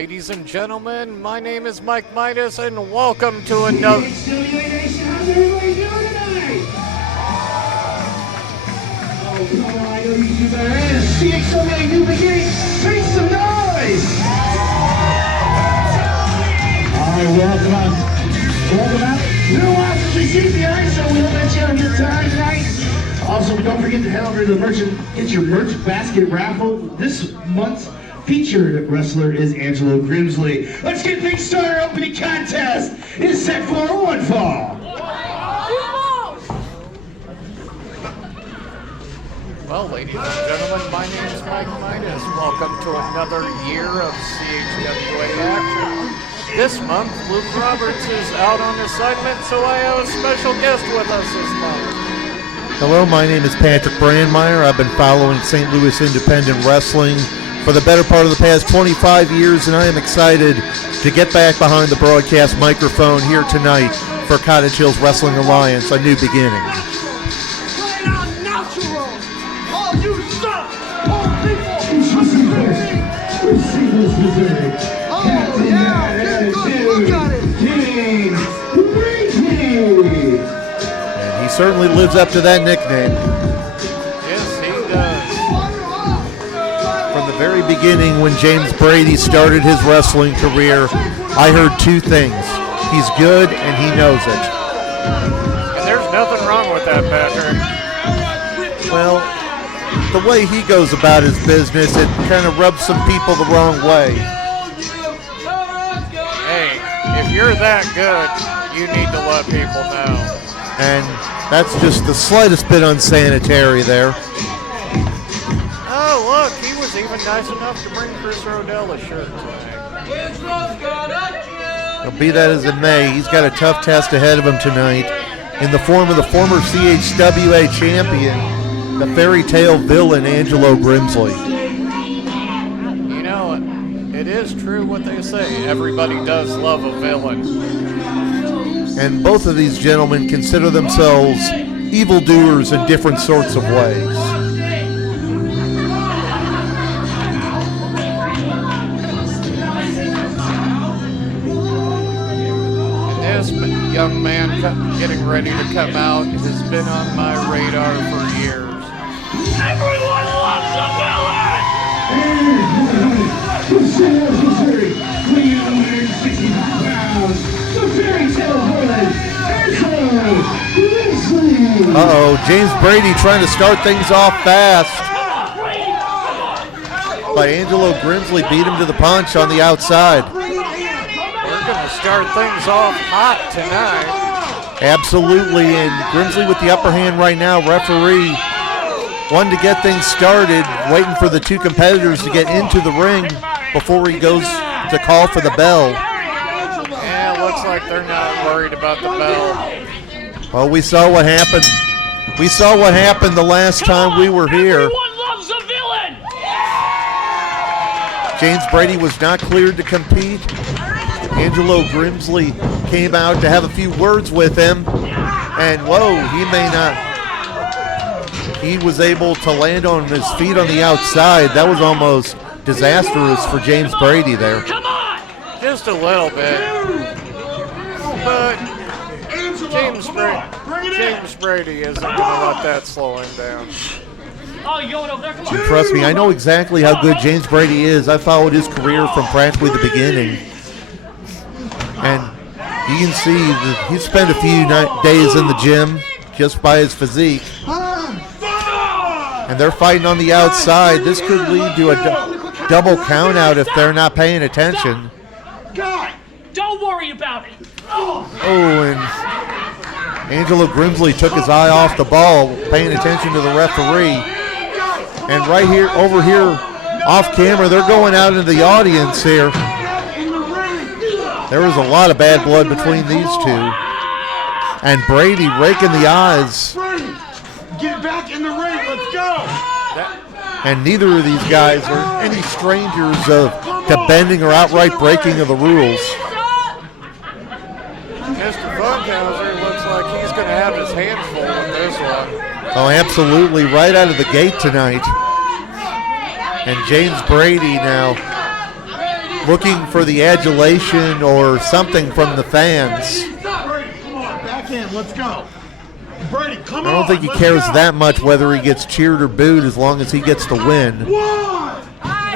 Ladies and gentlemen, my name is Mike Midas, and welcome to another... CHWA Nation, how's everybody doing tonight? Oh, come on, I know you can do better. And CHWA New Beginning, make some noise! All right, welcome out. New Watchers, we see the ice, so we hope that you have a good time tonight. Also, don't forget to head over to the merchant, get your merch basket raffle. This month's featured wrestler is Angelo Grimsley. Let's get things started. Our opening contest is set for one fall. Well, ladies and gentlemen, my name is Mike Midas. Welcome to another year of CHWA action. This month, Luke Roberts is out on assignment, so I have a special guest with us this month. Hello, my name is Patrick Brandmeier. I've been following St. Louis independent wrestling for the better part of the past 25 years, and I am excited to get back behind the broadcast microphone here tonight for Cottage Hills Wrestling Alliance, a new beginning. Right on natural! All you suck! All people! Oh, yeah! Good look at it! And he certainly lives up to that nickname. Yes, he does. From the very beginning, when James Brady started his wrestling career, I heard two things. He's good and he knows it. And there's nothing wrong with that, Patrick. Well, the way he goes about his business, it kind of rubs some people the wrong way. Hey, if you're that good, you need to let people know. And that's just the slightest bit unsanitary there. Oh, look, he was even nice enough to bring Chris Rodell a shirt tonight. Now, be that as it may, he's got a tough test ahead of him tonight in the form of the former CHWA champion, the fairy tale villain Angelo Grimsley. You know, it is true what they say. Everybody does love a villain. And both of these gentlemen consider themselves evildoers in different sorts of ways. This young man getting ready to come out has been on my radar for years. Everyone loves a villain! Uh-oh, James Brady trying to start things off fast. But Angelo Grimsley beat him to the punch on the outside. We're going to start things off hot tonight. Absolutely, and Grimsley with the upper hand right now. Referee wanted to get things started, waiting for the two competitors to get into the ring before he goes to call for the bell. Yeah, looks like they're not worried about the bell. Well, we saw what happened. We saw what happened the last time we were here. Everyone loves a villain! James Brady was not cleared to compete. Angelo Grimsley came out to have a few words with him, and whoa, he was able to land on his feet on the outside. That was almost disastrous for James Brady there. Come on! Just a little bit. But James Brady isn't going to let that slow him down. Oh, you going over there? Come on. Trust me, I know exactly how good James Brady is. I followed his career from practically the beginning. And you can see that he spent a few days in the gym just by his physique. And they're fighting on the outside. This could lead to a double count out if they're not paying attention. God, don't worry about it. Oh, and Angelo Grimsley took his eye off the ball, paying attention to the referee. And right here, over here, off camera, they're going out into the audience here. There was a lot of bad blood between these two. And Brady raking the eyes. Get back in the ring, let's go! And neither of these guys are any strangers to bending or outright breaking of the rules. Mr. Funkhauser looks like he's going to have his hands full with this one. Oh, absolutely, right out of the gate tonight. And James Brady now looking for the adulation or something from the fans. Brady, come on, back in, let's go. Brady, come on. I don't think he cares that much whether he gets cheered or booed as long as he gets the win.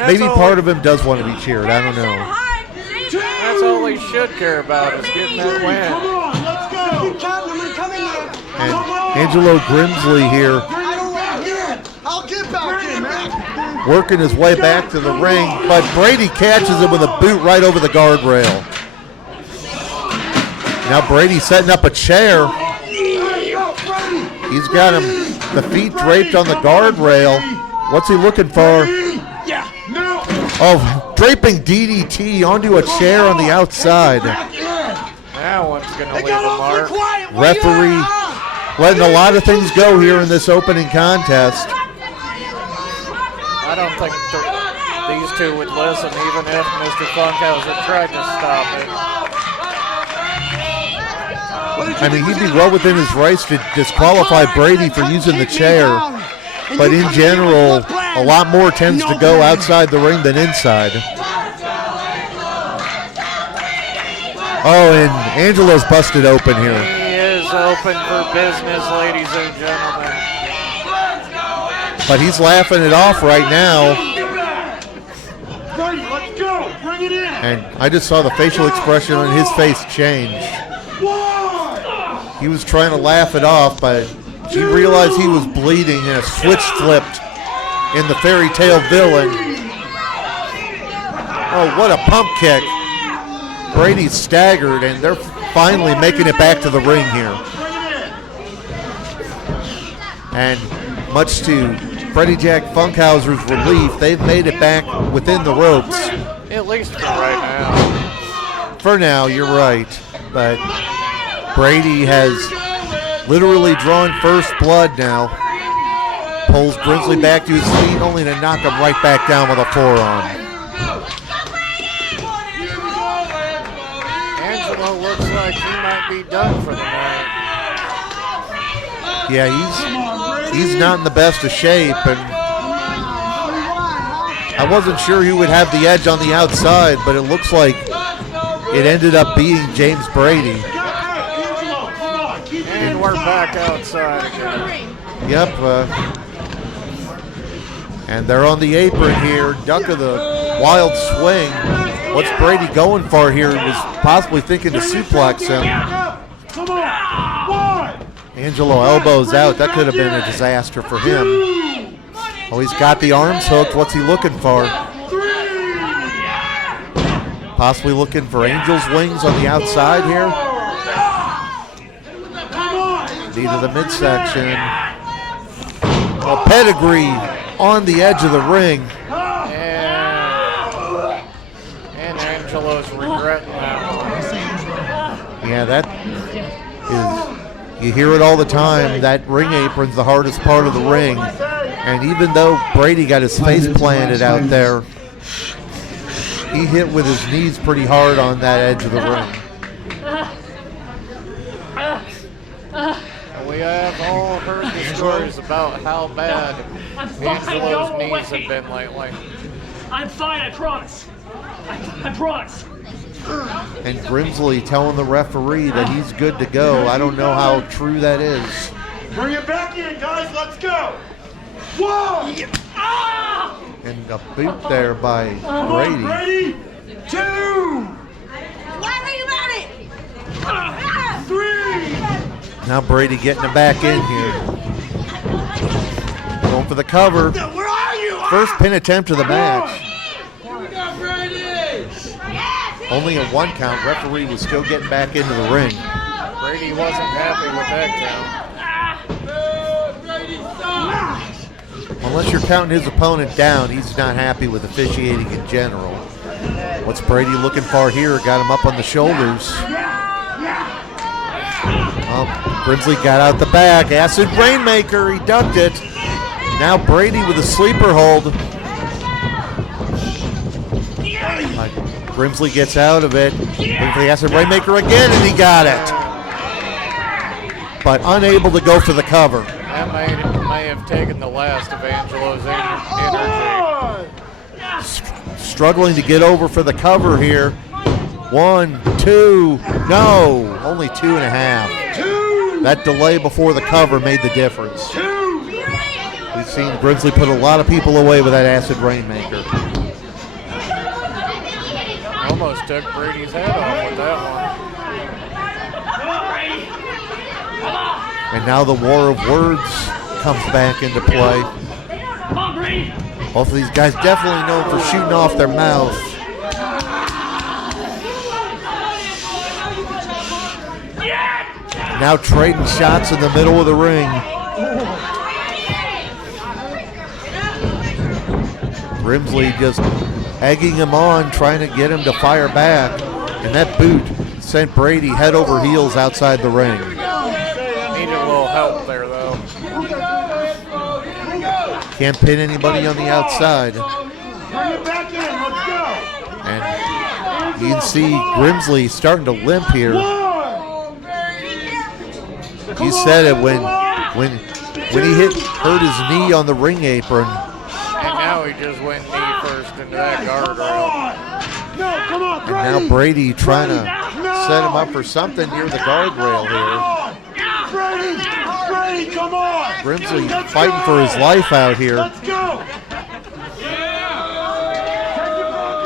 Maybe part of him does want to be cheered. I don't know. That's all he should care about is getting that win. Come on, let's go. Keep counting, I'm gonna come in there. And Angelo Grimsley here I don't want in. I'll get back in, man. working his way back to the ring, but Brady catches him with a boot right over the guardrail. Now Brady setting up a chair. He's got him, the feet draped on the guardrail. What's he looking for? Oh, draping DDT onto a chair on the outside. That one's going to leave a mark. Referee letting a lot of things go here in this opening contest. I don't think these two would listen, even if Mr. Funkhauser tried to stop it. I mean, he'd be well within his rights to disqualify Brady for using the chair, but in general, a lot more tends to go outside the ring than inside. Oh, and Angelo's busted open here. He is open for business, ladies and gentlemen. But he's laughing it off right now. Brady, let's go. Bring it in. And I just saw the facial expression on his face change. He was trying to laugh it off, but he realized he was bleeding and a switch flipped in the fairy tale villain. Oh, what a pump kick. Brady's staggered, and they're finally making it back to the ring here. And much to Freddie Jack Funkhauser's relief, they've made it back within the ropes. At least for right now. For now, you're right. But Brady has literally drawn first blood now. Pulls Grimsley back to his feet, only to knock him right back down with a forearm. Angelo looks like he might be done for the night. Yeah, he's not in the best of shape, and I wasn't sure who would have the edge on the outside, but it looks like it ended up being James Brady. And we're back outside again. Yep. And they're on the apron here. Duck of the wild swing. What's Brady going for here? He was possibly thinking to suplex him. Come on. Angelo elbows out. That could have been a disaster for him. Oh, he's got the arms hooked. What's he looking for? Possibly looking for Angel's wings on the outside here. Knee to the midsection. A pedigree on the edge of the ring. And Angelo's regretting that one. Yeah, that is, you hear it all the time. That ring apron's the hardest part of the ring. And even though Brady got his face planted out there, he hit with his knees pretty hard on that edge of the ring. We have all heard the stories about how bad Angelo's knees have been lately. I'm fine, I promise. I promise. And Grimsley telling the referee that he's good to go. I don't know how true that is. Bring it back in, guys. Let's go. Whoa! And a boot there by Brady. Brady, 2, 3. Now Brady getting him back in here. Going for the cover. Where are you? First pin attempt of the match. Here we go, Brady. Only a 1 count. Referee was still getting back into the ring. Brady wasn't happy with that count. Unless you're counting his opponent down, he's not happy with officiating in general. What's Brady looking for here? Got him up on the shoulders. Grimsley got out the back. Acid Rainmaker, he ducked it. Now Brady with a sleeper hold. Grimsley gets out of it. Looking for the Acid Rainmaker again, and he got it. But unable to go for the cover. That may have taken the last of Angelo's energy. struggling to get over for the cover here. 1, 2, no, only 2.5. That delay before the cover made the difference. We've seen Grimsley put a lot of people away with that acid rainmaker. Almost took Brady's head off with that one. And now the war of words comes back into play. Both of these guys definitely known for shooting off their mouth. Now trading shots in the middle of the ring. Grimsley just egging him on, trying to get him to fire back. And that boot sent Brady head over heels outside the ring. Needed a little help there, though. Can't pin anybody on the outside. And you can see Grimsley starting to limp here. He said it when he hurt his knee on the ring apron. And now he just went knee first into that guardrail. And now Brady trying to set him up for something near the guardrail here. Brady, come on! Grimsley fighting for his life out here.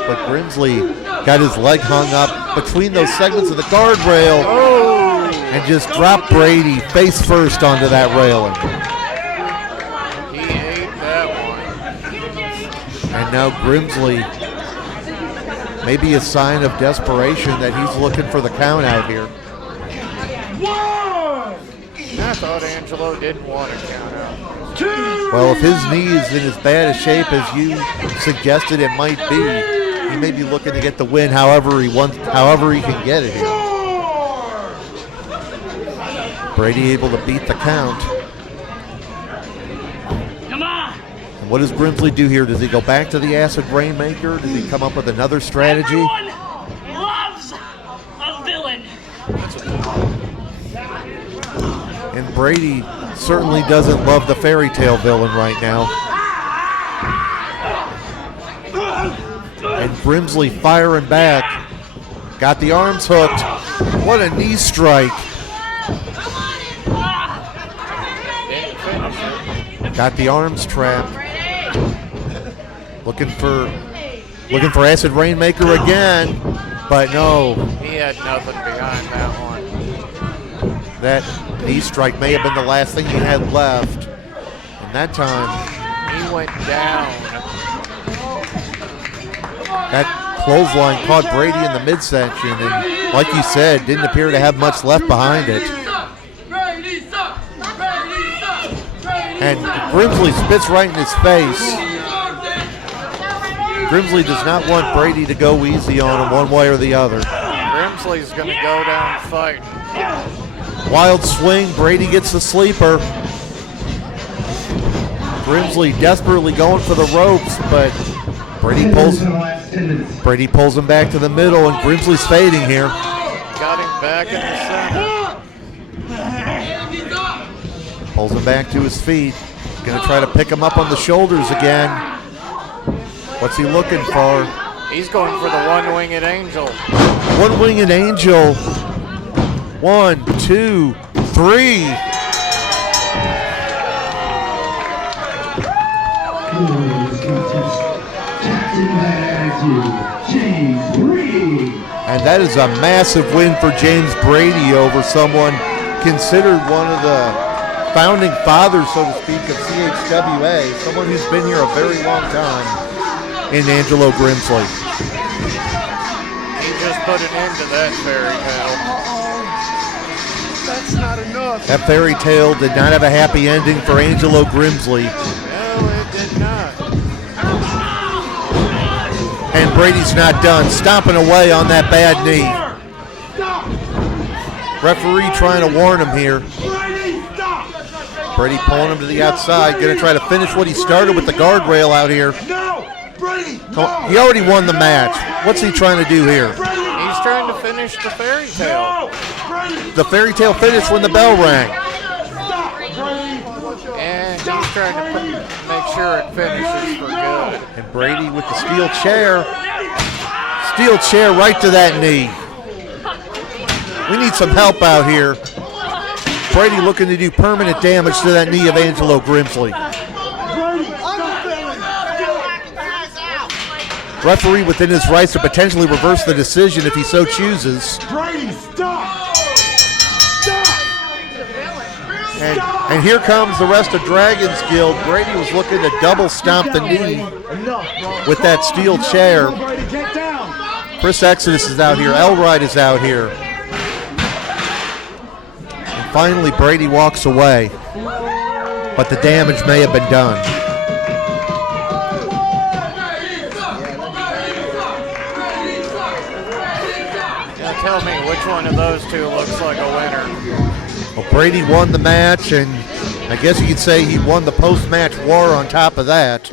But Grimsley got his leg hung up between those segments of the guardrail and just dropped Brady face first onto that railing. He ate that one. And now Grimsley, maybe a sign of desperation that he's looking for the count out here. I thought Angelo didn't want to count out. Well, if his knee is in as bad a shape as you suggested it might be, he may be looking to get the win however he can get it here. Brady able to beat the count. Come on! And what does Grimsley do here? Does he go back to the acid rainmaker? Does he come up with another strategy? Everyone loves a villain. And Brady certainly doesn't love the fairy tale villain right now. And Grimsley firing back. Got the arms hooked. What a knee strike. Got the arms trapped. Looking for acid rainmaker again. But no. He had nothing behind that one. That knee strike may have been the last thing he had left. And that time, He went down. that clothesline caught Brady in the midsection. And like you said, didn't appear to have much left behind it. And Grimsley spits right in his face. Grimsley does not want Brady to go easy on him one way or the other. Grimsley's going to go down fighting. Wild swing, Brady gets the sleeper. Grimsley desperately going for the ropes, but Brady pulls him back to the middle, and Grimsley's fading here. Got him back in the center. Pulls him back to his feet. Gonna try to pick him up on the shoulders again. What's he looking for? He's going for the one-winged angel. One-winged angel. 1, 2, 3. And that is a massive win for James Brady over someone considered one of the founding fathers, so to speak, of CHWA, someone who's been here a very long time in Angelo Grimsley. He just put an end to that fairy tale. That's not enough. That fairy tale did not have a happy ending for Angelo Grimsley. No, it did not. And Brady's not done, stomping away on that bad knee. Referee trying to warn him here. Brady pulling him to the outside, going to try to finish what he started with the guardrail out here. No! Brady! He already won the match. What's he trying to do here? He's trying to finish the fairy tale. The fairy tale finished when the bell rang. And he's just trying to make sure it finishes for good. And Brady with the steel chair. Steel chair right to that knee. We need some help out here. Brady looking to do permanent damage to that knee of Angelo Grimsley. Referee within his rights to potentially reverse the decision if he so chooses. Brady, stop! Stop! And here comes the rest of Dragon's Guild. Brady was looking to double stomp the knee with that steel chair. Get down! Chris Exodus is out here. Elride is out here. And finally, Brady walks away. But the damage may have been done. Now tell me which one of those two looks like a winner. Well, Brady won the match, and I guess you could say he won the post-match war on top of that.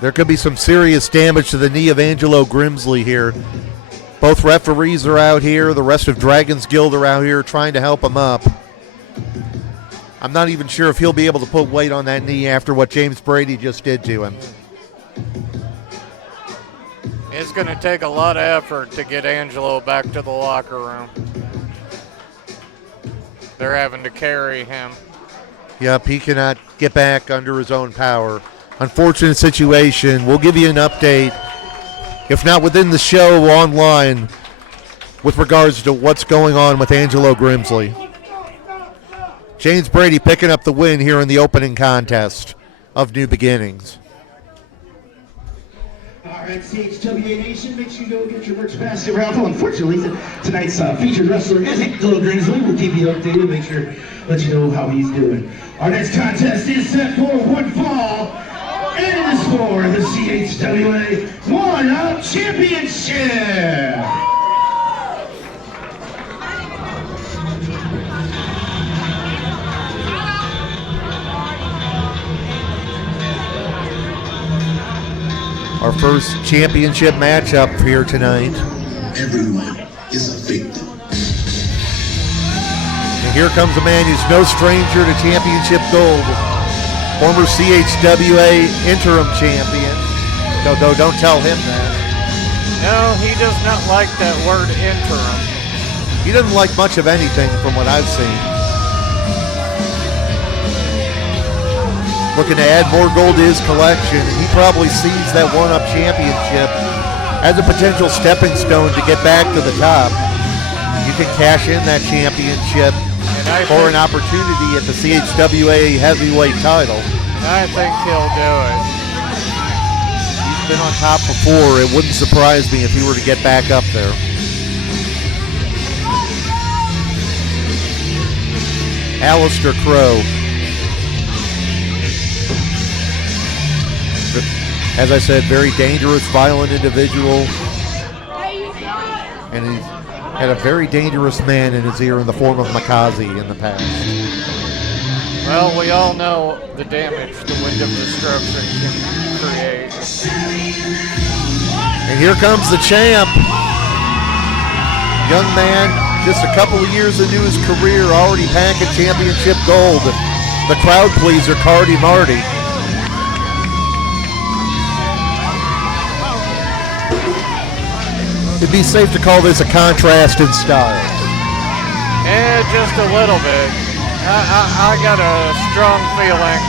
There could be some serious damage to the knee of Angelo Grimsley here. Both referees are out here. The rest of Dragon's Guild are out here trying to help him up. I'm not even sure if he'll be able to put weight on that knee after what James Brady just did to him. It's going to take a lot of effort to get Angelo back to the locker room. They're having to carry him. Yep, he cannot get back under his own power. Unfortunate situation. We'll give you an update, if not within the show, online, with regards to what's going on with Angelo Grimsley. James Brady picking up the win here in the opening contest of New Beginnings. All right, CHWA Nation, make sure you go get your merch basket raffle. Unfortunately, tonight's featured wrestler is Angelo Grimsley. We'll keep you updated, make sure, let you know how he's doing. Our next contest is set for one fall, and it is for the CHWA One-Up Championship. Our first championship matchup here tonight. Everyone is a victim. And here comes a man who's no stranger to championship gold. Former CHWA interim champion. No, don't tell him that. No, he does not like that word interim. He doesn't like much of anything from what I've seen. Looking to add more gold to his collection. He probably sees that one-up championship as a potential stepping stone to get back to the top. You can cash in that championship for an opportunity at the CHWA heavyweight title. I think he'll do it. He's been on top before. It wouldn't surprise me if he were to get back up there. Alister Crow. As I said, very dangerous, violent individual. And he's had a very dangerous man in his ear in the form of Makazi in the past. Well, we all know the damage the Wind of Destruction can create. And here comes the champ. Young man, just a couple of years into his career, already packing championship gold. The crowd pleaser, Karti Marti. It'd be safe to call this a contrast in style. Yeah, just a little bit. I got a strong feeling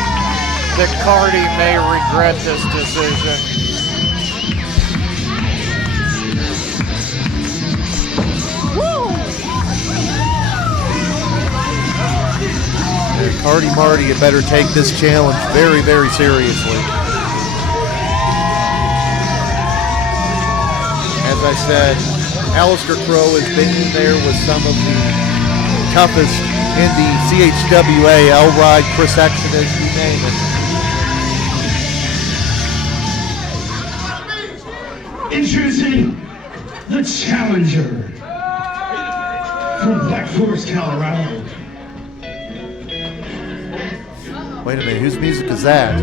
that Karti may regret this decision. Karti Marti had better take this challenge very, very seriously. As I said, Alister Crow has been in there with some of the toughest in the CHWA, Elride, Chris Exodus, you name it. Introducing the challenger from Black Forest, Colorado. Wait a minute, whose music is that?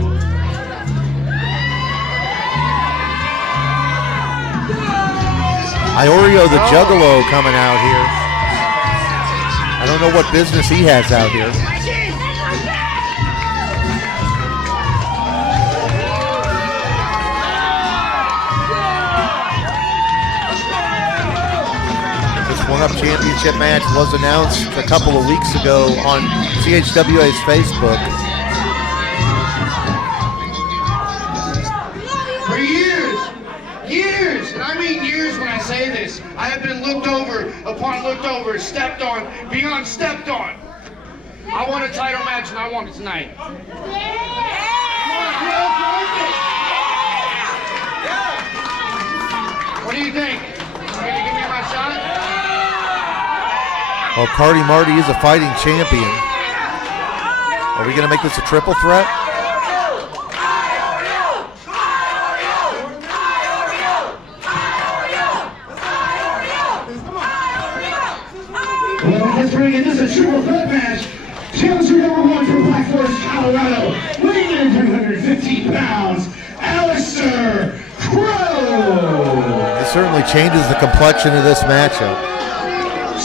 Iorio the Juggalo coming out here. I don't know what business he has out here. This one-up championship match was announced a couple of weeks ago on CHWA's Facebook. For years, and I mean years when I say this, I have been looked over, stepped on, beyond stepped on. I want a title match and I want it tonight. What do you think? You gonna give me my shot? Well, Karti Marti is a fighting champion. Are we going to make this a triple threat? Well, let's bring in this is a triple threat match. Challenger number 1 from Black Forest, Colorado, weighing in 315 pounds, Alister Crow. It certainly changes the complexion of this matchup.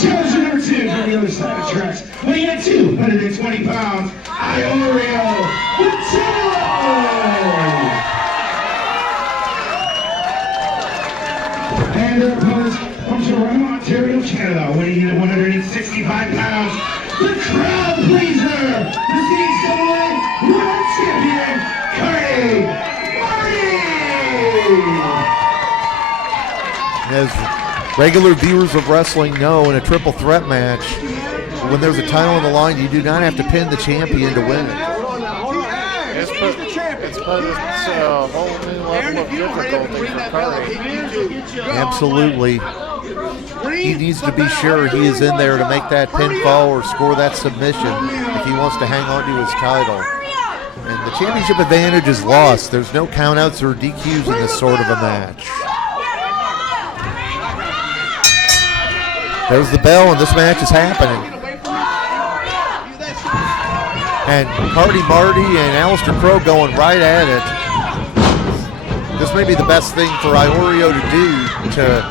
Challenger number 2 from the other side of the tracks, weighing in 220 pounds, Angelo. And their opponents from Toronto, Ontario, Canada, weighing in at 165 pounds, the crowd pleaser, the CHWA World Champion, Karti Marti! As regular viewers of wrestling know, in a triple threat match, when there's a title on the line, you do not have to pin the champion to win it. It's put a whole new level of difficulty for Karti. Absolutely. He needs to be sure he is in there to make that pinfall or score that submission if he wants to hang on to his title. And the championship advantage is lost. There's no countouts or DQs in this sort of a match. There's the bell, and this match is happening. And Karti Marti and Alister Crow going right at it. This may be the best thing for Iorio to do to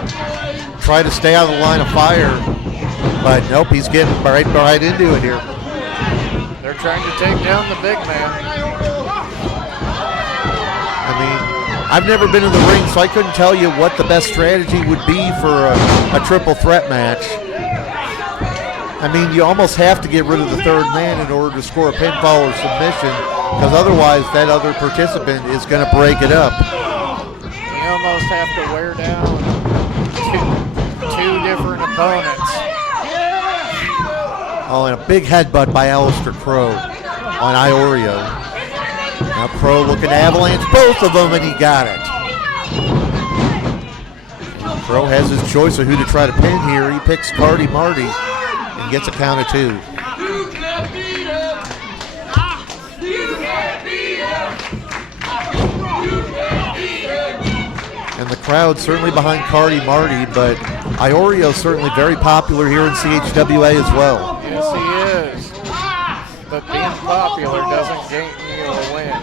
try to stay out of the line of fire. But nope, he's getting right into it here. They're trying to take down the big man. I mean, I've never been in the ring, so I couldn't tell you what the best strategy would be for a triple threat match. I mean, you almost have to get rid of the third man in order to score a pinfall or submission, because otherwise that other participant is going to break it up. You almost have to wear down two different opponents. Oh, and a big headbutt by Alister Crow on Iorio. Now Crow looking to avalanche both of them, and he got it. Crow has his choice of who to try to pin here. He picks Karti Marti and gets a count of 2. And the crowd certainly behind Karti Marti, but Iorio's certainly very popular here in CHWA as well. Yes, he is. But being popular doesn't gain you a win.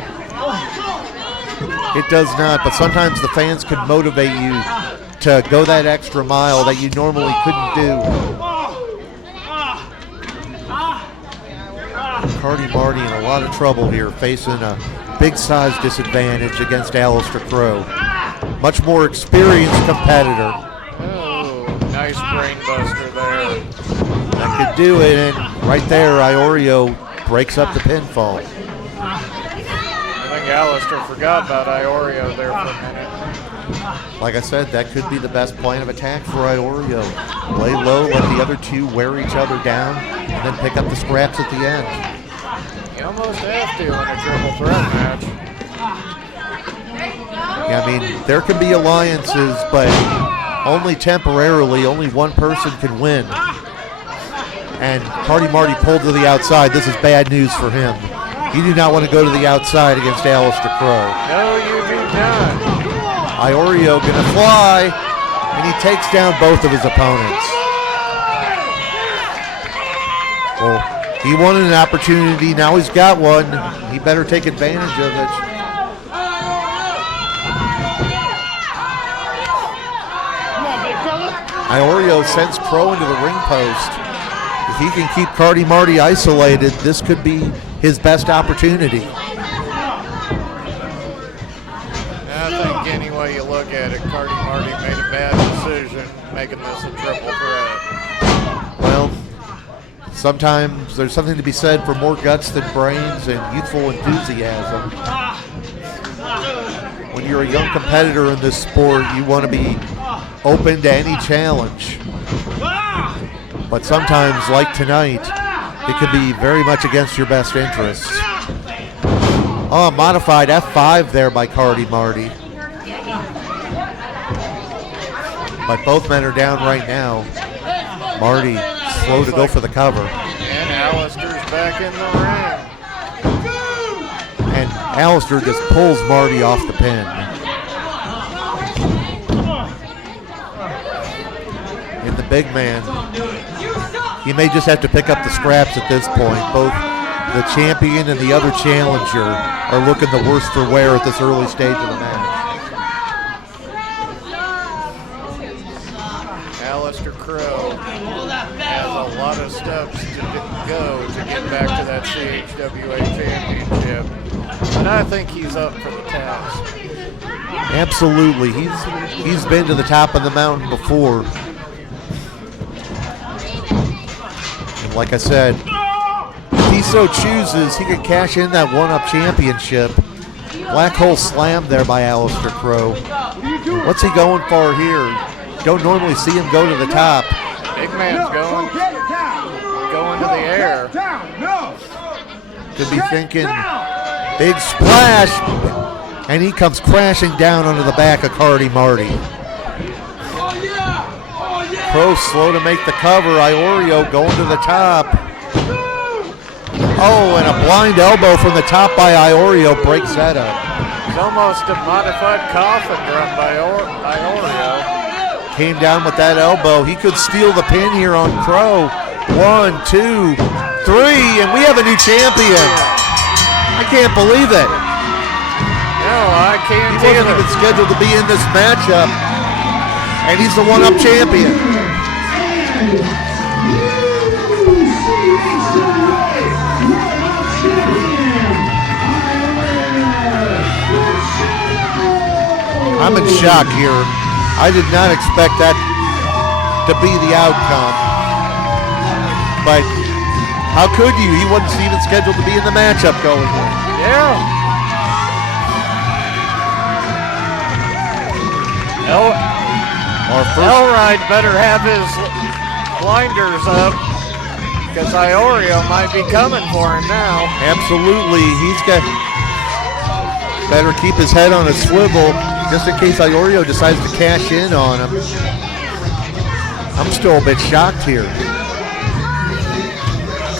It does not, but sometimes the fans can motivate you to go that extra mile that you normally couldn't do. Karti Marti in a lot of trouble here, facing a big size disadvantage against Alister Crow. Much more experienced competitor. Oh, nice brain buster there. That could do it, and right there, Iorio breaks up the pinfall. I think Alister forgot about Iorio there for a minute. Like I said, that could be the best plan of attack for Iorio. Lay low, let the other two wear each other down, and then pick up the scraps at the end. You almost have to in a triple threat match. Yeah, I mean, there can be alliances, but only temporarily. Only one person can win. And Karti Marti pulled to the outside. This is bad news for him. You do not want to go to the outside against Alister Crow. No, you do not. Iorio gonna fly, and he takes down both of his opponents. Well, he wanted an opportunity, now he's got one. He better take advantage of it. Iorio sends Crow into the ring post. If he can keep Marti isolated, this could be his best opportunity. I think any way you look at it, Marti made a bad decision making this a triple threat. Well, sometimes there's something to be said for more guts than brains and youthful enthusiasm. When you're a young competitor in this sport, you want to be open to any challenge. But sometimes, like tonight, it can be very much against your best interests. Oh, modified F5 there by Marti. But both men are down right now. Marti slow to go for the cover. And Alister's back in the ring. And Alister just pulls Marti off the pin. And the big man, he may just have to pick up the scraps at this point. Both the champion and the other challenger are looking the worse for wear at this early stage of the match. Alister Crow has a lot of steps to go to get back to that CHWA championship. And I think he's up for the task. Absolutely. He's been to the top of the mountain before. And like I said, if he so chooses, he could cash in that one-up championship. Black hole slam there by Alister Crow. What's he going for here? Don't normally see him go to the top. Big man's going to the air. Could be thinking big splash, and he comes crashing down onto the back of Marti. Crow slow to make the cover. Iorio going to the top. Oh, and a blind elbow from the top by Iorio breaks that up. It's almost a modified coffin run by Iorio. Came down with that elbow. He could steal the pin here on Crow. 1, 2, 3, and we have a new champion. I can't believe it. No, I can't He wasn't even scheduled to be in this matchup, and he's the one-up champion. I'm in shock here. I did not expect that to be the outcome. But how could you? He wasn't even scheduled to be in the matchup going in. Yeah. Elride better have his blinders up because Iorio might be coming for him now. Absolutely. He's got better keep his head on a swivel just in case Iorio decides to cash in on him. I'm still a bit shocked here.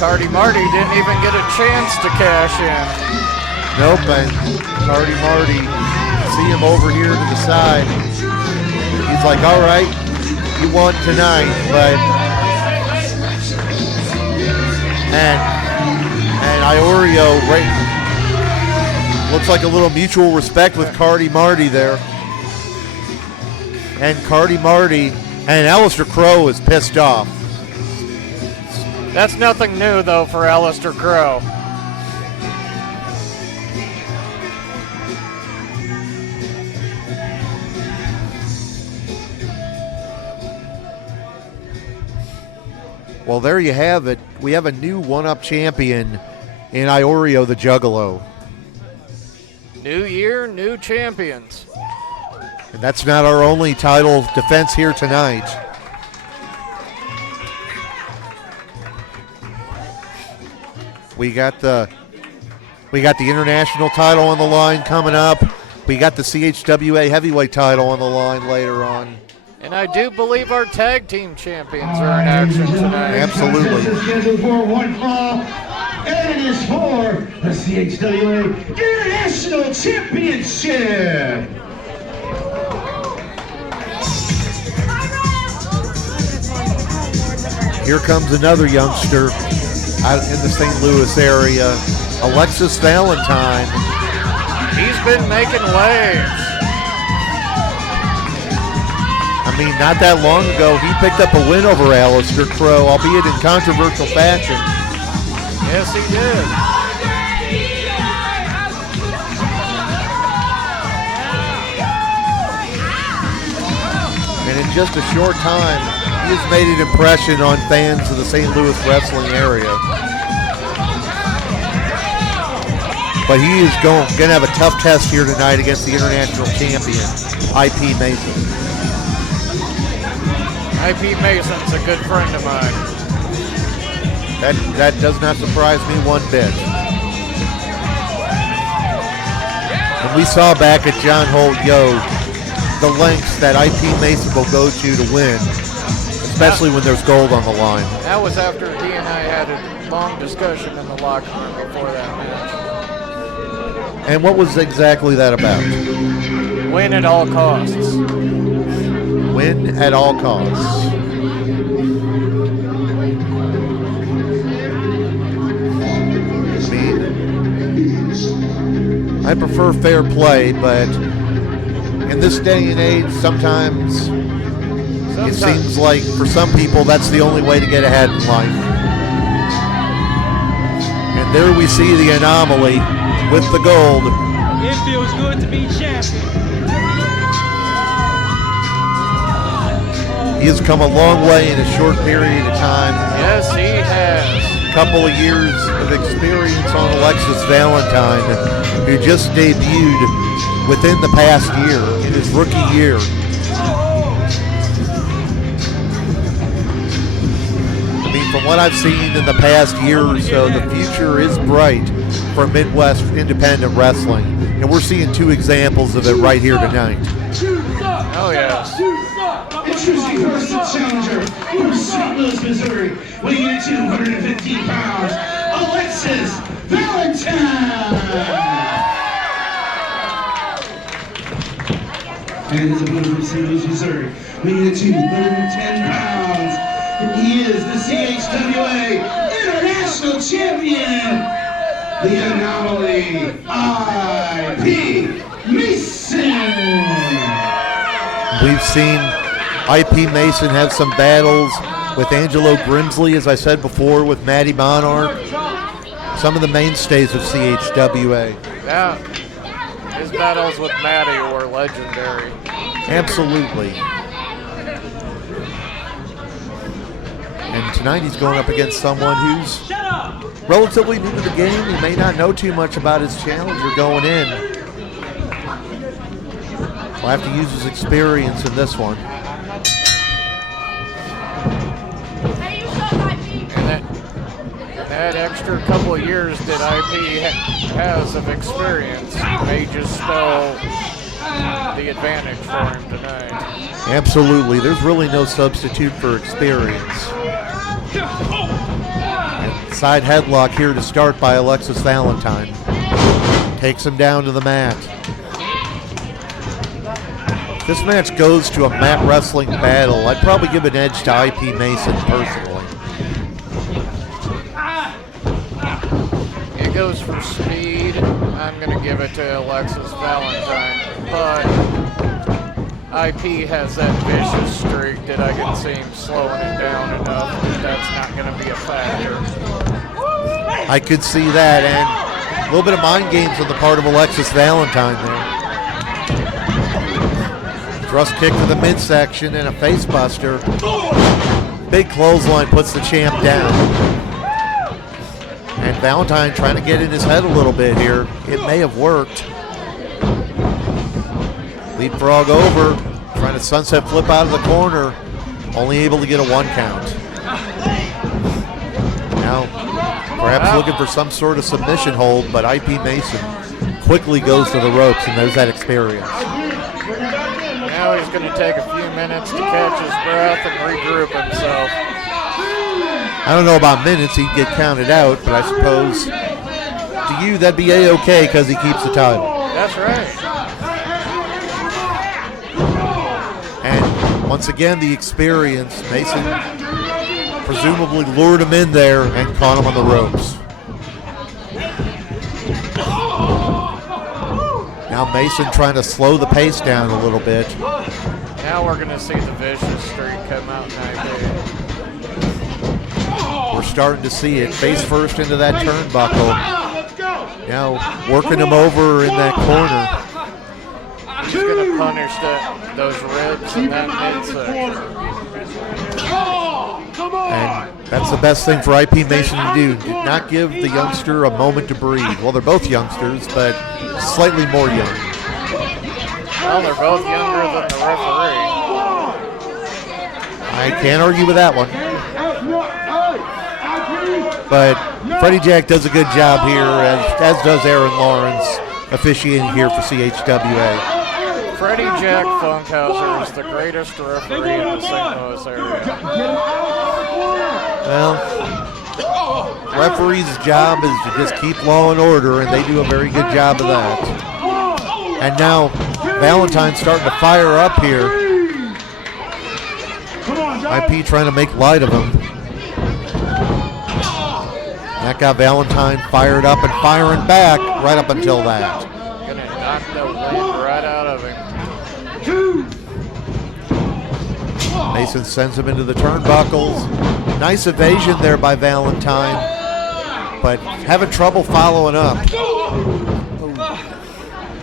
Marti didn't even get a chance to cash in. Nope, and Marti, see him over here to the side. He's like, all right, you won tonight, but and Iorio looks like a little mutual respect with Marti there. And Marti and Alister Crow is pissed off. That's nothing new, though, for Alister Crow. Well, there you have it. We have a new one-up champion in Iorio the Juggalo. New year, new champions. And that's not our only title defense here tonight. We got the international title on the line coming up. We got the CHWA heavyweight title on the line later on. And I do believe our tag team champions are in action tonight. Absolutely. This is scheduled for one fall, and it is for the CHWA International Championship. Here comes another youngster out in the St. Louis area, Alexis Valentine. He's been making waves. I I mean, not that long ago, he picked up a win over Alister Crow, albeit in controversial fashion. Yes, he did. And in just a short time, he has made an impression on fans of the St. Louis wrestling area. But he is going to have a tough test here tonight against the international champion, IP Mason. IP Mason's a good friend of mine. That does not surprise me one bit. And we saw back at John Holt Yo the lengths that IP Mason will go to win, especially when there's gold on the line. That was after he and I had a long discussion in the locker room before that match. And what was exactly that about? Win at all costs. Win at all costs. I prefer fair play, but in this day and age, sometimes it seems like for some people that's the only way to get ahead in life. And there we see the anomaly with the gold. It feels good to be champion. He has come a long way in a short period of time. Yes, he has. Couple of years of experience on Alexis Valentine, who just debuted within the past year, in his rookie year. I mean, from what I've seen in the past year or so, the future is bright for Midwest independent wrestling, and we're seeing two examples of it right here tonight. Oh, yes. Introducing first the challenger from St. Louis, Missouri, weighing in at 215 pounds, Alexis Valentine. And his opponent from St. Louis, Missouri, weighing in at 210 pounds, and he is the CHWA International Champion, the Anomaly, IP Mason. We've seen IP Mason have some battles with Angelo Grimsley, as I said before, with Matty Monarch, some of the mainstays of CHWA. Yeah, his battles with Matty were legendary. Absolutely. And tonight he's going up against someone who's relatively new to the game. He may not know too much about his challenger going in. Will have to use his experience in this one. And that extra couple of years that IP has of experience may just spell the advantage for him tonight. Absolutely. There's really no substitute for experience. And side headlock here to start by Alexis Valentine. Takes him down to the mat. If this match goes to a mat wrestling battle, I'd probably give an edge to IP Mason personally. It goes for speed. I'm going to give it to Alexis Valentine, but IP has that vicious streak that I can see him slowing it down enough that that's not going to be a factor. I could see that, and a little bit of mind games on the part of Alexis Valentine there. Thrust kick to the midsection and a face buster. Big clothesline puts the champ down. And Valentine trying to get in his head a little bit here. It may have worked. Leapfrog over, trying to sunset flip out of the corner. Only able to get a 1 count. Now, perhaps looking for some sort of submission hold, but IP Mason quickly goes to the ropes, and there's that experience. Now he's going to take a few minutes to catch his breath and regroup himself. I don't know about minutes, he'd get counted out, but I suppose to you that'd be A-okay because he keeps the title. That's right. And once again, the experience. Mason presumably lured him in there and caught him on the ropes. Now Mason trying to slow the pace down a little bit. Now we're going to see the vicious streak come out in IP. We're starting to see it. Face first into that turnbuckle. Now working him over in that corner. He's going to punish those ribs in that midsection. And that's the best thing for IP Mason to do. Do not give the youngster a moment to breathe. Well, they're both youngsters, but slightly more young. Well, they're both younger than the referee. I can't argue with that one. But Freddie Jack does a good job here, as does Aaron Lawrence, officiating here for CHWA. Freddie Jack Funkhauser is the greatest referee in the St. Louis area. Well, referee's job is to just keep law and order, and they do a very good job of that. And now Valentine's starting to fire up here. IP trying to make light of him. That got Valentine fired up and firing back right up until that. Gonna knock the wind right out of him. Mason sends him into the turnbuckles. Nice evasion there by Valentine, but having trouble following up.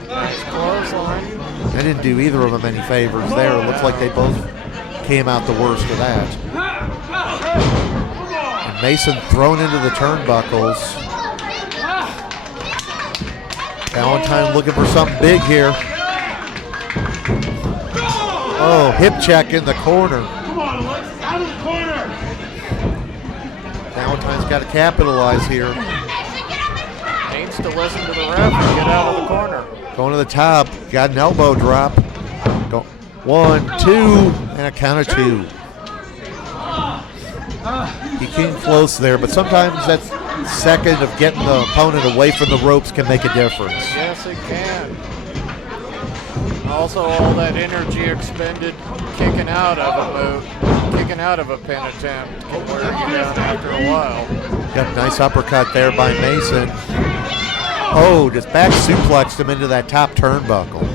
Nice clothesline. That didn't do either of them any favors there. It looks like they both came out the worst of that. And Mason thrown into the turnbuckles. Valentine looking for something big here. Oh, hip check in the corner. Valentine's got to capitalize here. Needs to listen to the ref and get out of the corner. Going to the top, got an elbow drop. Go 1, 2, and a count of 2. He came close there, but sometimes that second of getting the opponent away from the ropes can make a difference. Yes, it can. Also, all that energy expended kicking out of a move, kicking out of a pin attempt can wear you down after a while. Got a nice uppercut there by Mason. Oh, just back suplexed him into that top turnbuckle.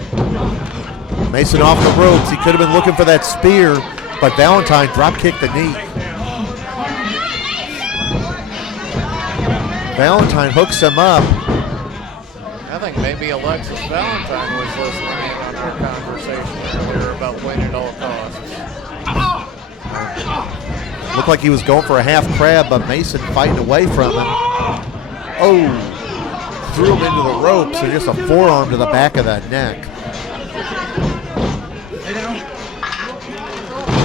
Mason off the ropes. He could have been looking for that spear, but Valentine drop kicked the knee. Valentine hooks him up. I think maybe Alexis Valentine was listening in on our conversation earlier about winning at all costs. Looked like he was going for a half crab, but Mason fighting away from him. Oh, threw him into the ropes and just a forearm to the back of that neck.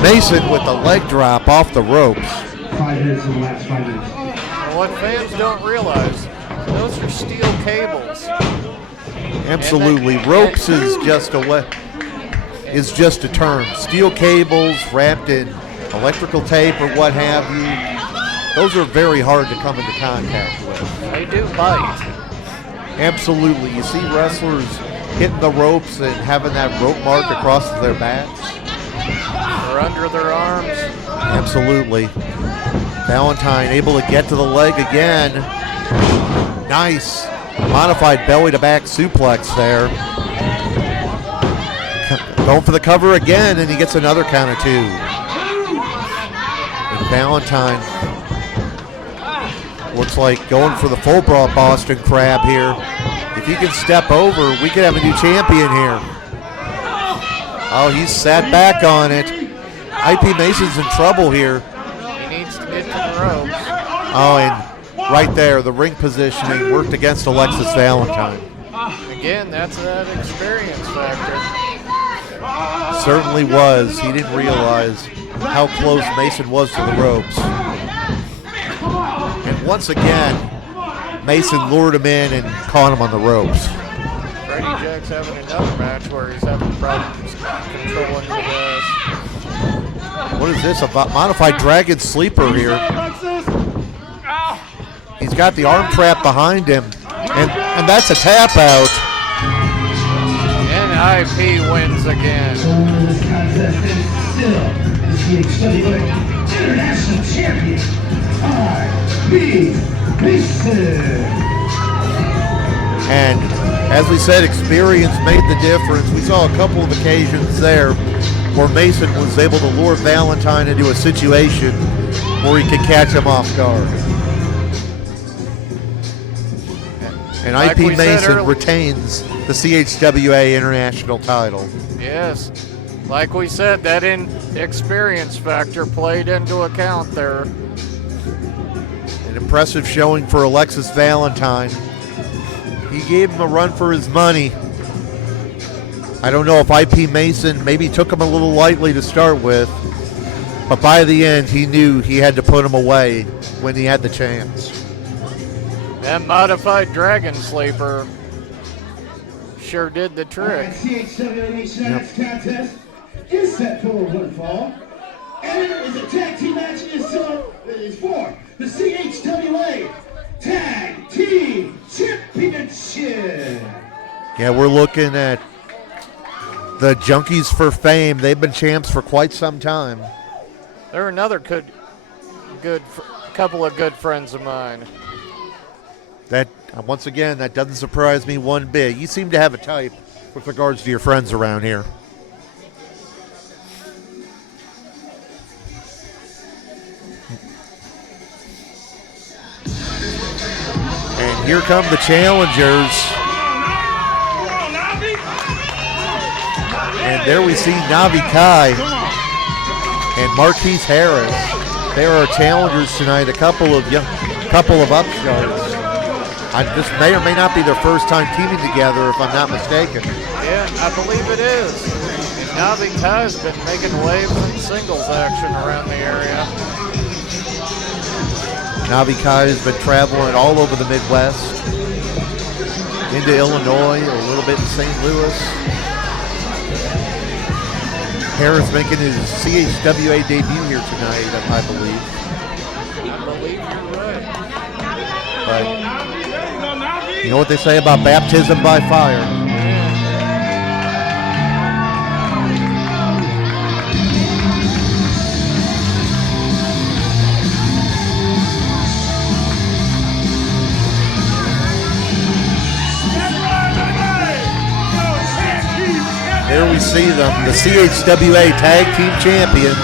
Mason with the leg drop off the ropes. 5 minutes in the last 5 minutes. And what fans don't realize, those are steel cables. Absolutely, ropes is just a term. Steel cables wrapped in electrical tape or what have you. Those are very hard to come into contact with. They do bite. Absolutely, you see wrestlers hitting the ropes and having that rope mark across their backs. Or under their arms. Absolutely. Valentine able to get to the leg again. Nice. Modified belly to back suplex there. Going for the cover again, and he gets another count of 2. And Valentine looks like going for the full Boston Crab here. If he can step over, we could have a new champion here. Oh, he's sat back on it. IP Mason's in trouble here. He needs to get to the ropes. Oh, and right there, the ring positioning worked against Alexis Valentine. Again, that's that experience factor. Certainly was. He didn't realize how close Mason was to the ropes. And once again, Mason lured him in and caught him on the ropes. Brady Jack's having another match where he's having problems controlling the rest. What is this? A modified dragon sleeper here. He's got the arm trap behind him, and that's a tap out. And IP wins again. This contest is still the CHWA International Champion, IP Mason. And as we said, experience made the difference. We saw a couple of occasions there where Mason was able to lure Valentine into a situation where he could catch him off guard. And Like IP we said Mason earlier- retains the CHWA International title. Yes. Like we said, that inexperience factor played into account there. An impressive showing for Alexis Valentine. He gave him a run for his money. I don't know if IP Mason maybe took him a little lightly to start with, but by the end he knew he had to put him away when he had the chance. That modified Dragon Sleeper sure did the trick. CHWA Nation X contest is set for one fall. And it is a tag team match is for the CHWA Tag Team Championship. Yeah, we're looking at the Junkies for Fame. They've been champs for quite some time. They're another couple of good friends of mine. That once again, that doesn't surprise me one bit. You seem to have a type with regards to your friends around here. And here come the challengers. And there we see Navi and Marquis Harris. They are our challengers tonight. A couple of upstarts. This may or may not be their first time teaming together, if I'm not mistaken. Yeah, I believe it is. And Navi Kai's been making waves in singles action around the area. Navi Kai has been traveling all over the Midwest, into Illinois, a little bit in St. Louis. Harris making his CHWA debut here tonight, I believe. I believe you're right. But you know what they say about baptism by fire. There we see them, the CHWA Tag Team Champions.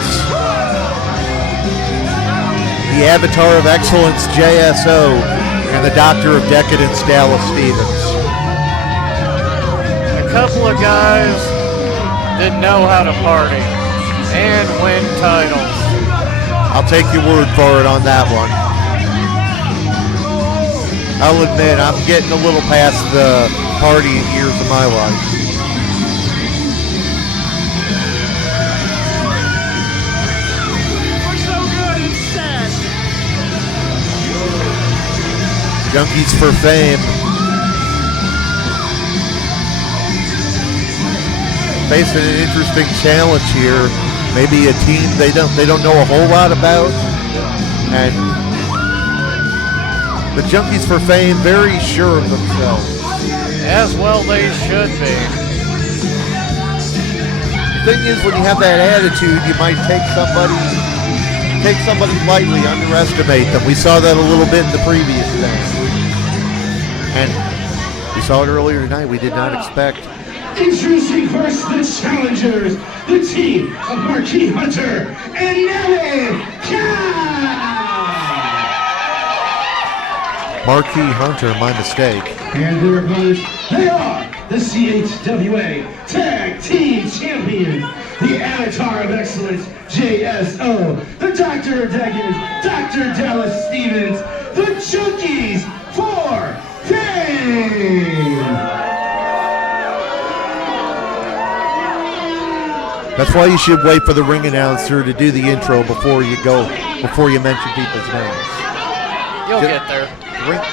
The Avatar of Excellence, JSO, and the Doctor of Decadence, Dallas Stevens. A couple of guys that know how to party and win titles. I'll take your word for it on that one. I'll admit, I'm getting a little past the partying years of my life. Junkies for Fame. Facing an interesting challenge here. Maybe a team they don't know a whole lot about. And the Junkies for Fame very sure of themselves. As well they should be. The thing is, when you have that attitude, you might take somebody lightly, underestimate them. We saw that a little bit in the previous day. And we saw it earlier tonight. We did not expect. Introducing first the challengers, the team of Marquis Hunter and Navi. Marquis Hunter, my mistake. And their opponents, they are the CHWA Tag Team Champions, the Avatar of Excellence, JSO, the Doctor of Decadence, Dr. Dallas Stevens, the Junkies for Fame. That's why you should wait for the ring announcer to do the intro before you mention people's names. You'll get there.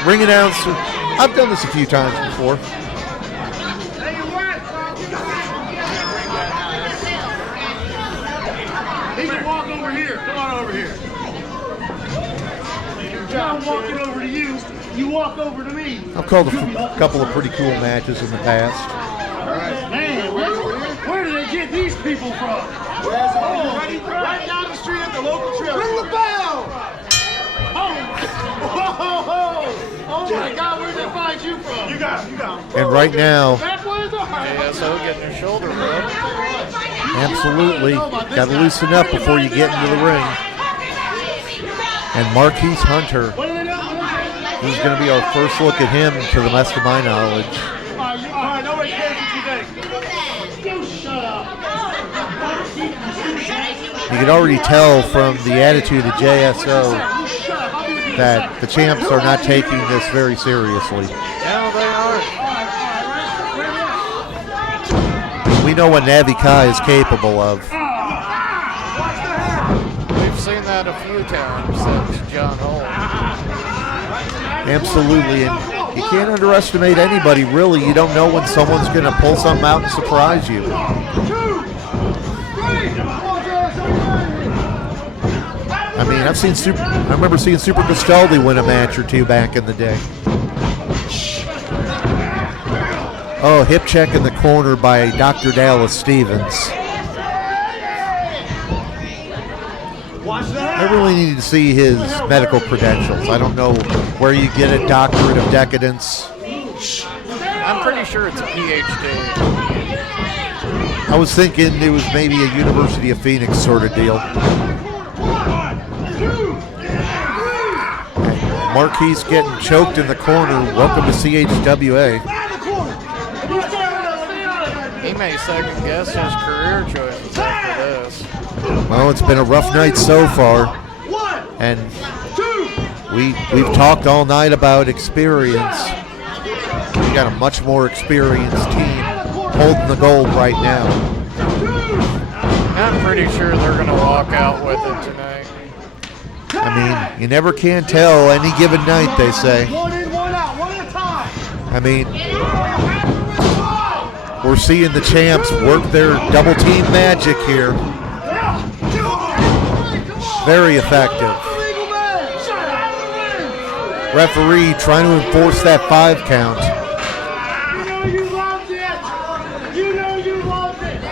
Ring announcer. I've done this a few times before. He can walk over here. Come on over here. I'm walking over to you. You walk over to me. I've called a couple of pretty cool matches in the past. Man, where do they get these people from? Right down the street at the local trail. Ring the bell! Oh my God, where did they find you from? You got him. And right now, That way or the JSO getting his shoulder rubbed. Absolutely. Got to loosen up before you get into the ring. And Marquis Hunter. This is going to be our first look at him, to the best of my knowledge. Nobody cares what you think. Shut up. You can already tell from the attitude of JSO that the champs are not taking this very seriously. No, they aren't. We know what Navi Kai is capable of. We've seen that a few times since John Holt. Absolutely, and you can't underestimate anybody, really. You don't know when someone's going to pull something out and surprise you. I mean, I remember seeing Super Castaldi win a match or two back in the day. Oh, hip check in the corner by Dr. Dallas Stevens. I really need to see his medical credentials. I don't know where you get a doctorate of decadence. I'm pretty sure it's a PhD. I was thinking it was maybe a University of Phoenix sort of deal. Marquis getting choked in the corner. Welcome to CHWA. He may second guess his career choices after this. Well, it's been a rough night so far. And we've talked all night about experience. We got a much more experienced team holding the gold right now. I'm pretty sure they're going to walk out with it tonight. I mean, you never can tell any given night, they say. One in, one out, one at a time. I mean, we're seeing the champs work their double team magic here. Very effective. Referee trying to enforce that 5 count. You know you loved it. You know you loved it. You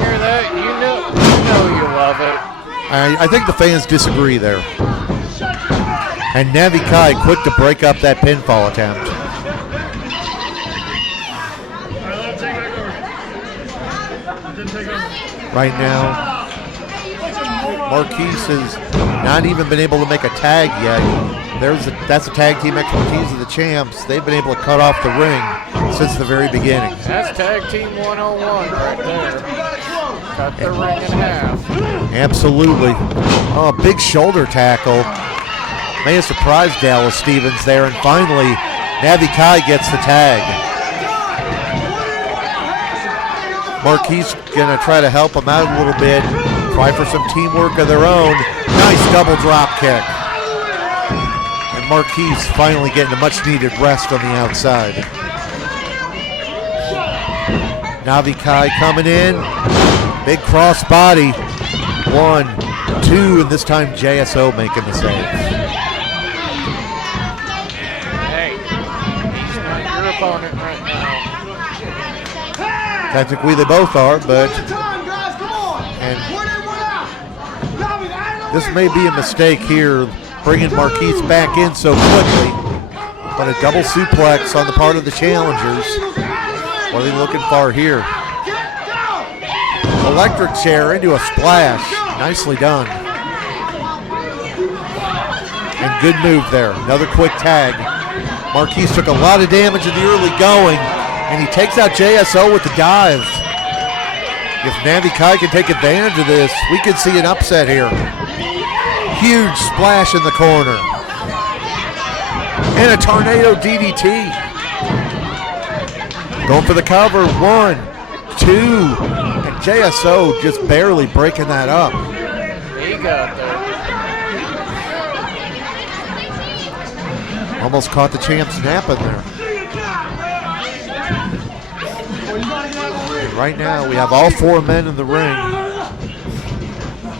hear that? You know you love it. I think the fans disagree there. And Navi Kai quick to break up that pinfall attempt. Right now, Marquis has not even been able to make a tag yet. That's the tag team expertise of the champs. They've been able to cut off the ring since the very beginning. That's tag team 101 right there. Cut the ring in half. Absolutely. Oh, a big shoulder tackle. May have surprised Dallas Stevens there, and finally, Navi Kai gets the tag. Marquis gonna try to help him out a little bit, try for some teamwork of their own. Nice double drop kick. And Marquis finally getting a much needed rest on the outside. Navi Kai coming in, big cross body. 1, 2, and this time JSO making the save. Hey, he's not your opponent right now. Technically they both are, but and this may be a mistake here, bringing Marquis back in so quickly, but a double suplex on the part of the challengers. What are they looking for here? Electric chair into a splash. Nicely done. And good move there. Another quick tag. Marquis took a lot of damage in the early going, and he takes out JSO with the dive. If Navi Kai can take advantage of this, we could see an upset here. Huge splash in the corner. And a tornado DDT. Going for the cover. 1, 2. And JSO just barely breaking that up. He got there. Almost caught the champs napping there. And right now, we have all 4 men in the ring.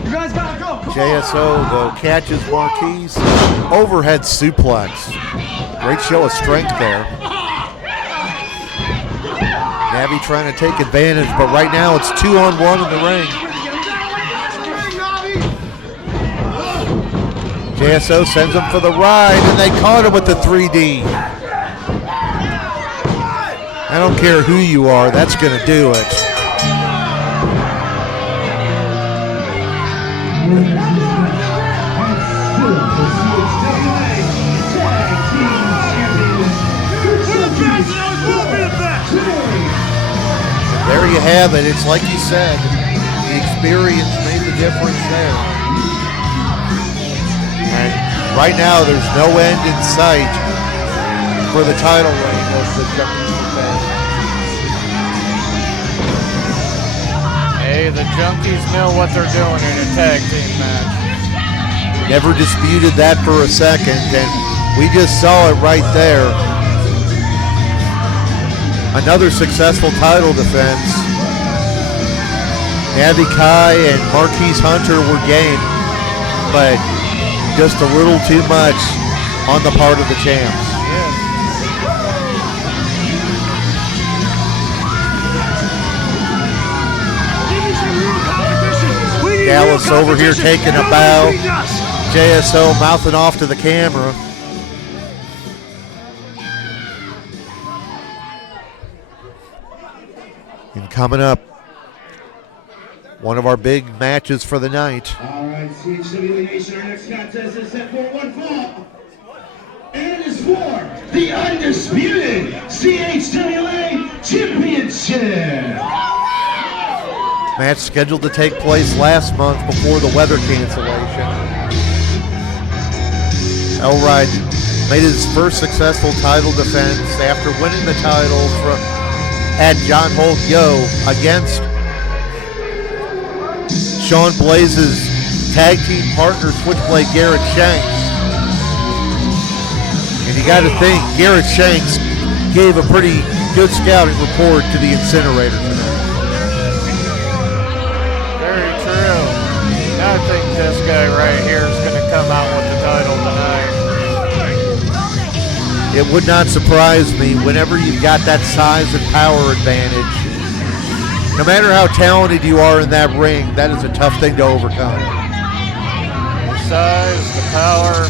You guys gotta go. JSO, though, catches Marquis. Overhead suplex. Great show of strength there. Navi trying to take advantage, but right now it's 2-on-1 in the ring. JSO sends him for the ride, and they caught him with the 3D. I don't care who you are, that's going to do it. There you have it. It's like you said, the experience made the difference there. And right now, there's no end in sight for the title reign of the Junkies defense. Hey, the Junkies know what they're doing in a tag team match. Never disputed that for a second, and we just saw it right there. Another successful title defense. Navi and Marquis Hunter were game, but just a little too much on the part of the champs. Dallas over here taking a bow. JSO mouthing off to the camera. And coming up, one of our big matches for the night. All right, CHWA Nation, our next contest is set for one fall. And it is for the undisputed CHWA Championship. Match scheduled to take place last month before the weather cancellation. Elride made his first successful title defense after winning the title at John Holt Yo against Shawn Blaze's tag team partner, Switchblade Garrett Shanks. And you got to think, Garrett Shanks gave a pretty good scouting report to the Incinerator tonight. Very true. I think this guy right here is going to come out with the title tonight. It would not surprise me whenever you've got that size and power advantage. No matter how talented you are in that ring, that is a tough thing to overcome. The size, the power.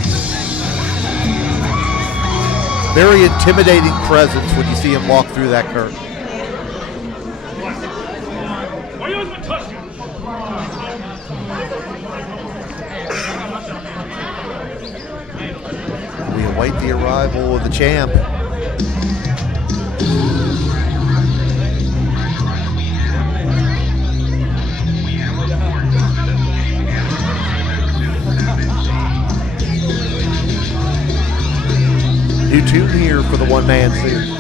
Very intimidating presence when you see him walk through that curtain. Why you always touch you? We await the arrival of the champ. New tune here for the one-man scene.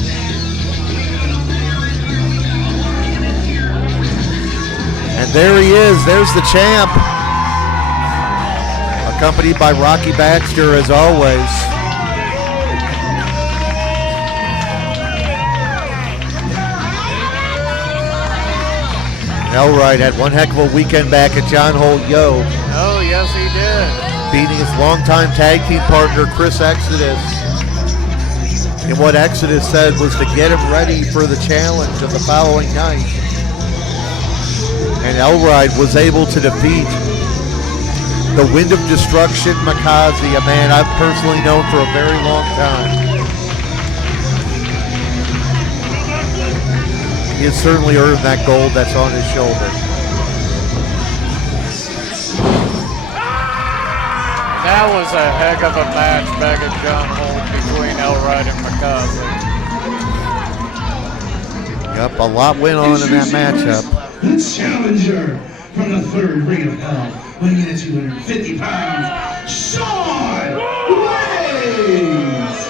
And there he is. There's the champ. Accompanied by Rocky Baxter as always. Elride had one heck of a weekend back at John Holt Yo. Oh, yes, he did. Beating his longtime tag team partner, Chris Exodus. And what Exodus said was to get him ready for the challenge of the following night. And Elride was able to defeat the Wind of Destruction Makazi, a man I've personally known for a very long time. He has certainly earned that gold that's on his shoulder. That was a heck of a match back at John Holt between Elride and McCausey. Yep, a lot went on in that matchup. The challenger from the third ring of hell, weighing in at 250 pounds, Shawn Blaze!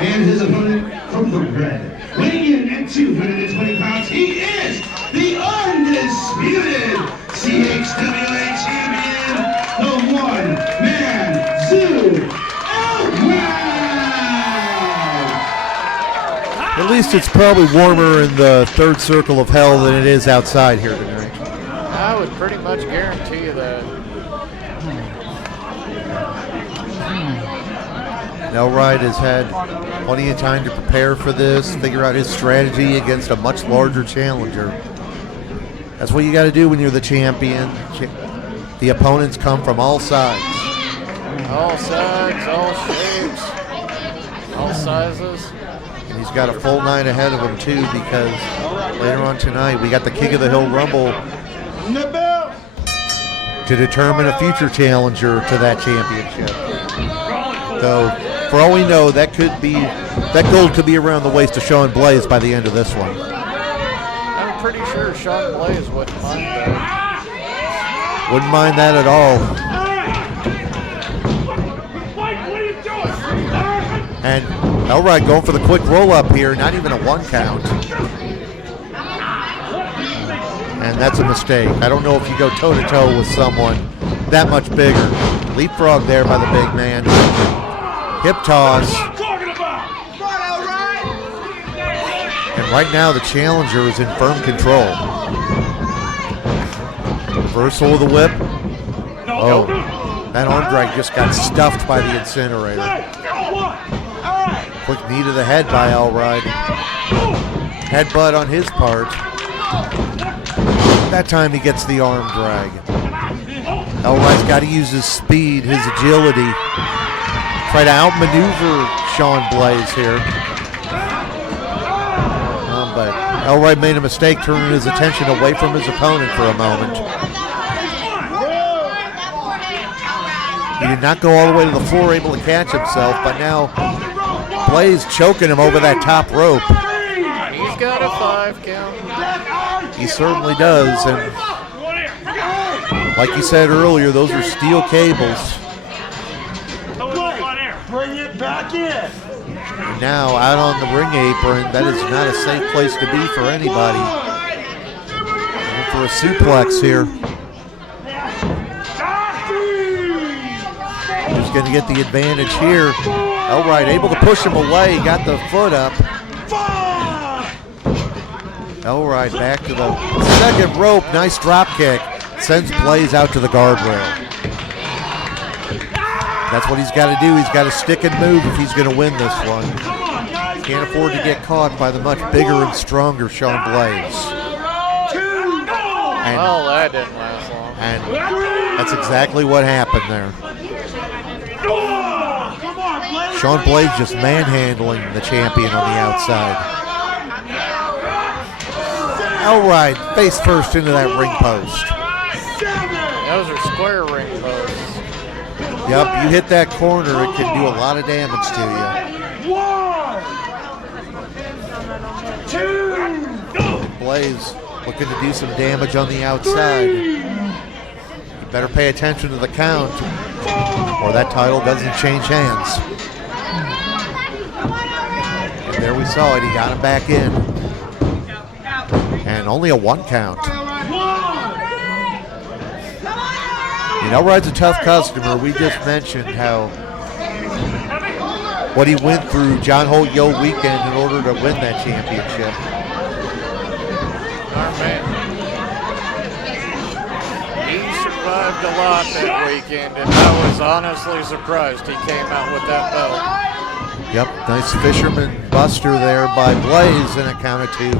And his opponent from the red, weighing in at 220 pounds, he is the undisputed CHWA champion, the one-man zoo, At least it's probably warmer in the third circle of hell than it is outside here tonight. I would pretty much guarantee you that. Elride has had plenty of time to prepare for this, figure out his strategy against a much larger challenger. That's what you got to do when you're the champion. The opponents come from all sides. All sides, all shapes, all sizes. He's got a full night ahead of him, too, because later on tonight we got the King of the Hill Rumble to determine a future challenger to that championship. Though, for all we know, that gold could be around the waist of Shawn Blaze by the end of this one. I'm pretty sure Shawn Blaze wouldn't mind that. Wouldn't mind that at all. And Elrod going for the quick roll-up here, not even a 1 count. And that's a mistake. I don't know if you go toe-to-toe with someone that much bigger. Leapfrog there by the big man. Hip toss. And right now the challenger is in firm control. Reversal of the whip. Oh, that arm drag just got stuffed by the incinerator. Quick knee to the head by Elrod. Headbutt on his part. That time he gets the arm drag. Elrod's got to use his speed, his agility. Try to outmaneuver Shawn Blaze here. But Elrod made a mistake turning his attention away from his opponent for a moment. He did not go all the way to the floor, able to catch himself, but now Blaze choking him over that top rope. He's got a 5 count. He certainly does, and like you said earlier, those are steel cables. Bring it back in. And now out on the ring apron, that is not a safe place to be for anybody. Going for a suplex here. He's going to get the advantage here. Elrod able to push him away, got the foot up. Elrod back to the second rope, nice drop kick. Sends Blaze out to the guardrail. That's what he's got to do. He's got to stick and move if he's going to win this one. Can't afford to get caught by the much bigger and stronger Shawn Blaze. Well, that didn't last long. And that's exactly what happened there. Shawn Blaze just manhandling the champion on the outside. Elrod face first into that ring post. Those are square ring posts. Yep, you hit that corner, it can do a lot of damage to you. Blaze looking to do some damage on the outside. You better pay attention to the count, or that title doesn't change hands. And there we saw it, he got him back in. And only a 1 count. You know, Elrod's a tough customer. We just mentioned how what he went through John Holt Yo weekend in order to win that championship. Our man, he survived a lot that weekend, and I was honestly surprised he came out with that belt. Yep, nice fisherman buster there by Blaze, and a count of 2.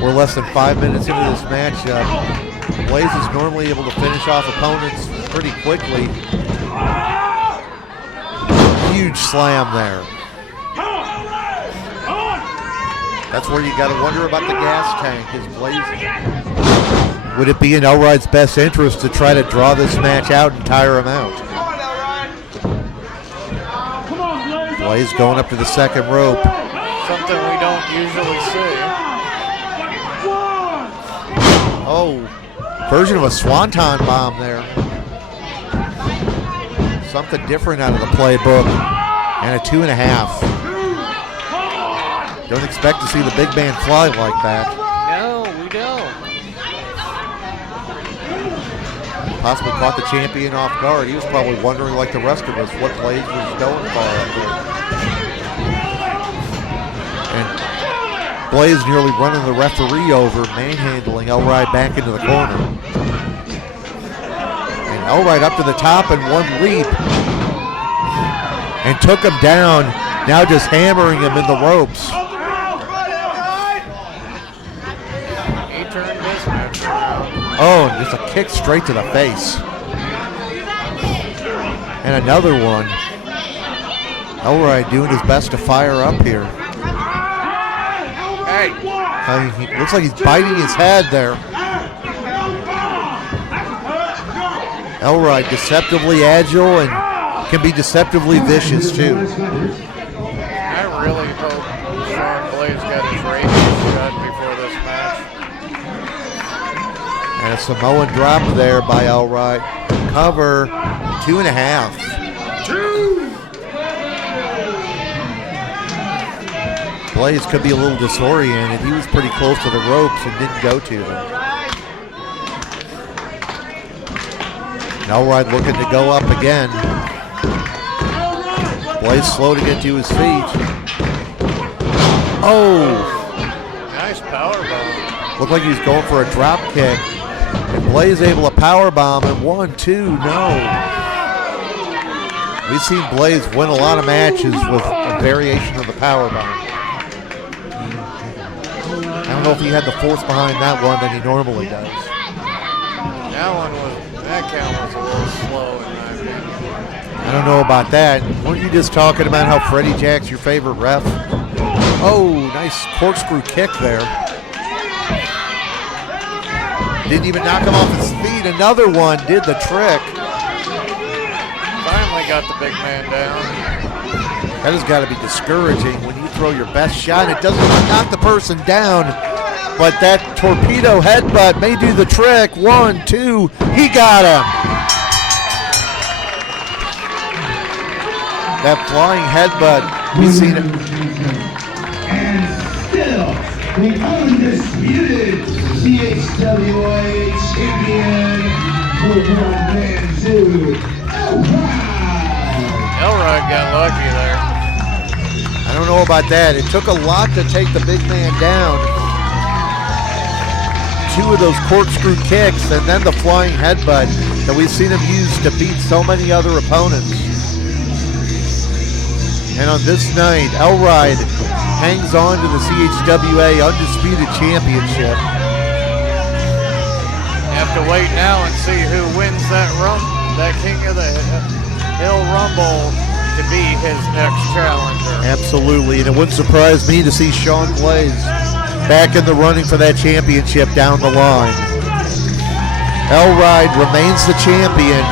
We're less than 5 minutes into this matchup. Blaze is normally able to finish off opponents pretty quickly. Huge slam there. That's where you got to wonder about the gas tank. Is Blaze, would it be in Elrod's best interest to try to draw this match out and tire him out? Blaze going up to the second rope. Something we don't usually see. Oh, version of a swanton bomb there. Something different out of the playbook. And a 2.5. Don't expect to see the big man fly like that. No, we don't. Possibly caught the champion off guard. He was probably wondering, like the rest of us, what Blaze was going for up there. And Blaze nearly running the referee over, manhandling Elrod back into the corner. And Elrod up to the top in one leap. And took him down, now just hammering him in the ropes. He turned his match around. Oh, just a kick straight to the face. And another one. Elroy doing his best to fire up here. Hey. He looks like he's biting his head there. Elroy deceptively agile and can be deceptively vicious too. I really hope Shawn Blaze got his ratings shut before this match. And a Samoan drop there by Elroy. Cover 2.5. Blaze could be a little disoriented. He was pretty close to the ropes and didn't go to them. Elroy looking to go up again. Blaze slow to get to his feet. Oh! Nice power bomb. Looked like he was going for a drop kick. And Blaze able to power bomb and 1, 2, no. We've seen Blaze win a lot of matches with a variation of the power bomb. I don't know if he had the force behind that one that he normally does. That count was a little slow in my opinion. I don't know about that. Weren't you just talking about how Freddie Jack's your favorite ref? Oh, nice corkscrew kick there. Didn't even knock him off his feet. Another one did the trick. Finally got the big man down. That has got to be discouraging when you throw your best shot and it doesn't knock the person down. But that torpedo headbutt may do the trick. 1, 2, he got him. That flying headbutt, we've seen it. And still, the undisputed CHWA champion for Man 2, Elroy got lucky there. I don't know about that. It took a lot to take the big man down. 2 of those corkscrew kicks and then the flying headbutt that we've seen him use to beat so many other opponents. And on this night, Elroy hangs on to the CHWA Undisputed Championship. Have to wait now and see who wins that King of the Hill Rumble to be his next challenger. Absolutely, and it wouldn't surprise me to see Shawn Blaze back in the running for that championship down the line. Elroy remains the champion.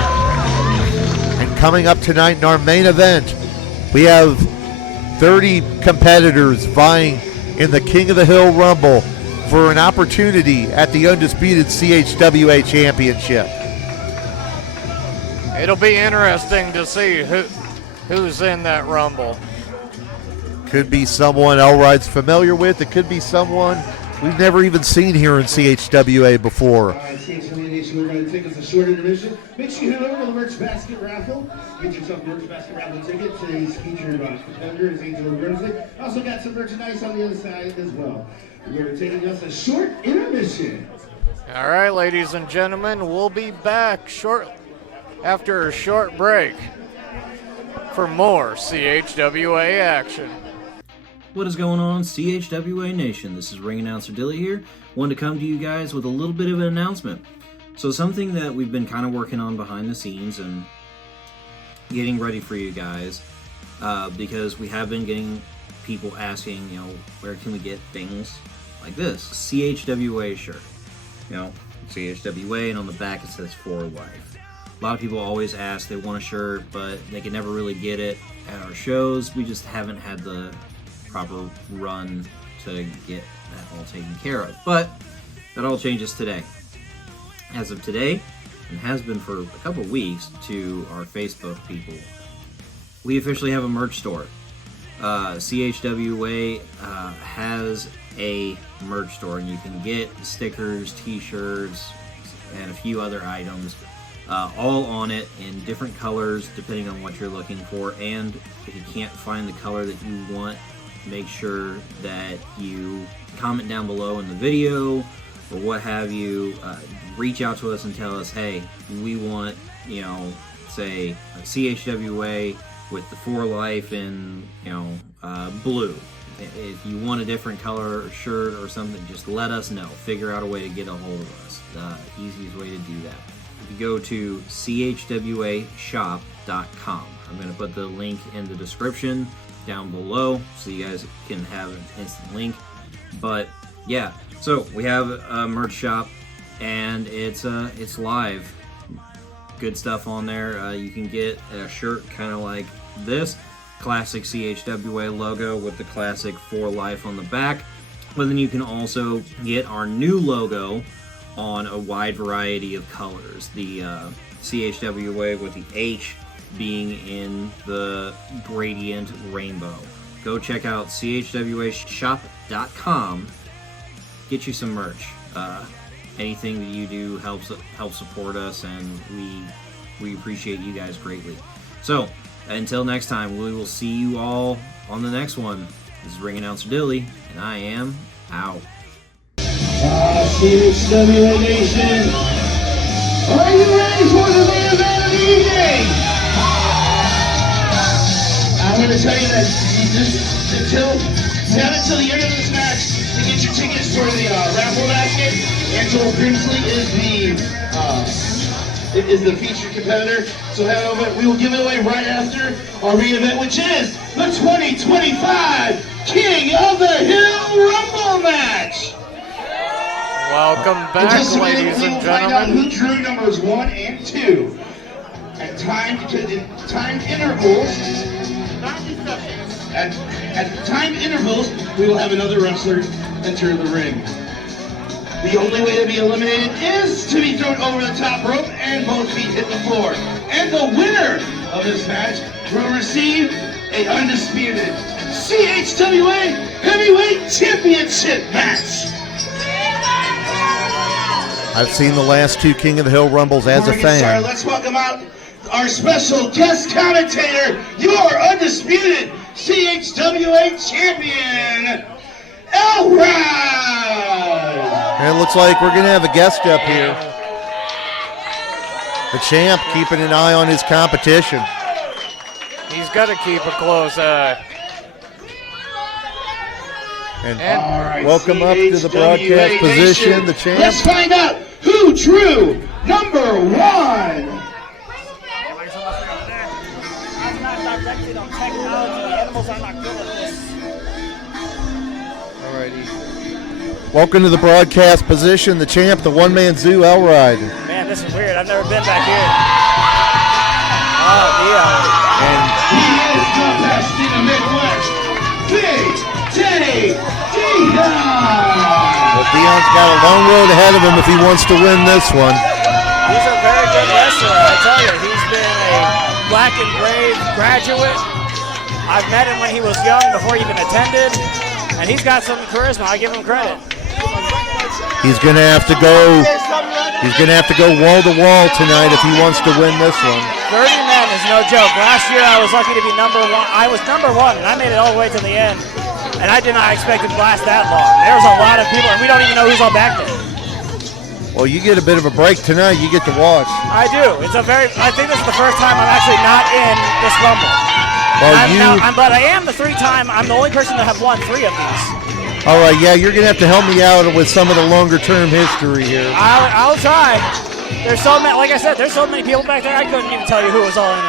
And coming up tonight in our main event, we have 30 competitors vying in the King of the Hill Rumble for an opportunity at the undisputed CHWA Championship. It'll be interesting to see who's in that Rumble. Could be someone Elroy's familiar with. It could be someone we've never even seen here in CHWA before. All right, CHWA Nation, we're going to take us a short intermission. Make sure you head over to the merch basket raffle. Get yourself a merch basket raffle ticket. Today's featured competitor is Angelo Grimsley. Also got some merchandise on the other side as well. We're taking us a short intermission. All right, ladies and gentlemen, we'll be back after a short break for more CHWA action. What is going on, CHWA Nation? This is ring announcer Dilly here. Wanted to come to you guys with a little bit of an announcement. So something that we've been kind of working on behind the scenes and getting ready for you guys, because we have been getting people asking, where can we get things like this? CHWA shirt. CHWA, and on the back it says For Life. A lot of people always ask, they want a shirt, but they can never really get it at our shows. We just haven't had the proper run to get that all taken care of. But that all changes today. As of today, and has been for a couple of weeks to our Facebook people, we officially have a merch store. CHWA has a merch store, and you can get stickers, t-shirts, and a few other items, all on it in different colors depending on what you're looking for. And if you can't find the color that you want, make sure that you comment down below in the video or what have you. Reach out to us and tell us, hey, we want, say a CHWA with the For Life in, blue. If you want a different color shirt or something, just let us know. Figure out a way to get a hold of us. The easiest way to do that. If you go to CHWAshop.com, I'm going to put the link in the description down below so you guys can have an instant link. But yeah, so we have a merch shop and it's live. Good stuff on there. You can get a shirt kind of like this. Classic CHWA logo with the classic For Life on the back. But then you can also get our new logo on a wide variety of colors. The CHWA with the H being in the gradient rainbow. Go check out CHWAshop.com. Get you some merch. Anything that you do helps support us, and we appreciate you guys greatly. So, until next time, we will see you all on the next one. This is Ring Announcer Dilly, and I am out. CHWA Nation, are you ready for the main event of the evening? I'm going to tell you that you have until the end of this match to get your tickets for the raffle basket. Angelo Grimsley is the featured competitor, so head over. We will give it away right after our main event, which is the 2025 King of the Hill Rumble match. Welcome back, ladies and find out gentlemen. who drew numbers 1 and 2 at timed intervals. At timed intervals, we will have another wrestler enter the ring. The only way to be eliminated is to be thrown over the top rope and both feet hit the floor. And the winner of this match will receive a undisputed CHWA Heavyweight Championship match. I've seen the last 2 King of the Hill Rumbles as a Before we get started, fan. let's welcome out our special guest commentator, your undisputed CHWA champion, Elrod! And it looks like we're going to have a guest up here. The champ keeping an eye on his competition. He's got to keep a close eye. And All right, welcome up to the CHWA broadcast position, Nation. the champ. Let's find out who drew number 1. I'm not directed on technology. Animals are not good at this. Alrighty. Welcome to the broadcast position, the champ, the one-man zoo, Elrod. Man, this is weird. I've never been back here. Oh, yeah. And He is the best in the Midwest, Big Daddy Dion. well, Dion's got a long road ahead of him if he wants to win this one. He's a very good wrestler, I tell you. He's been a black and gray graduate. I've met him when he was young, before he even attended. And he's got some charisma. I give him credit. He's gonna have to go wall to wall tonight if he wants to win this one. 30 men is no joke. Last year I was lucky to be number 1. I was number 1, and I made it all the way to the end. And I did not expect it to last that long. There's a lot of people, and we don't even know who's all back there. Well, you get a bit of a break tonight. You get to watch. I do. I think this is the first time I'm actually not in this Rumble. Well, But I am the 3-time. I'm the only person to have won 3 of these. all right, yeah, you're gonna have to help me out with some of the longer-term history here. I'll try. There's so many. Like I said, there's so many people back there. I couldn't even tell you who was all in it.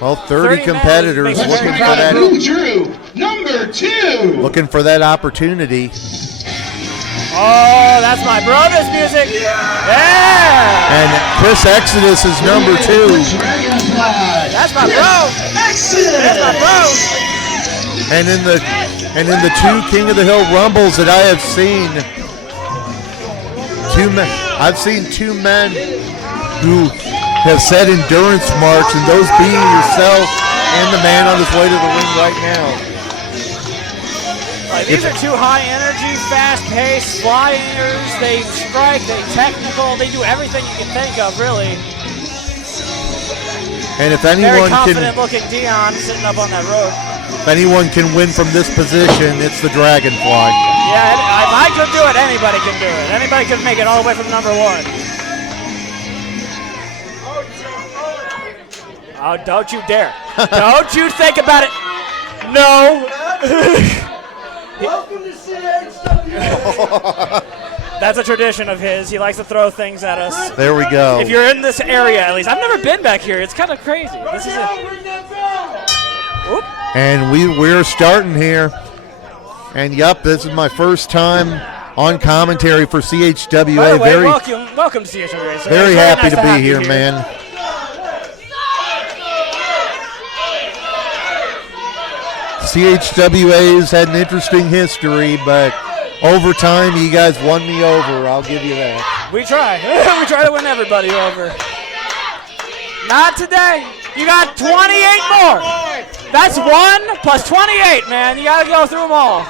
Well, 30 competitors Let's looking Find for out that, who drew number 2. looking for that opportunity. Oh, that's my brother's music. Yeah. And Chris Exodus is number 2. Dragonfly. That's my bro. That's my bro. And in the 2 King of the Hill Rumbles that I have seen, I've seen 2 men who have said endurance marks, and those being yourself and the man on his way to the ring right now. These are 2 high-energy, fast-paced flyers. They strike, they technical, they do everything you can think of, really. And if Very anyone confident-looking Dion sitting up on that rope. can win from this position, it's the Dragonfly. Yeah, if I could do it, anybody can do it. Anybody could make it all the way from number 1. Oh, don't you dare. Don't you think about it. No. Welcome to CHWA. That's a tradition of his. He likes to throw things at us. There we go. If you're in this area, at least. I've never been back here. It's kind of crazy. This is And we're starting here. And yep, this is my first time on commentary for CHWA. By the way, very welcome to CHWA. So very it's happy nice to be have you here, man. CHWA's had an interesting history, but over time, you guys won me over. I'll give you that. We try. We try to win everybody over. Not today. You got 28 more. That's 1 plus 28, man. You got to go through them all.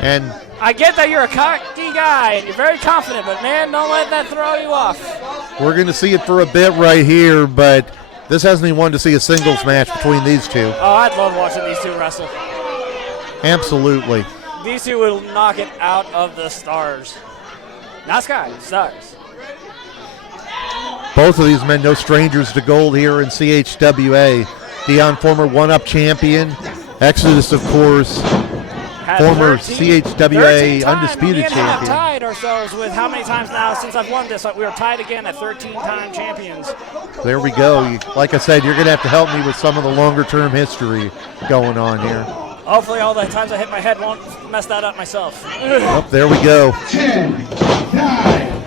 And I get that you're a cocky guy and you're very confident, but, man, don't let that throw you off. we're going to see it for a bit right here, but this hasn't even wanted to see a singles match between these two. Oh, I'd love watching these two wrestle. Absolutely. These two will knock it out of the stars. Not sky, stars. Both of these men no strangers to gold here in CHWA. Dion, former one-up champion. Exodus, of course, Had former 13 CHWA times. undisputed Me and him have champion. tied ourselves with how many times now since I've won this? We are tied again at 13-time champions. There we go. Like I said, you're going to have to help me with some of the longer-term history going on here. Hopefully all the times I hit my head won't mess that up myself. Oh, there we go. 10, 9,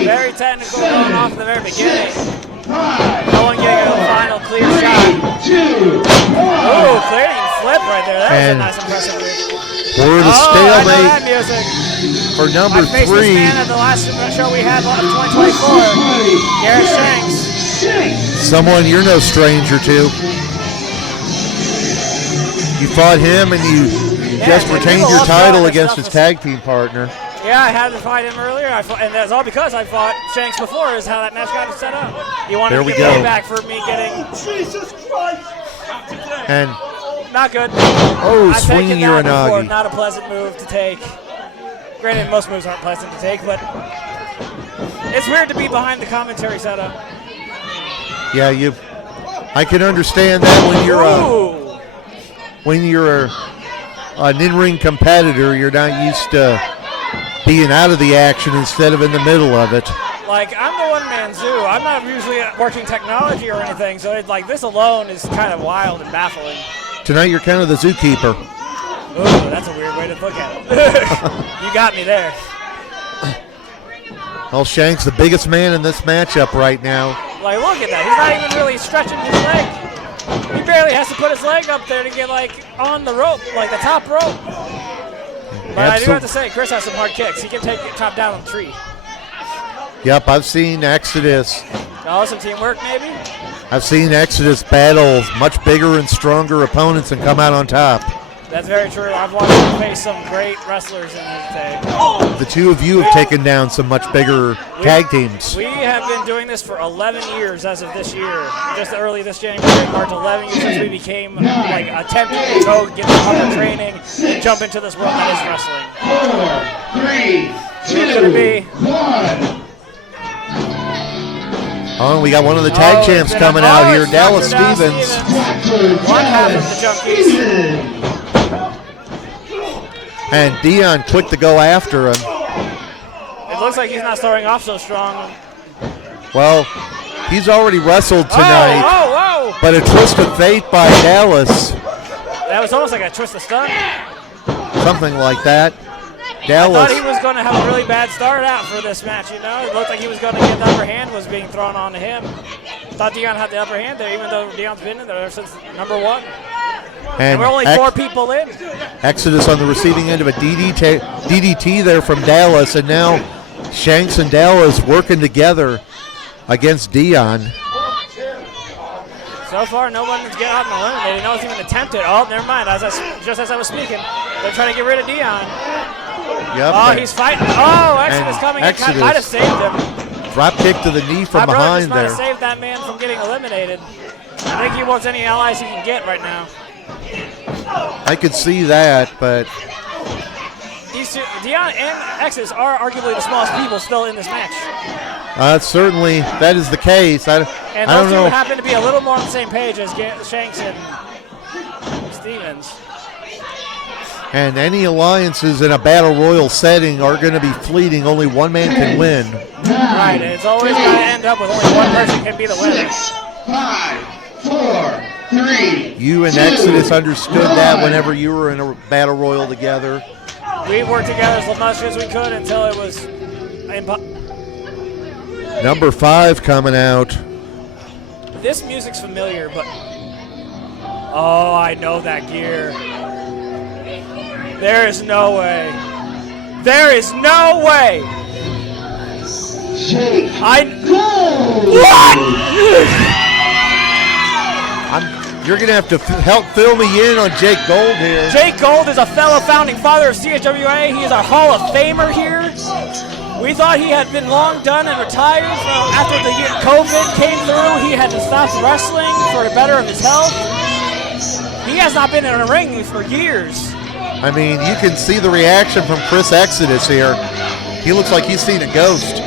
8, Very technical going off at the very beginning. 5, No one getting a final clear shot. 2, 1. Ooh, clearing flip right there. That was a And nice impressive move. we're at a Oh, I know stalemate that music. for number I faced this 3. man at the last show we had of 2024. Garrett Shanks. Someone you're no stranger to. You fought him and you just dude, retained people your love title throwing against this his stuff. tag team partner. Yeah, I had to fight him earlier, and that's all because I fought Shanks before, is how that match got set up. You wanted There to we get go. payback for me getting Jesus Christ. And not good. oh, I've swinging taken that before, Uranagi. not a pleasant move to take. Granted, most moves aren't pleasant to take, but it's weird to be behind the commentary setup. Yeah, I can understand that Ooh. when you're an in-ring competitor, you're not used to being out of the action instead of in the middle of it. Like, I'm the one-man zoo. I'm not usually working technology or anything, so like this alone is kind of wild and baffling. Tonight, you're kind of the zookeeper. Ooh, that's a weird way to look at it. You got me there. Well, Shanks, the biggest man in this matchup right now. Like, look at that. He's not even really stretching his leg. He barely has to put his leg up there to get, like, on the rope, like the top rope. But I do have to say, Chris has some hard kicks. He can take it top down on the tree. Yep, I've seen Exodus. Oh, some teamwork, maybe? I've seen Exodus battle much bigger and stronger opponents and come out on top. That's very true. I've watched him face some great wrestlers in his day. The two of you have taken down some much bigger tag teams. We have been doing this for 11 years as of this year. Just early this January marked 11 years since we became, like, attempting to go get the proper training and jump into this world that is wrestling. 4, 3, 2, Who's gonna be? 1. Oh, we got one of the tag champs it's coming been a- out oh, here, it's Dallas Dr. Stevens. One half of the Junkies. And Dion quick to go after him. It looks like he's not starting off so strong. Well, he's already wrestled tonight, Oh. but a twist of fate by Dallas, That was almost like a twist of stun. something like that. I Dallas, thought he was going to have a really bad start out for this match, you know? It looked like he was going to get the upper hand was being thrown onto him. Thought Dion had the upper hand there, even though Dion's been in there since number 1. And we're only 4 people in. Exodus on the receiving end of a DDT there from Dallas, and now Shanks and Dallas working together against Dion. So far, no one's getting out and eliminated. No one's even attempted. Oh, never mind. Just as I was speaking, they're trying to get rid of Dion. Yep. Oh, he's fighting. Oh, Exodus and coming Exodus. in. Might have saved him. Drop kick to the knee from My brother behind just might there. have saved that man from getting eliminated. I think he wants any allies he can get right now. I could see that, but These two, Dion and Exodus are arguably the smallest people still in this match. certainly that is the case. I And don't those two know. happen to be a little more on the same page as Shanks and Stevens. And any alliances in a battle royal setting are going to be fleeting. Only one man can win. Right, and it's always going to end up with only one person can be the winner. 6, 5, 4, 3. You and Exodus understood that whenever you were in a battle royal together. We worked together as much as we could until it was Number 5 coming out. This music's familiar, but oh, I know that gear. There is no way. There is no way. You're going to have to help fill me in on Jake Gold here. Jake Gold is a fellow founding father of CHWA. He is our Hall of Famer here. We thought he had been long done and retired after the year COVID came through. He had to stop wrestling for the better of his health. He has not been in a ring for years. I mean, you can see the reaction from Chris Exodus here. He looks like he's seen a ghost.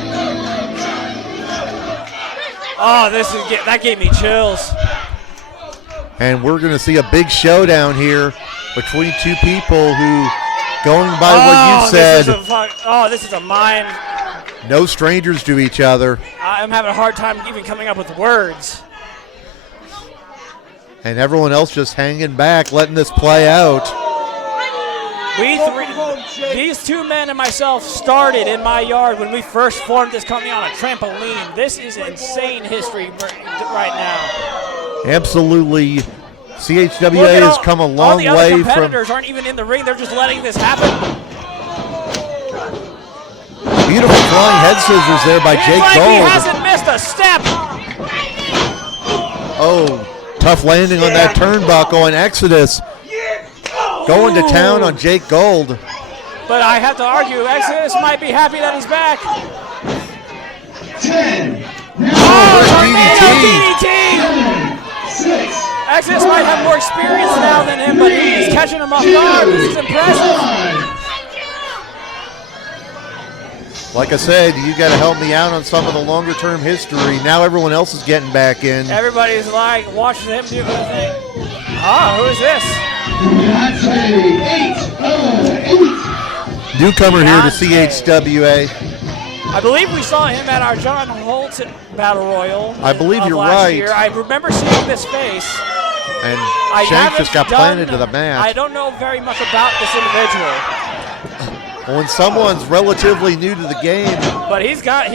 Oh, that gave me chills. And we're going to see a big showdown here between two people who, going by what you said, this is a mind. No strangers to each other. I'm having a hard time even coming up with words. And everyone else just hanging back, letting this play out. These two men and myself started in my yard when we first formed this company on a trampoline. This is insane history right now. Absolutely. CHWA has come a long way from... All the other competitors aren't even in the ring. They're just letting this happen. Beautiful flying head scissors there by Jake Gold. He hasn't missed a step. Oh, tough landing on that turnbuckle, and Exodus going to town on Jake Gold. But I have to argue, Exodus might be happy that he's back. 10. DDT. Exodus might have more experience now than him, but he's catching him off guard. This is impressive. Like I said, you got to help me out on some of the longer-term history. Now everyone else is getting back in. Everybody's like watching him do the thing. Ah, who is this? Newcomer here to CHWA. I believe we saw him at our John Holt Battle Royal. I believe you're last right. Year. I remember seeing this face. And Shank just got planted to the mat. I don't know very much about this individual. When someone's relatively new to the game. But he's caught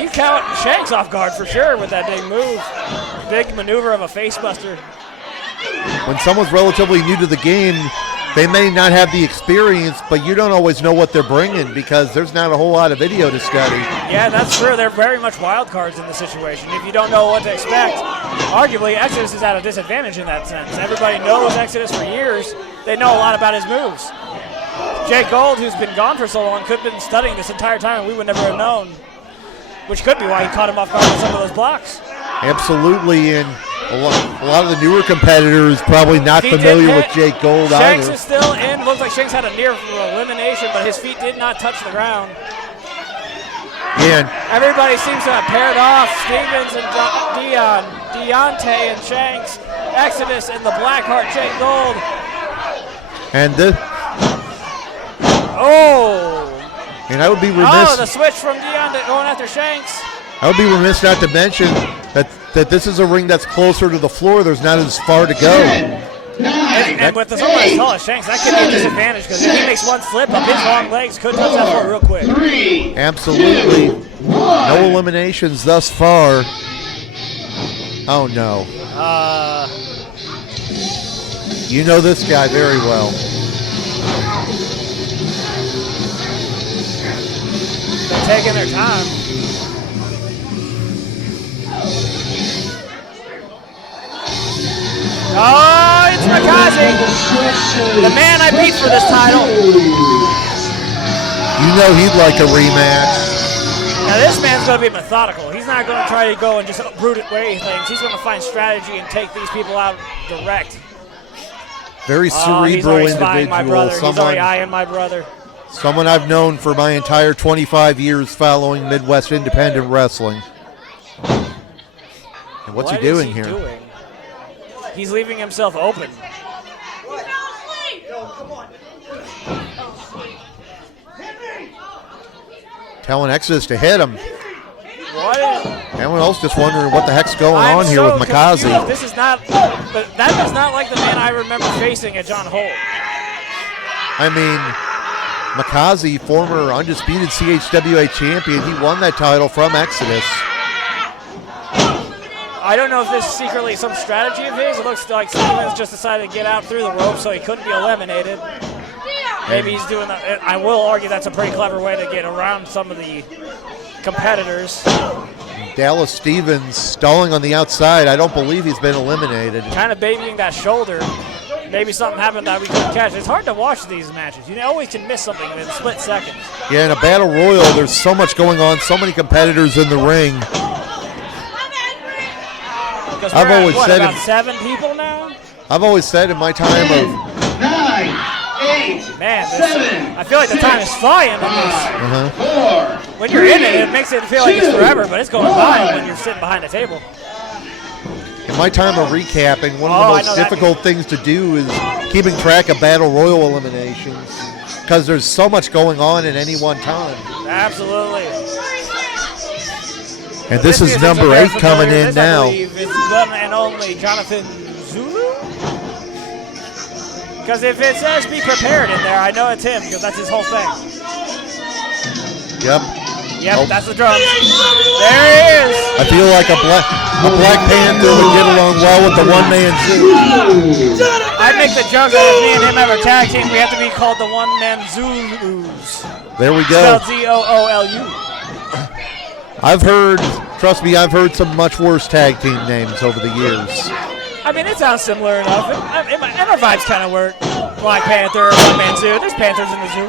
Shanks off guard for sure with that big move. Big maneuver of a face buster. When someone's relatively new to the game, they may not have the experience, but you don't always know what they're bringing because there's not a whole lot of video to study. Yeah, that's true. They're very much wild cards in this situation. If you don't know what to expect, arguably Exodus is at a disadvantage in that sense. Everybody knows Exodus for years. They know a lot about his moves. Jake Gold, who's been gone for so long, could have been studying this entire time and we would never have known, which could be why he caught him off guard with some of those blocks. Absolutely, and a lot of the newer competitors probably not familiar with Jake Gold Shanks either. is still in. Looks like Shanks had a near elimination, but his feet did not touch the ground. Yeah. Everybody seems to have paired off. Stevens and Deontay and Shanks. Exodus and the Blackheart Jake Gold. And I would be remiss. Oh, the switch from Deontay going after Shanks. I would be remiss not to mention that this is a ring that's closer to the floor. There's not as far to go. And with someone as tall as Shanks, that could be a disadvantage because if he makes one slip up, his long legs could touch that floor real quick. Absolutely. No eliminations thus far. Oh, no. You know this guy very well. They're taking their time. Oh, it's Marquis, the man I beat for this title. You know he'd like a rematch. Now this man's going to be methodical. He's not going to try to go and just brute away things. He's going to find strategy and take these people out direct. Very cerebral he's already individual. My brother. He's already eyeing my brother. Someone I've known for my entire 25 years following Midwest independent wrestling. And what's he doing here? He's leaving himself open. telling Exodus to hit him. What is... Everyone else just wondering what the heck's going I'm on here so with Makazi. confused. This is not, but that is not like the man I remember facing at John Holt. I mean, Makazi, former undisputed CHWA champion, he won that title from Exodus. I don't know if this is secretly some strategy of his. It looks like Stevens just decided to get out through the rope so he couldn't be eliminated. Maybe he's doing that. I will argue that's a pretty clever way to get around some of the competitors. Dallas Stevens stalling on the outside. I don't believe he's been eliminated. Kind of babying that shoulder. Maybe something happened that we couldn't catch. It's hard to watch these matches. You always can miss something in split seconds. Yeah, in a battle royal, there's so much going on, so many competitors in the ring. I've always said about 7 people now? I've always said in my time 10, 9, 8, Man, 7, I feel like the time is flying in this. 4. When you're in it, it makes it feel like it's forever, but it's going by when you're sitting behind the table. In my time of recapping, one of the most difficult things to do is keeping track of battle royal eliminations because there's so much going on at any one time. Absolutely. And this is number 8 coming in now. I believe it's one and only Jonathan Zulu. Because if it says be prepared in there, I know it's him because that's his whole thing. Yep. Yep, that's the drums. There he is. I feel like a Black Panther would get along well with the one-man Zulu. I make the joke that if me and him ever tag team, we have to be called the one-man Zulus. There we go. Spelled Z-O-O-L-U. I've heard, trust me, I've heard some much worse tag team names over the years. I mean, it sounds similar enough. And our vibes kind of work. Black Panther, One Man Zoo. There's Panthers in the zoo.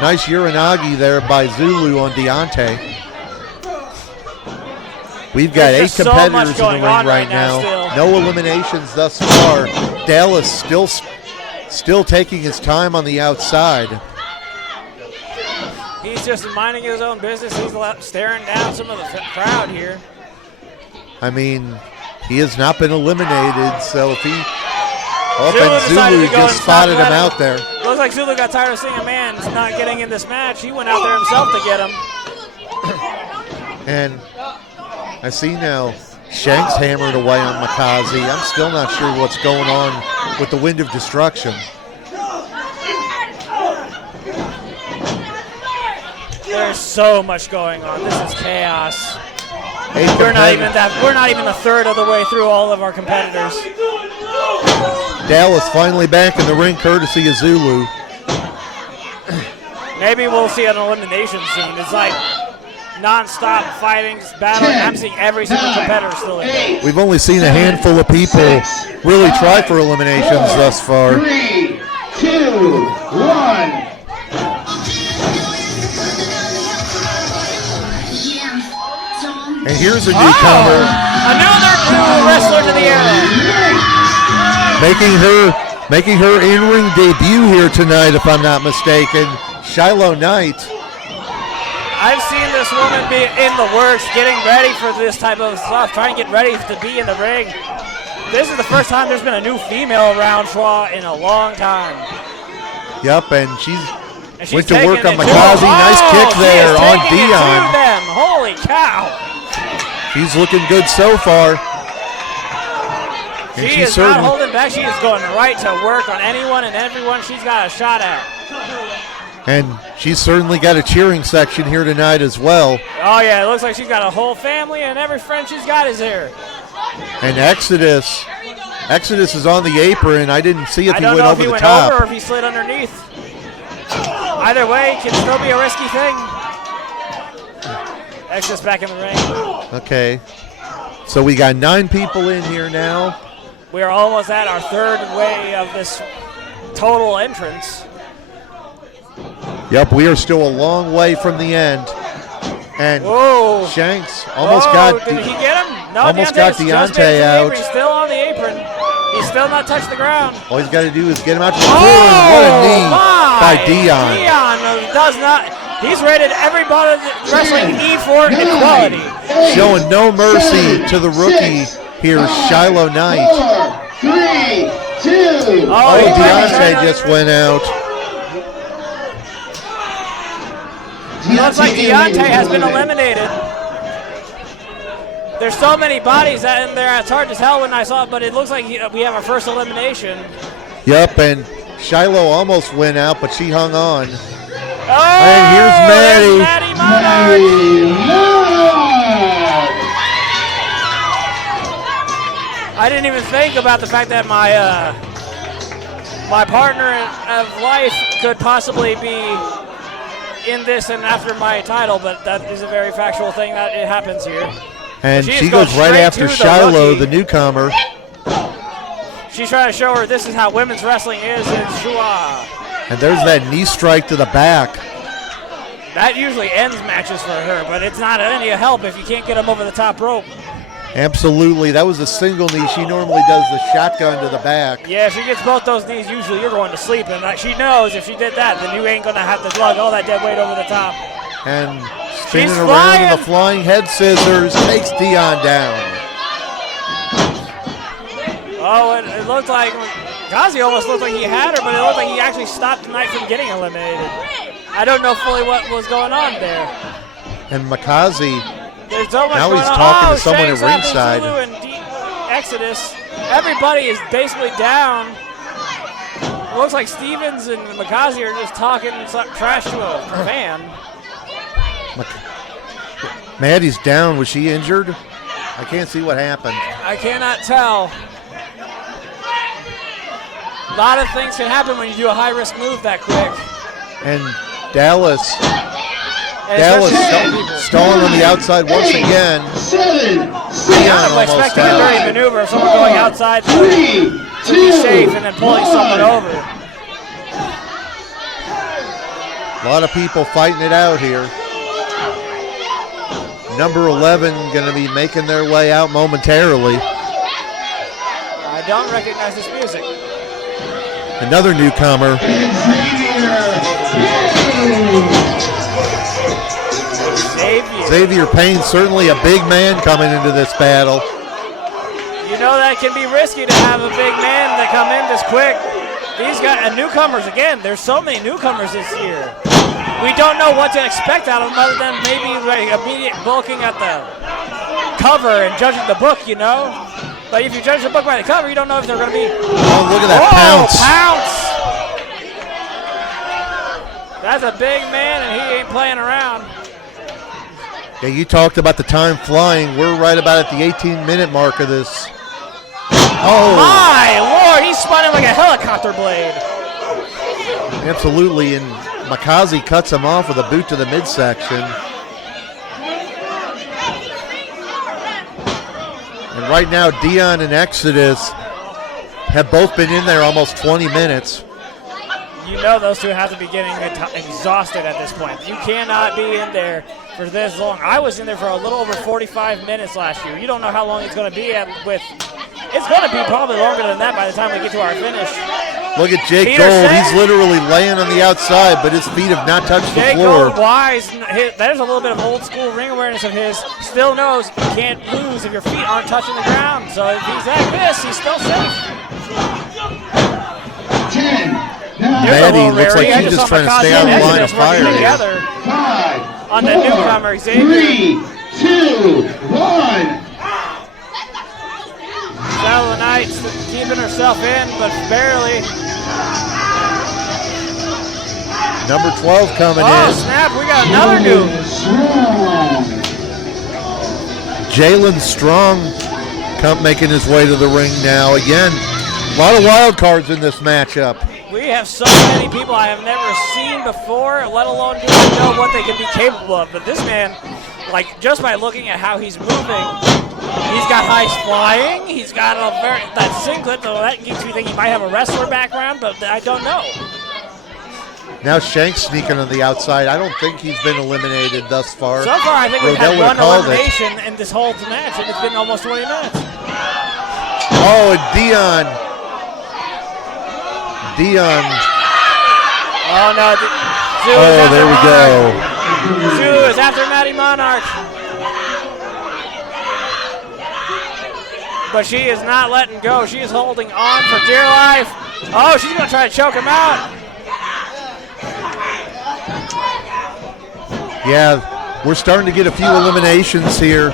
Nice Uranagi there by Zulu on Deontay. We've got 8 competitors in the ring right now. No eliminations thus far. Dallas still taking his time on the outside. He's just minding his own business. He's staring down some of the crowd here. I mean, he has not been eliminated, so if he... Zulu just spotted him out there. Looks like Zulu got tired of seeing a man not getting in this match. He went out there himself to get him. And I see now Shanks hammered away on Makazi. I'm still not sure what's going on with the Wind of Destruction. There's so much going on. This is chaos. We're not even a third of the way through all of our competitors. Dallas finally back in the ring courtesy of Zulu. Maybe we'll see an elimination soon. It's like non-stop fighting, battling. I'm seeing every single competitor still in there. We've only seen a handful of people really try for eliminations thus far. 3, 2, 1. And here's a newcomer. Another new wrestler to the area. Making her in-ring debut here tonight, if I'm not mistaken, Shiloh Knight. I've seen this woman be in the works, getting ready for this type of stuff, trying to get ready to be in the ring. This is the first time there's been a new female around CHWA in a long time. Yep, and she's went to work on Makazi. Nice kick there on Dion. Holy cow. She's looking good so far. She is not holding back. She is going right to work on anyone and everyone she's got a shot at. And she's certainly got a cheering section here tonight as well. Oh, yeah, it looks like she's got a whole family, and every friend she's got is here. And Exodus is on the apron. I didn't see if he went over the top. I don't know if he went over or if he slid underneath. Either way, it can still be a risky thing. Exodus back in the ring. Okay. So we got 9 people in here now. We are almost at our third way of this total entrance. Yep, we are still a long way from the end. And Shanks almost did he get him? No, almost got Deontay out. He's still on the apron. He's still not touched the ground. All he's got to do is get him out to the floor, and what a knee by Dion. Dion does not. He's rated everybody wrestling E for equality. Showing no mercy to the rookie here, Shiloh Knight. 4, 3, 2. Deontay just went out. Looks like Deontay has been eliminated. There's so many bodies in there, it's hard to tell when I saw it, but it looks like we have our first elimination. Yep, and Shiloh almost went out, but she hung on. Oh, and here's Maddie. Maddie Monarch. I didn't even think about the fact that my partner of life could possibly be in this and after my title, but that is a very factual thing that it happens here. And she goes right after Shiloh, the newcomer. She's trying to show her this is how women's wrestling is in CHWA. And there's that knee strike to the back. That usually ends matches for her, but it's not any help if you can't get them over the top rope. Absolutely. That was a single knee. She normally does the shotgun to the back. Yeah, if she gets both those knees, usually you're going to sleep. And she knows if she did that, then you ain't going to have to lug all that dead weight over the top. And spinning around with a flying head scissors, takes Dion down. Oh, it looked like Gazi almost looked like he had her, but it looked like he actually stopped the Knight from getting eliminated. I don't know fully what was going on there. And Makazi, there's so much now going he's on. talking to someone at Shanks, ringside. Zulu, and Exodus. Everybody is basically down. It looks like Stevens and Makazi are just talking trash to a fan. Maddie's down. Was she injured? I can't see what happened. I cannot tell. A lot of things can happen when you do a high-risk move that quick. And Dallas stalling on the outside once again. I'm expecting a dirty maneuver of someone going outside to be safe and then pulling someone over. A lot of people fighting it out here. Number 11 going to be making their way out momentarily. I don't recognize this music. Another newcomer. Xavier Payne, certainly a big man coming into this battle. You know that can be risky to have a big man that come in this quick. These guys, and newcomers, again, there's so many newcomers this year. We don't know what to expect out of them other than maybe like immediate bulking at the cover and judging the book, you know? But if you judge the book by the cover, you don't know if they're going to be. Oh, look at that pounce. That's a big man, and he ain't playing around. Yeah, you talked about the time flying. We're right about at the 18-minute mark of this. Oh. My Lord, he spun him like a helicopter blade. Absolutely, and Makazi cuts him off with a boot to the midsection. And right now, Dion and Exodus have both been in there almost 20 minutes. You know those two have to be getting exhausted at this point. You cannot be in there for this long. I was in there for a little over 45 minutes last year. You don't know how long it's going to be it's going to be probably longer than that by the time we get to our finish. Look at Jake Gold. He's literally laying on the outside, but his feet have not touched the floor. Jake Gold, wise. There's a little bit of old school ring awareness of his. Still knows you can't lose if your feet aren't touching the ground. So if he's like this, he's still safe. 10. Maddie looks like she's just trying to stay out of the line of fire here. 5, on the newcomer, Xavier. 3, 2, 1. Shadow Knight's keeping herself in, but barely. Number 12 coming in. Oh, snap, we got another new. Jalen Strong making his way to the ring now. Again, a lot of wild cards in this matchup. We have so many people I have never seen before, let alone do I know what they can be capable of. But this man, like, just by looking at how he's moving, he's got high flying, he's got that singlet, so that makes me think he might have a wrestler background, but I don't know. Now Shanks sneaking on the outside. I don't think he's been eliminated thus far. So far, I think we've had one elimination in this whole match, and it's been almost 20 minutes. Oh, and Dion. Oh, no. There we go. Zulu is after Maddie Monarch. But she is not letting go. She is holding on for dear life. Oh, she's going to try to choke him out. Yeah, we're starting to get a few eliminations here.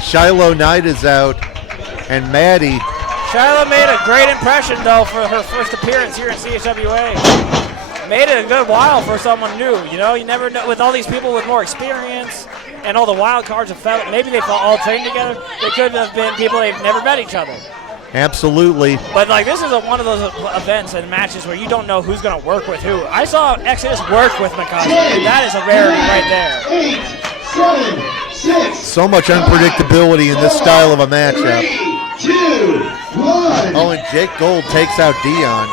Shiloh Knight is out, and Maddie. Shiloh made a great impression, though, for her first appearance here in CHWA. Made it a good while for someone new. You know, you never know. With all these people with more experience and all the wild cards have felt, maybe they've all trained together. They could have been people they've never met each other. Absolutely. But like this is one of those events and matches where you don't know who's going to work with who. I saw Exodus work with McCausey, and that is a rarity right there. 8, 7, 6. So much unpredictability in this style of a matchup. 3, 2, 1. Oh, and Jake Gold takes out Dion.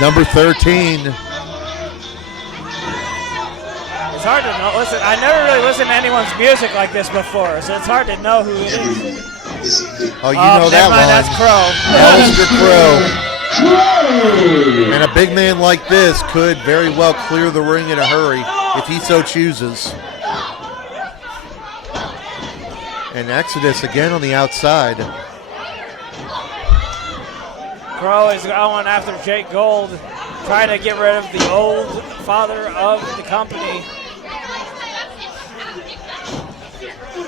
Number 13. It's hard to know. Listen, I never really listened to anyone's music like this before, so it's hard to know who it is. Oh, you know that one. That's Crow. Alister Crow. And a big man like this could very well clear the ring in a hurry if he so chooses. And Exodus again on the outside. Crow is going after Jake Gold, trying to get rid of the old father of the company.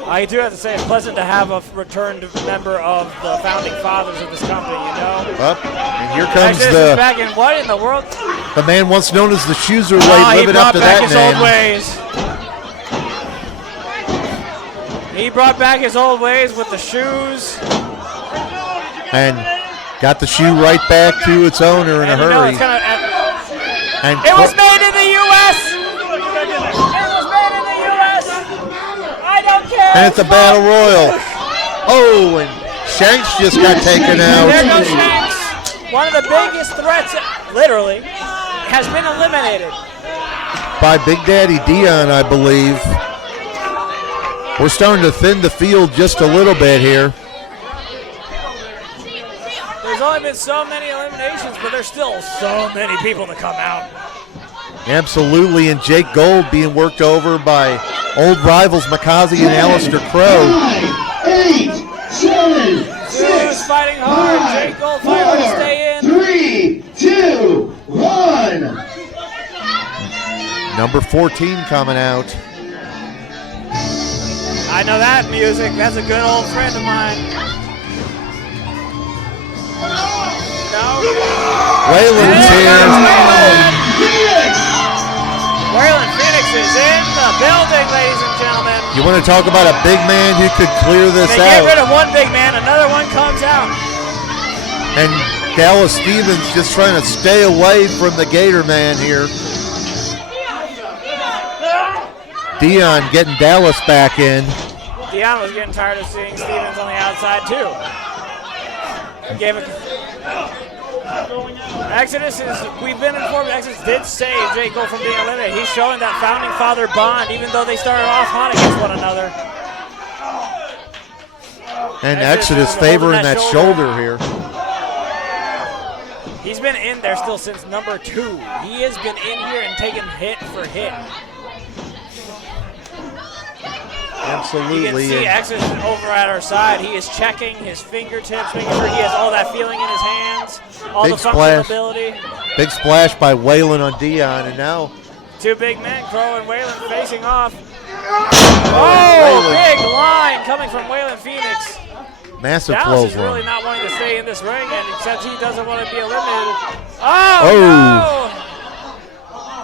I do have to say it's pleasant to have a returned member of the founding fathers of this company, you know? Up, and here comes Exodus is back in what in the world? the man once known as the Shoeserweight, living up to that name. He brought back his old ways with the shoes. And got the shoe right back to its owner in a hurry. And it was made in the U.S. I don't care. And it's a battle royal. Oh, and Shanks just got taken out. There goes Shanks. One of the biggest threats, literally, has been eliminated. By Big Daddy Dion, I believe. We're starting to thin the field just a little bit here. There's only been so many eliminations, but there's still so many people to come out. Absolutely, and Jake Gold being worked over by old rivals McCausey and Alister Crow. 9, 8, 7, 6, fighting hard. Jake Gold fighting hard to stay in. 3, 2, 1. Number 14 coming out. I know that music. That's a good old friend of mine. No. Waylon's here. Waylon Phoenix is in the building, ladies and gentlemen. You want to talk about a big man who could clear this They out? get rid of one big man, another one comes out. And Dallas Stevens just trying to stay away from the Gator man here. Dion getting Dallas back in. Dion was getting tired of seeing Stevens on the outside too. Gave it. Exodus is, we've been informed Exodus did save Jake Gold from being eliminated. He's showing that founding father bond, even though they started off hot against one another. And Exodus favoring that shoulder here. He's been in there still since number 2. He has been in here and taken hit for hit. Absolutely. You can see Exodus is over at our side. He is checking his fingertips, making sure he has all that feeling in his hands, all Big the splash. functionality. Big splash by Waylon on Dion, and now Two big men, Crow and Waylon, facing off. Oh, big line coming from Waylon Phoenix. massive Dallas is clothesline. really not wanting to stay in this ring, and except he doesn't want to be eliminated. Oh,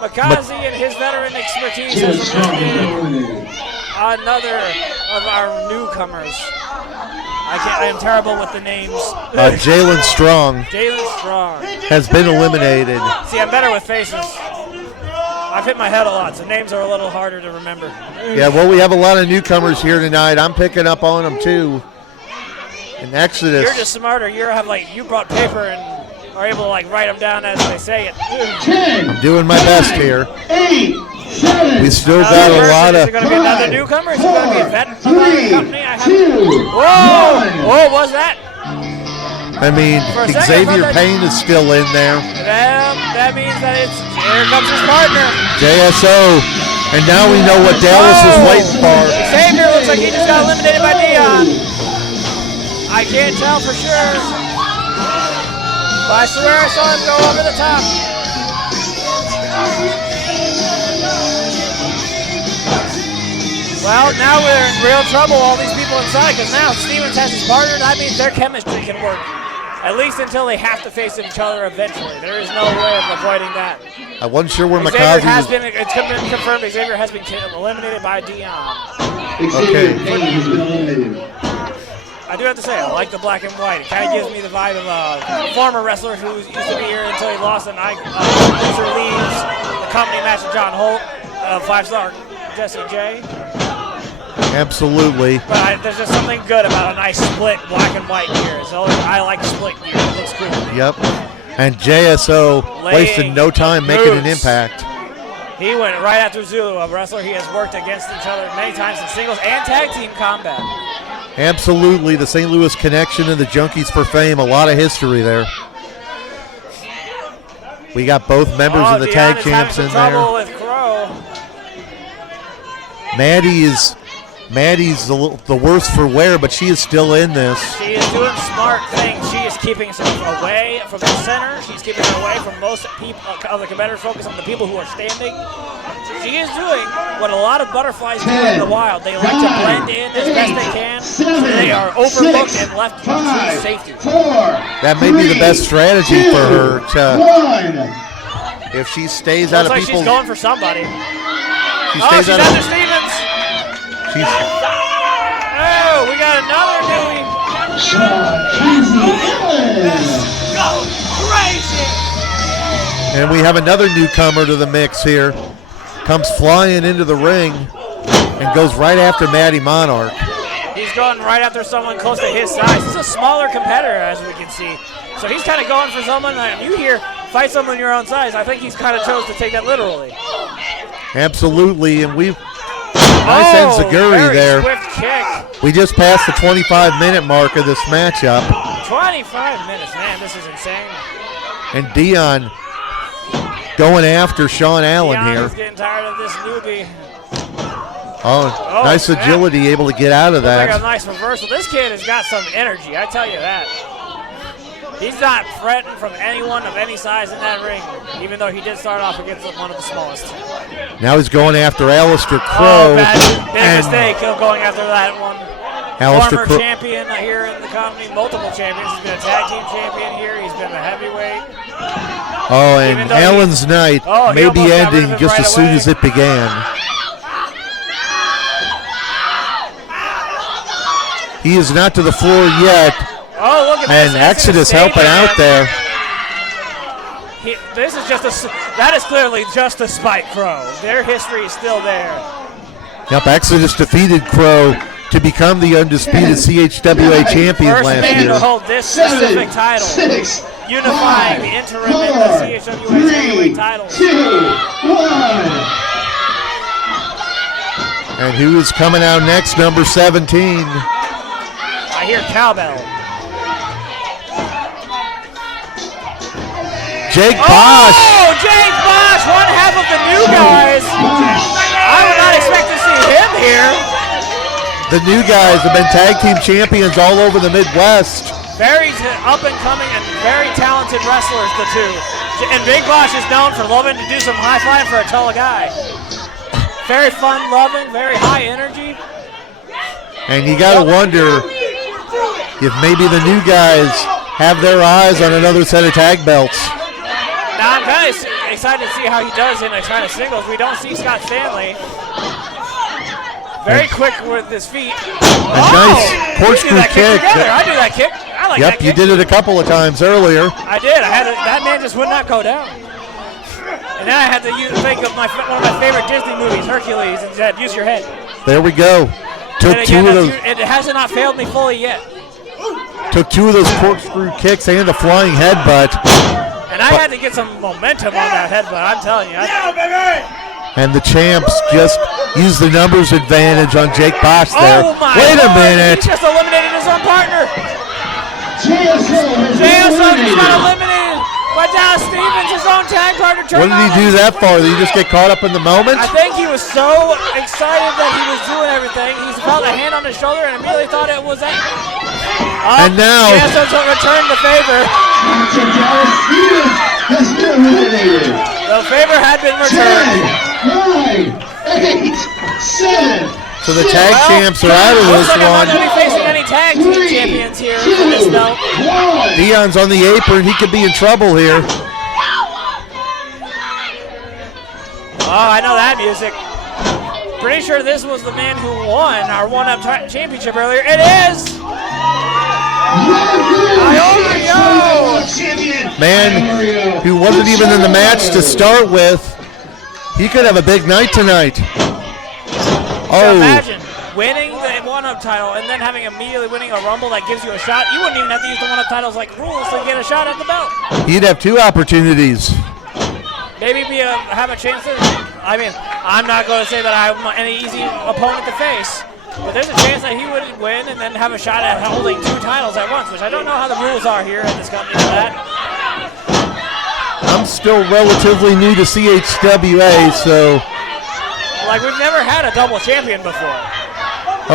no! McCausey and his veteran expertise has eliminated another of our newcomers. I am terrible with the names. Jalen Strong Jalen Strong has been eliminated. See, I'm better with faces. I've hit my head a lot, so names are a little harder to remember. Yeah, well, we have a lot of newcomers here tonight. I'm picking up on them too. And Exodus. You're just smarter. You brought paper and are able to write them down as they say it. 10, I'm doing my best here. 8, 7. We still got a lot Is of. it going to be another newcomer? Is it going to be a vet of our company? I 2, Whoa! What was that? I mean, For a second, I Xavier thought that- Payne is still in there. That means that here comes his partner. JSO. And now we know what Dallas is waiting for. Xavier looks like he just got eliminated by Dion. I can't tell for sure. But I swear I saw him go over the top. Well, now we're in real trouble, all these people inside, because now Stevens has his partner. That means their chemistry can work, at least until they have to face each other eventually. There is no way of avoiding that. I wasn't sure where Xavier McCausey has was. been, it's been confirmed, Xavier has been eliminated by Dion. Okay. I do have to say, I like the black and white. It kind of gives me the vibe of a former wrestler who used to be here until he lost, and producer leaves the company match to John Holt, 5-star Jesse J. Absolutely. But there's just something good about a nice split black and white gear. So I like split gear. It looks cool. Yep. And JSO wasted no time making an impact. He went right after Zulu, a wrestler he has worked against each other many times in singles and tag team combat. Absolutely. The St. Louis connection and the Junkies for Fame. A lot of history there. We got both members of the tag champs in there. With Crow. Maddie's the worst for wear, but she is still in this. She is doing smart things. She is keeping herself away from the center. She's keeping her away from most people of the competitors, focus on the people who are standing. She is doing what a lot of butterflies do in the wild. They like to blend in as best they can. So they are overlooked and left to safety. That may be the best strategy for her to, if she stays out of like people's. She's going for somebody. She stays she's out after of. Stevens. She's. We got another newbie. And we have another newcomer to the mix here. Comes flying into the ring and goes right after Matty Monarch. He's going right after someone close to his size. He's a smaller competitor, as we can see. So he's kind of going for someone that you hear, fight someone your own size. I think he's kind of chose to take that literally. Absolutely, and we've nice enziguri there. Swift kick. We just passed the 25-minute mark of this matchup. 25 minutes, man, this is insane. And Dion going after Shawn Allen Dion here. is getting tired of this newbie. Oh, nice agility, able to get out of that. Like a nice reversal. This kid has got some energy, I tell you that. He's not fretting from anyone of any size in that ring, even though he did start off against one of the smallest. Now he's going after Alister Crow. Big mistake going after that one. Alister Former champion here in the company, multiple champions. He's been a tag team champion here. He's been a heavyweight. Oh, and Allen's night may be ending just as soon as it began. He is not to the floor yet. Oh, look at and this. Exodus helping out there. This is that is clearly just a spite Crow. Their history is still there. Yep, Exodus defeated Crow to become the undisputed CHWA champion last year. First man to hold this specific title, unifying the interim and the CHWA heavyweight titles. 2, 1. And who is coming out next? Number 17. I hear cowbell. Jake Bosch. Oh, Jake Bosch, one half of the new guys. I would not expect to see him here. The new guys have been tag team champions all over the Midwest. Very up and coming and very talented wrestlers, the two. And Big Bosch is known for loving to do some high flying for a tall guy. Very fun loving, very high energy. And you got to wonder if maybe the new guys have their eyes on another set of tag belts. Now I'm kind of excited to see how he does in a kind of singles. We don't see Scott Stanley. Very quick with his feet. A nice corkscrew kick. I do that kick. I like that kick. Yep, you did it a couple of times earlier. I did. That man just would not go down. And then I had to think of one of my favorite Disney movies, Hercules, and said, use your head. There we go. Took two of those. It hasn't not failed me fully yet. Took two of those corkscrew kicks and a flying headbutt. And I had to get some momentum on that headbutt, I'm telling you. And the champs just used the numbers advantage on Jake Bosch there. Oh my Wait a minute. He just eliminated his own partner. JSO just got eliminated by Dallas Stevens, his own tag partner. What did he do that for? Did he just get caught up in the moment? I think he was so excited that he was doing everything. He felt a hand on his shoulder and immediately thought it was that. And now JSO returned the favor. The favor had been returned. 10, 9, 8, 7, So the tag champs are out of Looks this like I'm not one. going to be facing any tag team champions here for this belt. Dion's on the apron. He could be in trouble here. Oh, I know that music. Pretty sure this was the man who won our one-up championship earlier. It is! Man who wasn't even in the match to start with. He could have a big night tonight. So imagine winning the one-up title and then having immediately winning a Rumble that gives you a shot. You wouldn't even have to use the one-up titles like rules to get a shot at the belt. He'd have 2 opportunities. Maybe have a chance to. I mean, I'm not going to say that I'm any easy opponent to face, but there's a chance that he would win and then have a shot at holding 2 titles at once, which I don't know how the rules are here at this company for that. I'm still relatively new to CHWA, so. Like, we've never had a double champion before.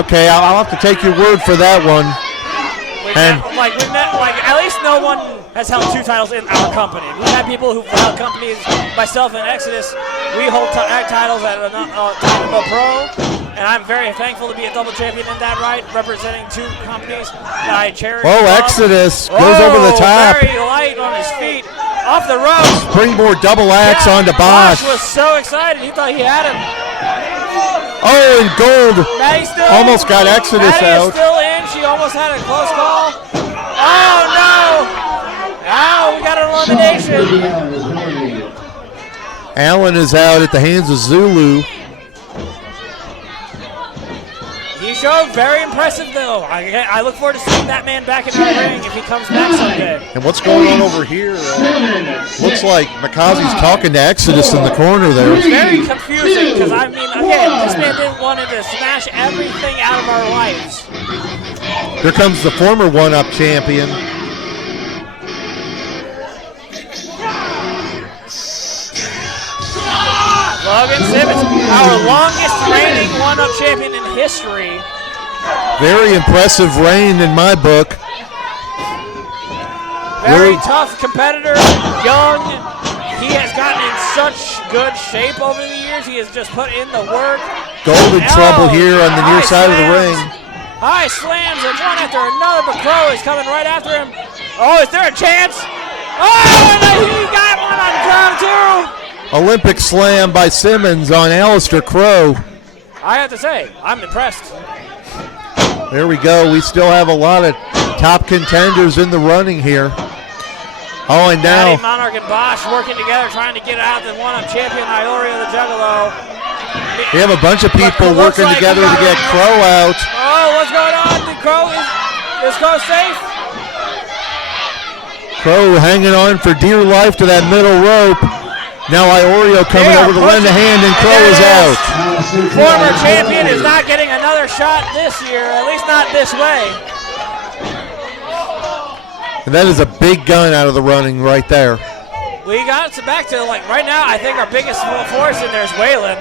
Okay, I'll have to take your word for that one. At least no one has held 2 titles in our company. We've had people who've held companies, myself and Exodus, we hold tag titles at a Pro, and I'm very thankful to be a double champion in that right, representing 2 companies that I cherish. Oh, Exodus goes over the top. Very light on his feet, off the ropes. Springboard double axe onto Bosch. Bosch was so excited, he thought he had him. Oh, and Gold Still, almost got Exodus Maddie out. is still in. She almost had a close call. Oh, no. Oh, we got an elimination. Allen is out at the hands of Zulu. He showed very impressive, though. I look forward to seeing that man back in the ring if he comes back someday. And what's going on over here? Looks like Mikazu's talking to Exodus in the corner there. It's very confusing because, I mean, again, this man didn't want to smash everything out of our lives. Here comes the former one-up champion. Logan Simmons, our longest reigning one-up champion in history. Very impressive reign in my book. Very tough competitor, young. He has gotten in such good shape over the years. He has just put in the work. Golden trouble here on the near side of the ring. High slams and one after another, but Crow is coming right after him. Oh, is there a chance? Oh, and he got one on count too. Olympic slam by Simmons on Alister Crow. I have to say, I'm impressed. There we go. We still have a lot of top contenders in the running here. Oh, and now Monarch and Bosch working together, trying to get out the one-up champion, Iorio the Juggalo. we have a bunch of people working together to get Crow out. Oh, what's going on? Is Crow safe? Crow hanging on for dear life to that middle rope. Now Iorio coming over to lend a hand, and Crow is out. Former champion is not getting another shot this year, at least not this way. And that is a big gun out of the running right there. We got back to, like, right now, I think our biggest force in there is Waylon.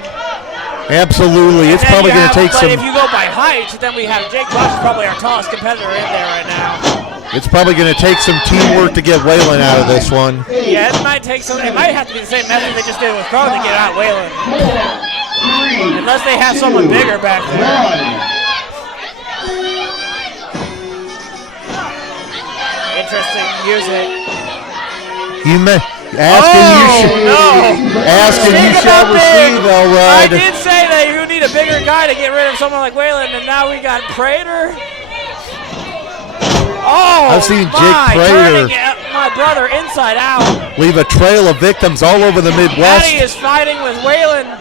Absolutely. It's probably going to take some. But if you go by height, then we have Jake Bosch, probably our tallest competitor in there right now. It's probably going to take some teamwork to get Waylon out of this one. Yeah, it might take some. It might have to be the same method they just did with Crow to get out Waylon. Unless they have someone bigger back there. Interesting music. You may asking you shall receive, all right. I did say that you need a bigger guy to get rid of someone like Waylon, and now we got Prater. Oh, I've seen Jake Prater my brother inside out. Leave a trail of victims all over the Midwest. Matty is fighting with Waylon.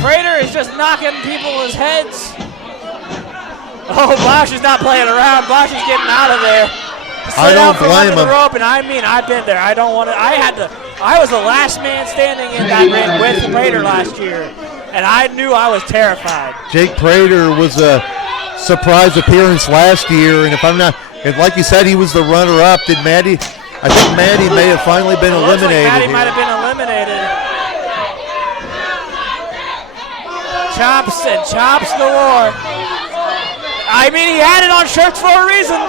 Prater is just knocking people's heads. Oh, Bosch is not playing around. Bosch is getting out of there. I don't blame him. Rope, and I mean, I've been there. I don't want to. I was the last man standing in that ring with Prater last year, and I knew I was terrified. Jake Prater was a surprise appearance last year, and like you said, he was the runner-up. I think Maddie may have finally been eliminated. Like Maddie might have been eliminated. Chops and chops galore. I mean, he had it on shirts for a reason.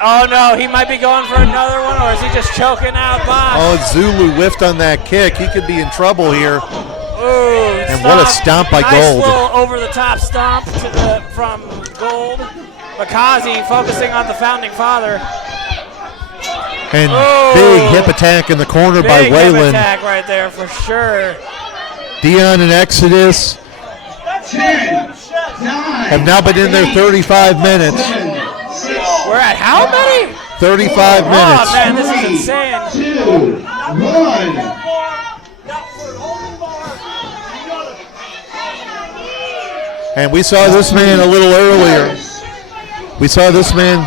Oh no, he might be going for another one, or is he just choking out Bosch? Oh, Zulu whiffed on that kick. He could be in trouble here. Ooh, and And what a stomp by nice Gold. little over-the-top stomp from Gold. Makazi focusing on the founding father. And big hip attack in the corner by Big Waylon. hip attack right there for sure. Dion and Exodus 10, 9, have now been in there 35 minutes. We're at how many? 35 minutes. Oh, man, this is insane. 2, 1. And we saw this man a little earlier. We saw this man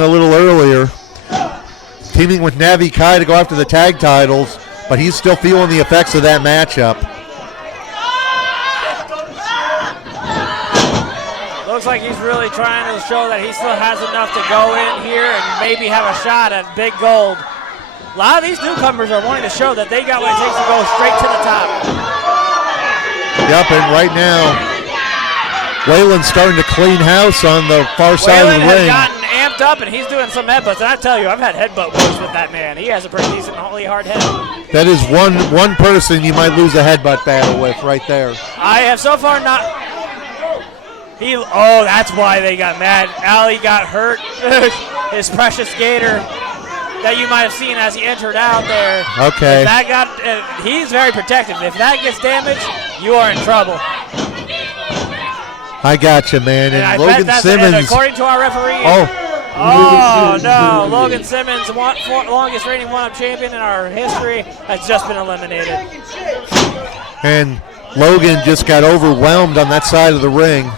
a little earlier, teaming with Navi Kai to go after the tag titles, but he's still feeling the effects of that matchup. Looks like he's really trying to show that he still has enough to go in here and maybe have a shot at Big Gold. A lot of these newcomers are wanting to show that they got what it takes to go straight to the top. Yep, and right now, Waylon's starting to clean house on the far side of the Waylon ring. has gotten amped up, and he's doing some headbutts. And I tell you, I've had headbutt wars with that man. He has a pretty decently hard head. That is one person you might lose a headbutt battle with right there. I have so far not. Oh, that's why they got mad. Ali got hurt. His precious gator that you might have seen as he entered out there. Okay. If that he's very protective. If that gets damaged, you are in trouble. I got you, man. And I Logan bet that's Simmons. and according to our referee. Oh, No. Logan Simmons, longest reigning one-up champion in our history, has just been eliminated. and Logan just got overwhelmed on that side of the ring.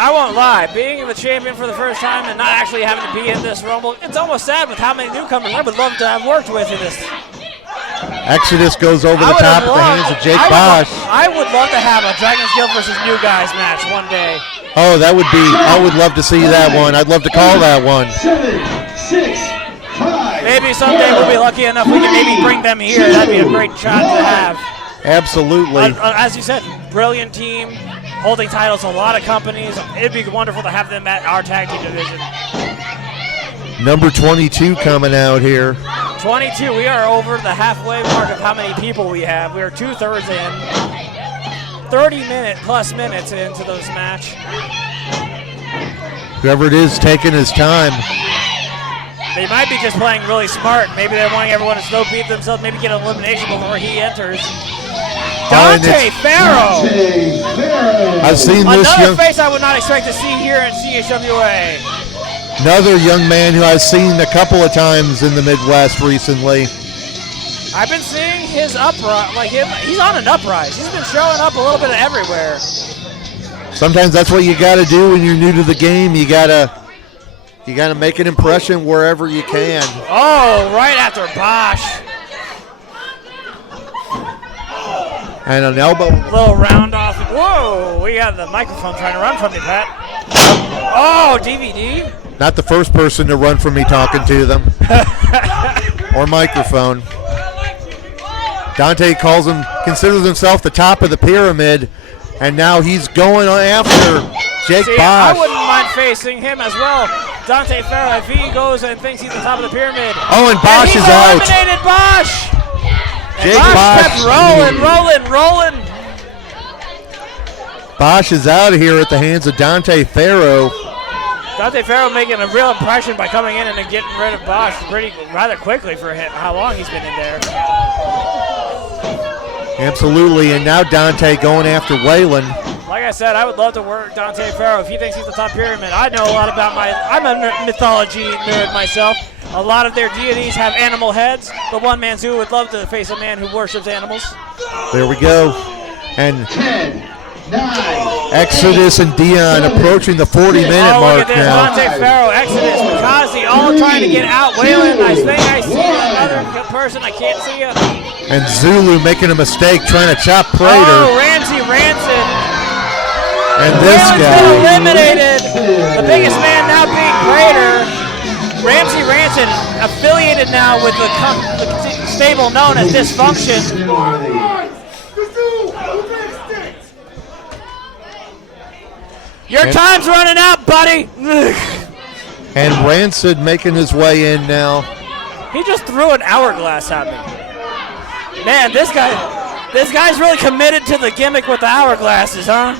I won't lie, being the champion for the first time and not actually having to be in this Rumble, it's almost sad with how many newcomers I would love to have worked with in this. Exodus goes over the top at the hands of Jake Bosch. I would love to have a Dragon's Guild versus New Guys match one day. Oh, that would be, I would love to see that one. I'd love to call that one. 7, 6, 5. Maybe someday we'll be lucky enough we can maybe bring them here. That'd be a great shot to have. Absolutely. As you said, brilliant team, holding titles, a lot of companies. It'd be wonderful to have them at our tag team division. Number 22 coming out here. 22, we are over the halfway mark of how many people we have. We are 2/3 in. 30+ minutes into this match. Whoever it is taking his time. They might be just playing really smart. Maybe they're wanting everyone to slow beat themselves, maybe get an elimination before he enters. Dante Farrow! I've seen this Another face I would not expect to see here in CHWA. Another young man who I've seen a couple of times in the Midwest recently. I've been seeing his uprise, he's on an uprise. He's been showing up a little bit everywhere. Sometimes that's what you got to do when you're new to the game. You gotta make an impression wherever you can. Oh, right after Bosch. And an elbow. Little round off. Whoa, we got the microphone trying to run from me, Pat. Oh, DVD. Not the first person to run from me talking to them. Or microphone. Dante considers himself the top of the pyramid, and now he's going after Jake Bosch. I wouldn't mind facing him as well. Dante Farrow, if he goes and thinks he's the top of the pyramid. Oh, and Bosch is out. Eliminated Bosch. Jake Bosch kept rolling. Bosch is out of here at the hands of Dante Farrow. Dante Farrow making a real impression by coming in and then getting rid of Bosch rather quickly for him, how long he's been in there. Absolutely, and now Dante going after Waylon. Like I said, I would love to work Dante Farrow if he thinks he's the top pyramid. I know a lot about I'm a mythology nerd myself. A lot of their deities have animal heads. The one-man zoo would love to face a man who worships animals. There we go. And 10, 9, Exodus and Dion approaching the 40-minute look mark at this. now. Dante Farrow, Exodus, Makazi, all trying to get out. Waylon, I think I see another person. I can't see you. And Zulu making a mistake trying to chop Prater. Oh, Ramsey Rancid. And this Waylon's guy. been eliminated. The biggest man now being Prater. Ramsey Rancid, affiliated now with the stable known as Dysfunction. Your time's running out, buddy. And Rancid making his way in now. He just threw an hourglass at me. Man, this guy, This guy's really committed to the gimmick with the hourglasses, huh?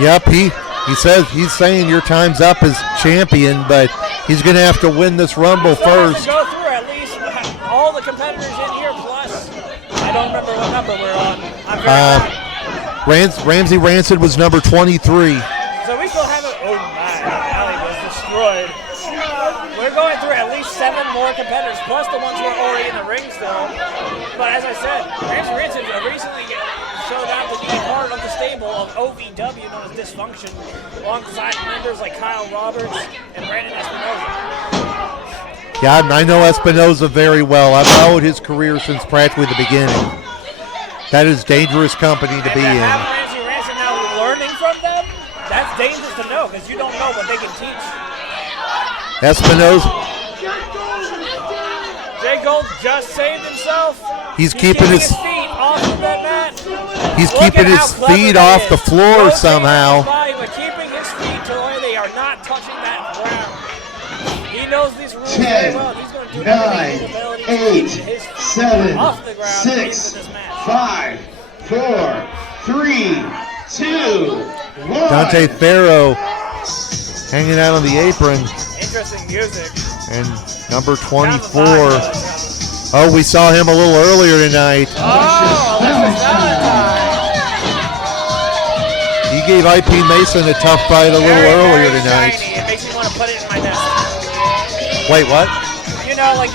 Yep, he says he's saying your time's up as champion, but he's going to have to win this Rumble first. Go through at least all the competitors in here, plus I don't remember what number we're on. I'm very Ramsey Rancid was number 23. So we still have it. Oh my, Allie was destroyed. We're going through at least 7 more competitors, plus the ones who are already in the ring still. But as I said, Ramsey Rancid recently showed out to be part of the stable of OVW, known as Dysfunction, alongside members like Kyle Roberts and Brandon Espinosa. Yeah, I know Espinosa very well. I've followed his career since practically the beginning. That is dangerous company to be in. Have Ramsey Rancid now learning from them, that's dangerous to know because you don't know what they can teach. Espinosa. Jay Gold just saved himself. He's keeping his feet off of that mat. He's keeping his feet off the floor somehow. But keeping his feet to where they are not touching that ground. He knows these rules very well. He's going to do 9, 8, 7, off the ground 6, this match. 5, 4, 3, 2, 1. Dante Farrow hanging out on the apron. Interesting music. And number 24. Oh, we saw him a little earlier tonight. Oh, Valentine. He gave IP Mason a tough fight a little earlier tonight. Shiny. It makes me want to put it in my nest. Wait, what? You know, like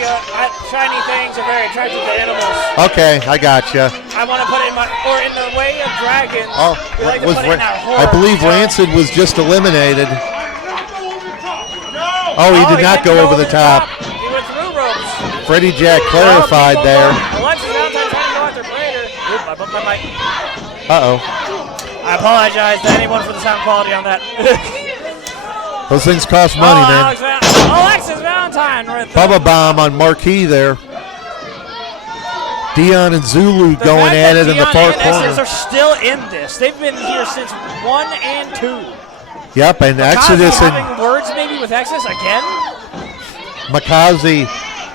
shiny things are very attractive to animals. Okay, I gotcha. I want to put it in my, or in the way of dragons. Oh, we like to put it in our horn. I believe Rancid was just eliminated. Oh, he did not go over the top. He went through ropes. Freddie Jack clarified there. Alexis Valentine trying to go after Prater. Oop, I bumped my mic. Uh-oh. I apologize to anyone for the sound quality on that. Those things cost money, man. Alexis Valentine right there. Bubba Bomb on Marquis there. Dion and Zulu going at it in the far corner. Exodus are still in this. They've been here since 1 and 2. Yep, and Exodus and having words maybe with Exodus again. Makazi,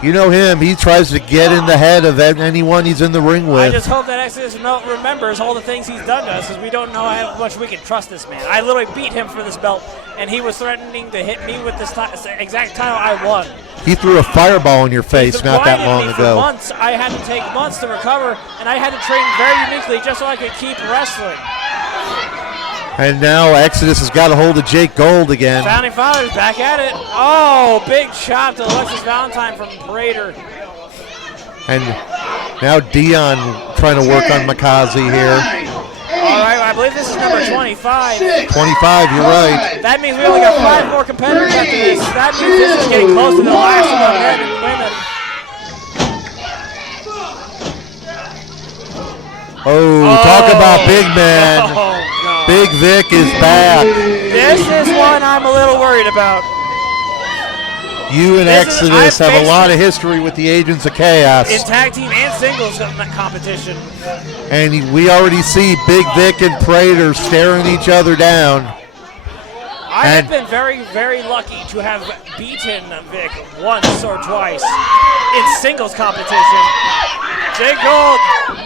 you know him. He tries to get in the head of anyone he's in the ring with. I just hope that Exodus remembers all the things he's done to us, because we don't know how much we can trust this man. I literally beat him for this belt, and he was threatening to hit me with this exact title I won. He threw a fireball in your face not that long ago. For months, I had to take months to recover, and I had to train very uniquely just so I could keep wrestling. And now Exodus has got a hold of Jake Gold again. Founding Fathers back at it. Oh, big chop to Alexis Valentine from Prater. And now Dion trying to work on Makazi here. All right, I believe this is number 25. 25, you're right. That means we only got 5 more competitors after this. That means this is getting close to the last of our men and women. Oh, talk about big man. Oh, God. Big Vic is back. This is one I'm a little worried about. You and Exodus have a lot of history with the Agents of Chaos. In tag team and singles competition. And we already see Big Vic and Prater staring each other down. I have been very, very lucky to have beaten Vic once or twice in singles competition. Jay Gold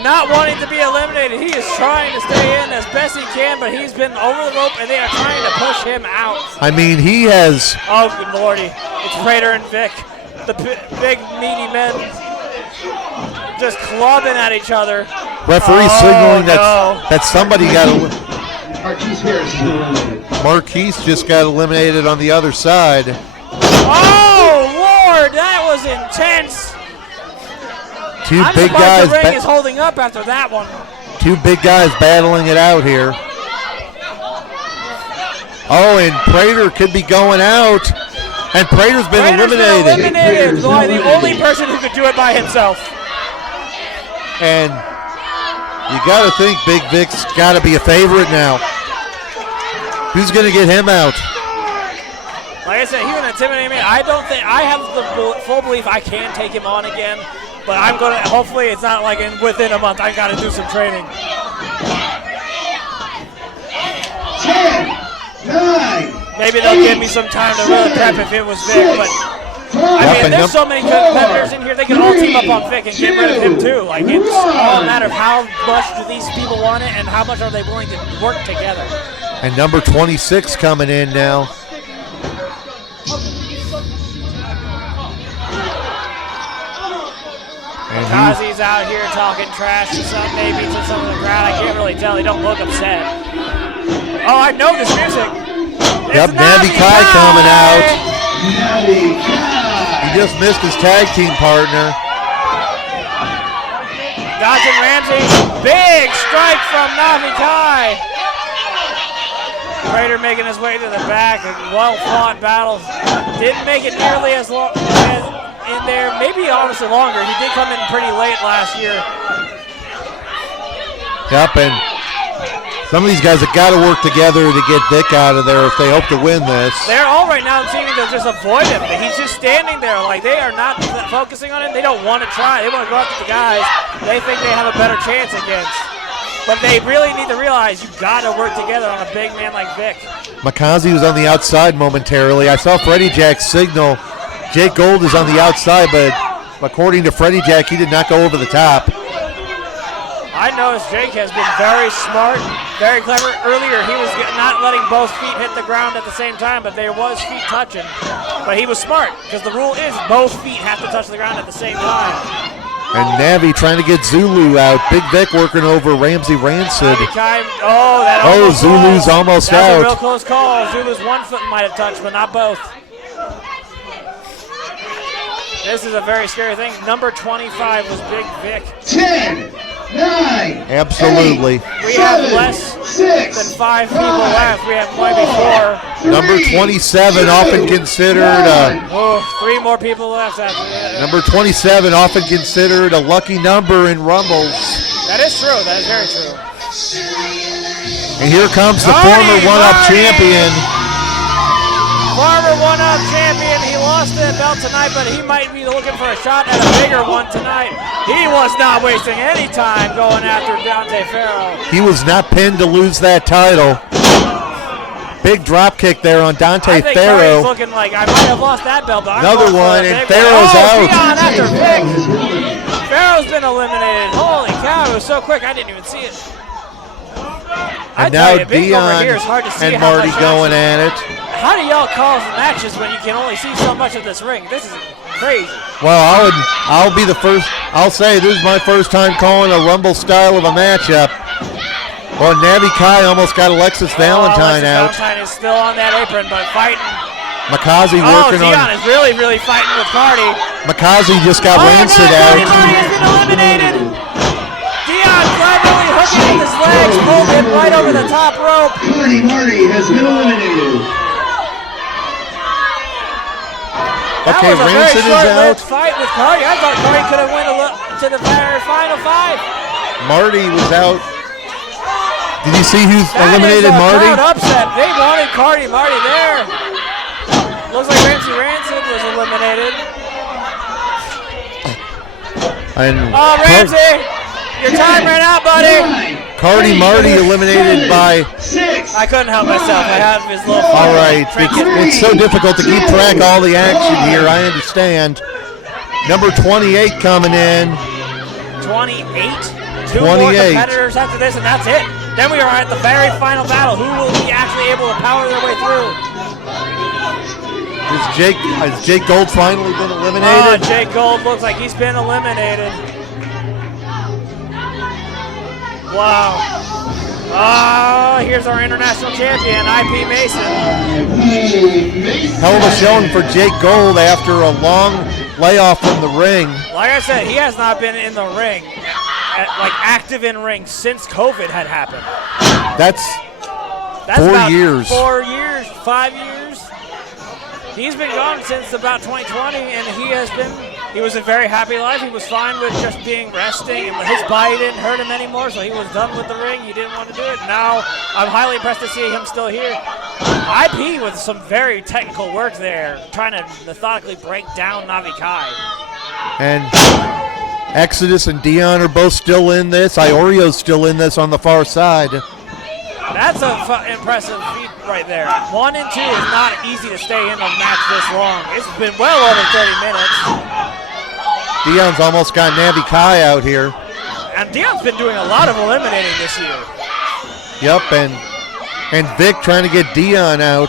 not wanting to be eliminated. He is trying to stay in as best he can, but he's been over the rope and they are trying to push him out. I mean, he has... Oh, good lordy. It's Prater and Vic, the big, meaty men, just clubbing at each other. Referee signaling that somebody got Marquis just got eliminated on the other side. Oh, Lord, that was intense. Two big guys. The ring is holding up after that one. Two big guys battling it out here. Oh, and Prater could be going out. And Prater's been eliminated. By the only person who could do it by himself. And you got to think Big Vic's got to be a favorite now. Who's going to get him out? Like I said, he would intimidate me. I don't think I have the full belief I can take him on again. But I'm going to, hopefully it's not like within a month. I got to do some training. 10, 9. Maybe they'll give me some time to really prep if it was Vic, but I mean, there's so many competitors in here, they can all team up on Vic and get rid of him too. Like, it's all a matter of how much do these people want it and how much are they willing to work together. And number 26 coming in now. Kazi's out here talking trash to some, maybe to some of the crowd. I can't really tell. He don't look upset. Oh, I know this music. Yep, Navi Kai coming out. He just missed his tag team partner. Dodging Ramsey. Big strike from Navi Kai. Prater making his way to the back. A well-fought battle. Didn't make it nearly as long as in there. Maybe honestly longer. He did come in pretty late last year. Yep, and some of these guys have got to work together to get Vic out of there if they hope to win this. They're all right now seeming to just avoid him. He's just standing there like they are not focusing on him. They don't want to try. They want to go after the guys they think they have a better chance against. But they really need to realize you've got to work together on a big man like Vic. Makazi was on the outside momentarily. I saw Freddie Jack signal. Jake Gold is on the outside, but according to Freddie Jack, he did not go over the top. I noticed Jake has been very smart, very clever. Earlier, he was not letting both feet hit the ground at the same time, but there was feet touching. But he was smart, because the rule is both feet have to touch the ground at the same time. And Navi trying to get Zulu out. Big Vic working over Ramsey Rancid. Zulu's almost out. That was a real close call. Zulu's one foot might have touched, but not both. This is a very scary thing. Number 25 was Big Vic. 10, 9, absolutely. 8, we have less than 5 people left. We have maybe 4. Number 27, often considered. 3 more people left after that. Number 27, often considered a lucky number in Rumbles. That is true. That is very true. And here comes the former one-up champion. Former one-up champion. He lost the belt tonight, but he might be looking for a shot at a bigger one tonight. He was not wasting any time going after Dante Farrow. He was not pinned to lose that title. Big drop kick there on Dante Farrow. He's looking like I might have lost that belt, but another one, and Farrow's out. Dion after Vic. Farrow's been eliminated. Holy cow, it was so quick I didn't even see it. And now Dion and Marti going at it. How do y'all call matches when you can only see so much of this ring? This is crazy. Well, I'll be the first. I'll say this is my first time calling a Rumble style of a matchup. Or Navi Kai almost got Alexis Valentine out. Valentine is still on that apron, but fighting. Makazi working on. Dion is really fighting with Karti. Makazi just got Rancid out. Marti has been eliminated. Dion cleverly hooking with his legs, pulled him right over the top rope. Marti has been eliminated. Okay, Rancid is out. Fight with Karti. I thought Karti could have went to the very final 5. Marti was out. Did you see who's eliminated Marti? Crowd upset. They wanted Marti there. Looks like Rancid was eliminated. Ramsey, your time ran out, buddy. Marti eliminated by. I couldn't help myself. I have his little. All right, it's so difficult to keep track of all the action here. I understand. Number 28 coming in. 28. 2 more competitors after this, and that's it. Then we are at the very final battle. Who will be actually able to power their way through? Has Jake Gold finally been eliminated? Jake Gold looks like he's been eliminated. Wow. Here's our international champion, IP Mason. Hell of a showing for Jake Gold after a long layoff from the ring. Like I said, he has not been in the ring, active in ring since COVID had happened. That's 4 years. 4 years, 5 years. He's been gone since about 2020, and he was a very happy life. He was fine with just being resting, and his body didn't hurt him anymore, so he was done with the ring. He didn't want to do it. Now, I'm highly impressed to see him still here. IP with some very technical work there, trying to methodically break down Navi Kai. And Exodus and Dion are both still in this. Iorio's still in this on the far side. That's a impressive feat right there. 1 and 2 is not easy to stay in a match this long. It's been well over 30 minutes. Dion's almost got Navi Kai out here. And Dion's been doing a lot of eliminating this year. Yep, and Vic trying to get Dion out.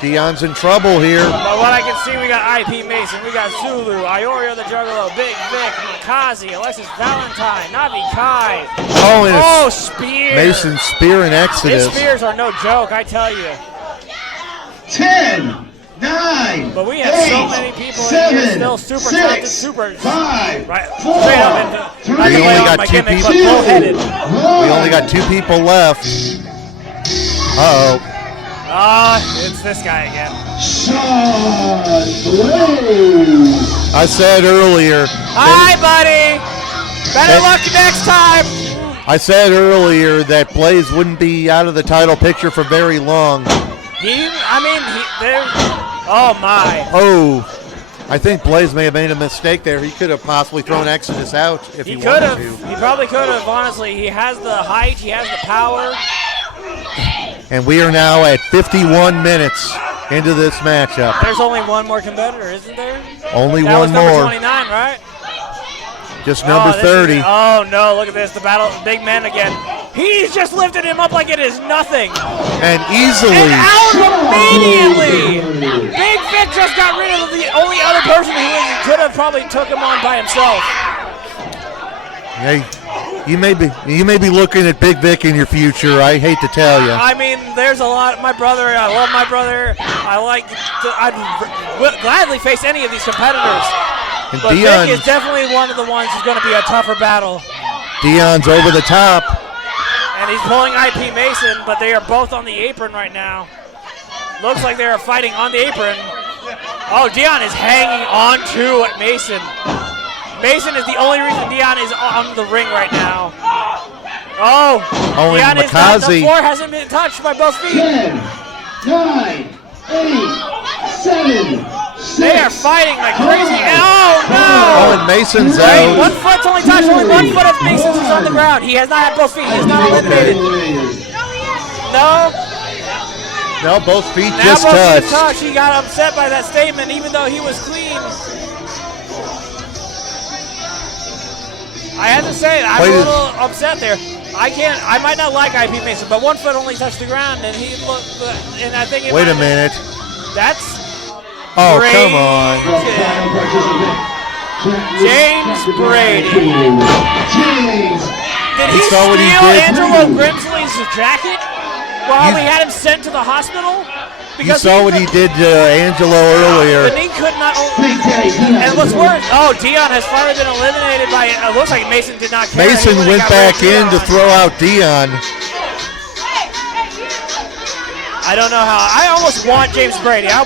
Dion's in trouble here. But what I can see, we got IP Mason, we got Zulu, Iorio the Juggalo, Big Vic, Makazi, Alexis Valentine, Navi Kai. Oh, spear. Mason spear and Exodus. His spears are no joke, I tell you. 10, 9, But we have 8, so many people 7, in here still super talented, 6, super 5, right, 4, straight up into. 3, Not to We play only off got my 2 gimmick, people. but bullheaded. We only got 2 people left. Uh-oh. It's this guy again. Shawn Blaze. I said earlier. Hi, buddy. Better luck next time. I said earlier that Blaze wouldn't be out of the title picture for very long. Oh my. Oh, I think Blaze may have made a mistake there. He could have possibly thrown Exodus out if he He wanted could have. to. He probably could have, honestly. He has the height. He has the power. And we are now at 51 minutes into this matchup. There's only one more competitor, isn't there? Only That one was number more. 29, right? Just number this 30. Oh, no, look at this. The battle, big man again. He's just lifted him up like it is nothing. And easily. And out immediately. Big Vic just got rid of the only other person who could have probably took him on by himself. Hey, you may be looking at Big Vic in your future. I hate to tell you. I mean, there's a lot. My brother, I love my brother. I'd gladly face any of these competitors. And But Vic is definitely one of the ones who's going to be a tougher battle. Dion's over the top. And he's pulling IP Mason, but they are both on the apron right now. Looks like they are fighting on the apron. Oh, Dion is hanging on to Mason. Mason is the only reason Dion is on the ring right now. Oh, Dion and is not, the Makazi. floor hasn't been touched by both feet. 10, 9, 8, 7, 6. They are fighting like crazy. Oh, no! Oh, and Mason's Wait, out. one foot's only touched. Only 1 foot of Mason's is on the ground. He has not had both feet. He is not eliminated. No. No, both feet Now just both feet touched. touched. He got upset by that statement, even though he was clean. I have to say, I'm a little upset there. I might not like IP Mason, but 1 foot only touched the ground, and he looked. And I think. Wait a minute. That's. Oh, Brady. come on. James Brady. Did he saw what he steal did. Angelo Grimsley's jacket while we had him sent to the hospital? You saw what he did to Angelo earlier. But he could not. And what's worse, Dion has finally been eliminated by. It looks like Mason did not care. Mason He really went got rid back of in to Dion. throw out Dion. I don't know how. I almost want James Brady. I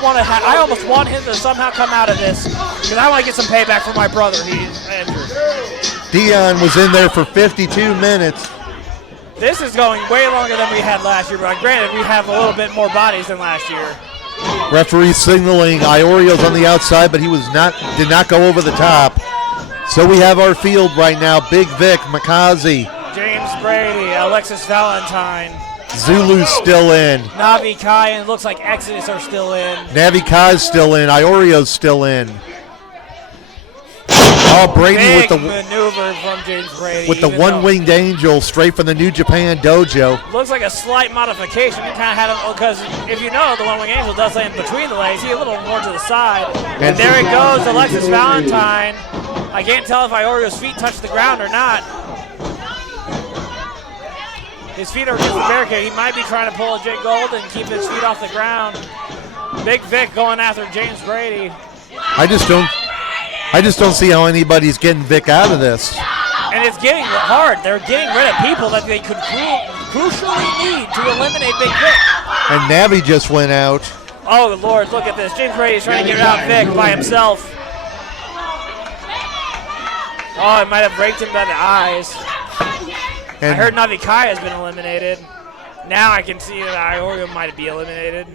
almost want him to somehow come out of this because I want to get some payback for my brother. He's injured. Dion was in there for 52 minutes. This is going way longer than we had last year, but granted, we have a little bit more bodies than last year. Referee signaling Iorio's on the outside, but he did not go over the top. So we have our field right now. Big Vic, Makazi, James Brady, Alexis Valentine, Zulu's still in. Navi Kai, and it looks like Exodus are still in. Navi Kai's still in. Iorio's still in. Oh, Brady Big with maneuver from James Brady. the even one-winged angel straight from the New Japan dojo. though- Looks like a slight modification. He kind of had him, because if you know, the one-winged angel does land between the legs. He's a little more to the side. And there it goes, Alexis Valentine. I can't tell if Iorio's feet touch the ground or not. His feet are against the barricade. He might be trying to pull a Jake Gold and keep his feet off the ground. Big Vic going after James Brady. I just don't see how anybody's getting Vic out of this. And it's getting hard. They're getting rid of people that they could crucially need to eliminate Big Vic. And Navi just went out. Oh, Lord, look at this. James Brady's trying to get out Vic by himself. Oh, it might have raked him by the eyes. I And heard Navi Kai has been eliminated. Now I can see that Iorio might be eliminated.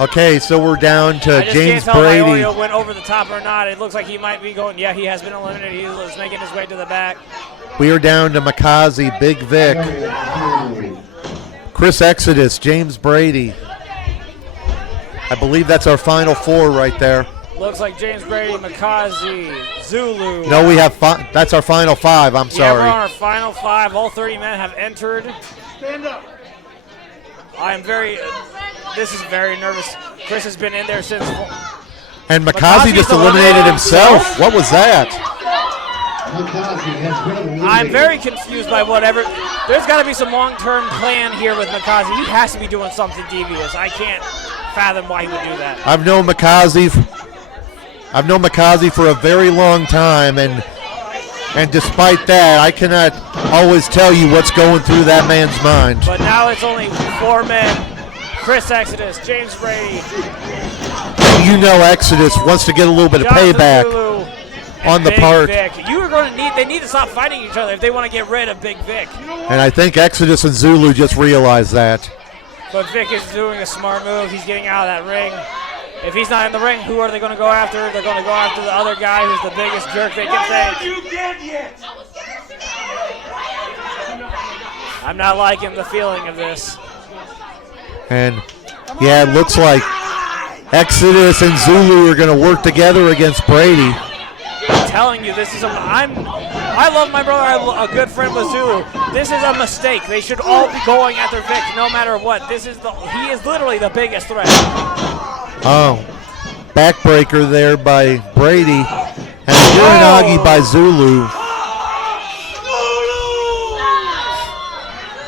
Okay, so we're down to I just James can't tell if Brady. Iorio went over the top or not. It looks like he might be going. Yeah, he has been eliminated. He is making his way to the back. We are down to Makazi, Big Vic, Chris Exodus, James Brady. I believe that's our final 4 right there. Looks like James Brady, Makazi, Zulu. No, we have that's our final 5. I'm Yeah, sorry. we're on our final 5. All 30 men have entered. Stand up. I am very. This is very nervous. Chris has been in there since. And Makazi just eliminated himself. What was that? I'm very confused by whatever. There's got to be some long-term plan here with Makazi. He has to be doing something devious. I can't fathom why he would do that. I've known Makazi for a very long time, and despite that, I cannot always tell you what's going through that man's mind. But now it's only 4 men. Chris Exodus, James Brady. You know Exodus wants to get a little bit of Jonathan payback Zulu, on the Big part. Vic. You are going to they need to stop fighting each other if they want to get rid of Big Vic. And I think Exodus and Zulu just realized that. But Vic is doing a smart move. He's getting out of that ring. If he's not in the ring, who are they going to go after? They're going to go after the other guy who's the biggest jerk they can think. You dead yet? I'm not liking the feeling of this. And yeah, it looks like Exodus and Zulu are going to work together against Brady. I'm telling you, this is I love my brother. I'm a good friend with Zulu. This is a mistake. They should all be going after Vic, no matter what. He is literally the biggest threat. Oh, backbreaker there by Brady, and a Uranagi by Zulu.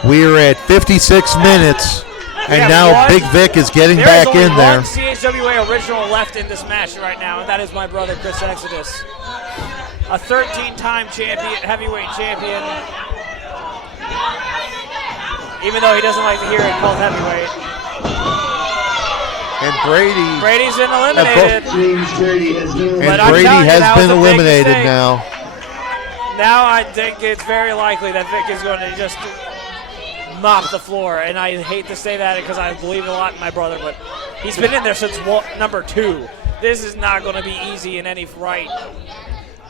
We're at 56 minutes, and now Big Vic is getting back in there. There's only one CHWA original left in this match right now, and that is my brother, Chris Exodus. A 13-time champion, heavyweight champion. Even though he doesn't like to hear it called heavyweight. And Brady's been eliminated. James Brady has been eliminated. And Brady has been eliminated now. Now I think it's very likely that Vic is going to just mop the floor. And I hate to say that because I believe a lot in my brother, but he's been in there since number 2. This is not going to be easy in any fight.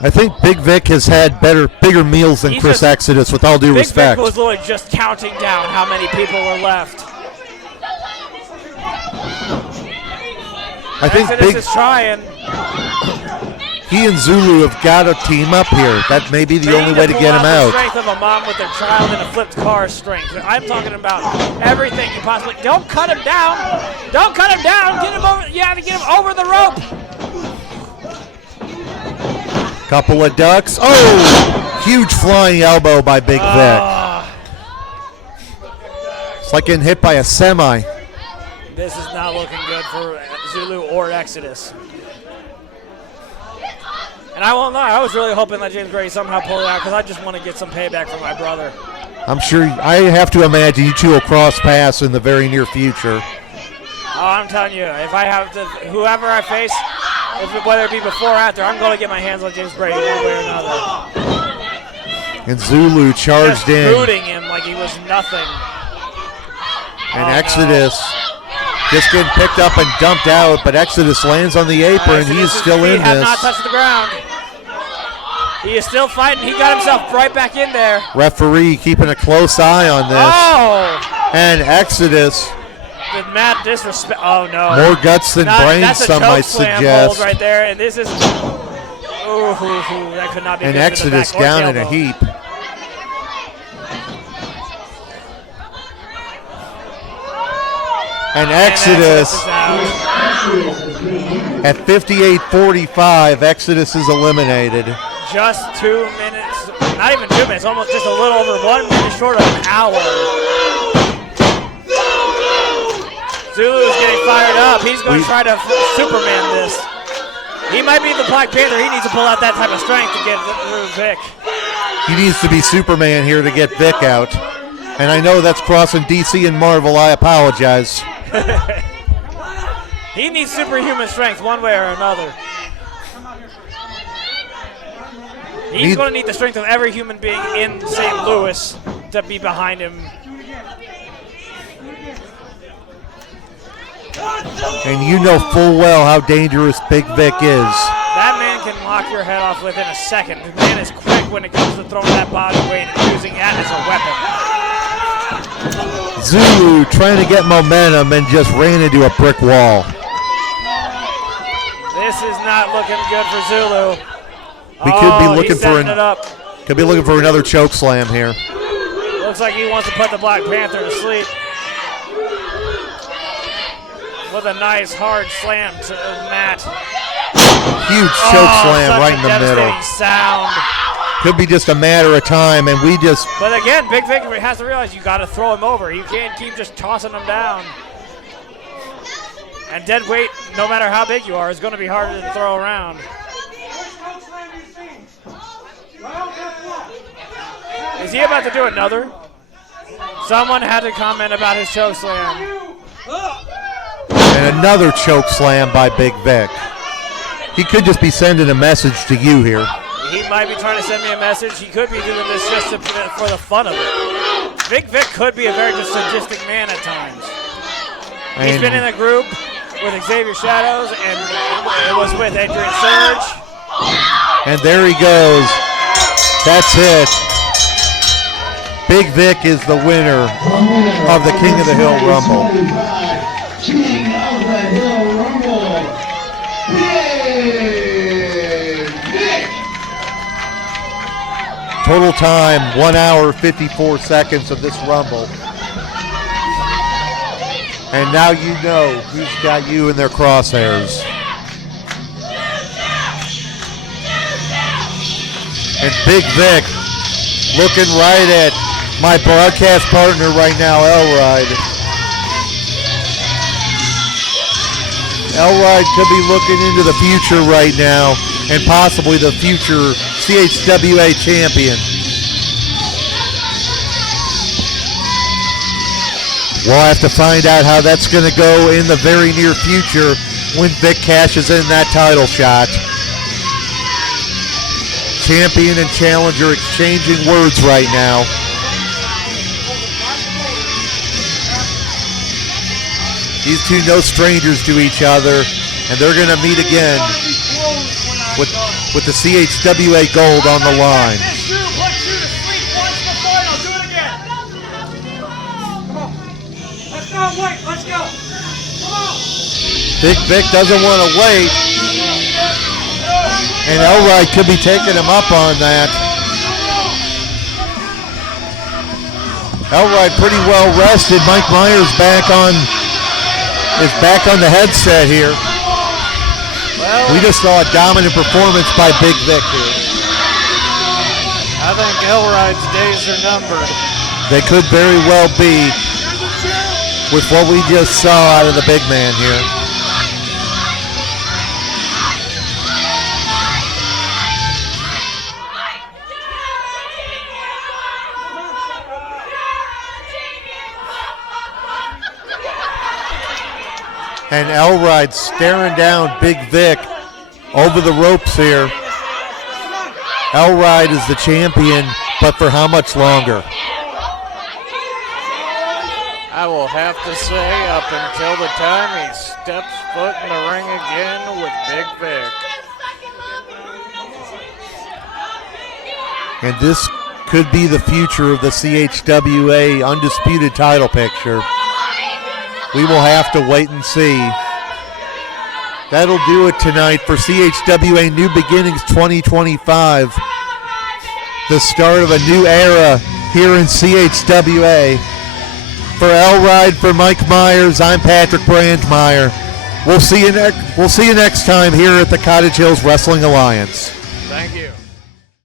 I think Big Vic has had bigger meals than Chris Exodus, with all due respect. Big Vic was literally just counting down how many people were left. I think Exodus is trying. He and Zulu have got to team up here. That may be the only way to get him out. The strength of a mom with their child in a flipped car strength. I'm talking about everything you possibly. Don't cut him down. Don't cut him down. Get him over. You have to get him over the rope. Couple of ducks. Oh, huge flying elbow by Big Vic. It's like getting hit by a semi. This is not looking good for Zulu or Exodus. And I won't lie, I was really hoping that James Brady somehow pulled it out because I just want to get some payback from my brother. I'm sure, I have to imagine you two will cross paths in the very near future. Oh, I'm telling you, if I have to, whoever I face, whether it be before or after, I'm going to get my hands on James Brady one way or another. And Zulu charged just in. booting him like he was nothing. And Exodus just getting picked up and dumped out, but Exodus lands on the apron. He's still in Have this. not touched the ground. He is still fighting. He got himself right back in there. Referee keeping a close eye on this. Oh! And Exodus. With mad disrespect. Oh, no. More guts than brains, some might suggest. Right there, and this is. Ooh, that could not be. And good Exodus to the back down or in a elbow. heap. And Exodus at 58:45, Exodus is eliminated. Just 2 minutes, not even 2 minutes, almost just a little over 1 minute short of an hour. Zulu is getting fired up. He's going to try to Superman this. He might be the Black Panther. He needs to pull out that type of strength to get through Vic. He needs to be Superman here to get Vic out. And I know that's crossing DC and Marvel. I apologize. He needs superhuman strength one way or another. He's going to need the strength of every human being in St. Louis to be behind him. And you know full well how dangerous Big Vic is. That man can knock your head off within a second. The man is quick when it comes to throwing that body weight and using that as a weapon. Zulu trying to get momentum and just ran into a brick wall. This is not looking good for Zulu. We could be looking he's setting it up. Could be looking for another choke slam here. Looks like he wants to put the Black Panther to sleep. With a nice hard slam to the mat. Huge choke slam right in the middle. Devastating sound. Could be just a matter of time, and we just. But again, Big Vic has to realize you got to throw him over. You can't keep just tossing him down. And dead weight, no matter how big you are, is going to be harder to throw around. Is he about to do another? Someone had to comment about his choke slam. And another choke slam by Big Vic. He could just be sending a message to you here. He might be trying to send me a message. He could be doing this just for the fun of it. Big Vic could be a very sadistic man at times. He's been in a group with Xavier Shadows, and it was with Adrian Surge. And there he goes. That's it. Big Vic is the winner of the King of the Hill Rumble. King of the Hill Rumble, Big Vic. Total time, 1 hour, 54 seconds of this Rumble. And now you know who's got you in their crosshairs. And Big Vic looking right at my broadcast partner right now, Elride. Elride could be looking into the future right now and possibly the future CHWA champion. We'll have to find out how that's going to go in the very near future when Vic cashes in that title shot. Champion and challenger exchanging words right now. These two no strangers to each other, and they're going to meet again with the CHWA gold on the line. Let's go. Big Vic doesn't want to wait, and Elride could be taking him up on that. Elride pretty well rested. Mike Myers is back on the headset here. Well, We just saw a dominant performance by Big Vic here. I think Elride's days are numbered. They could very well be with what we just saw out of the big man here. And Elride staring down Big Vic over the ropes here. Elride is the champion, but for how much longer? I will have to say up until the time he steps foot in the ring again with Big Vic. And this could be the future of the CHWA undisputed title picture. We will have to wait and see. That'll do it tonight for CHWA New Beginnings 2025. The start of a new era here in CHWA. For Elride, for Mike Myers, I'm Patrick Brandmeier. We'll see you next time here at the Cottage Hills Wrestling Alliance.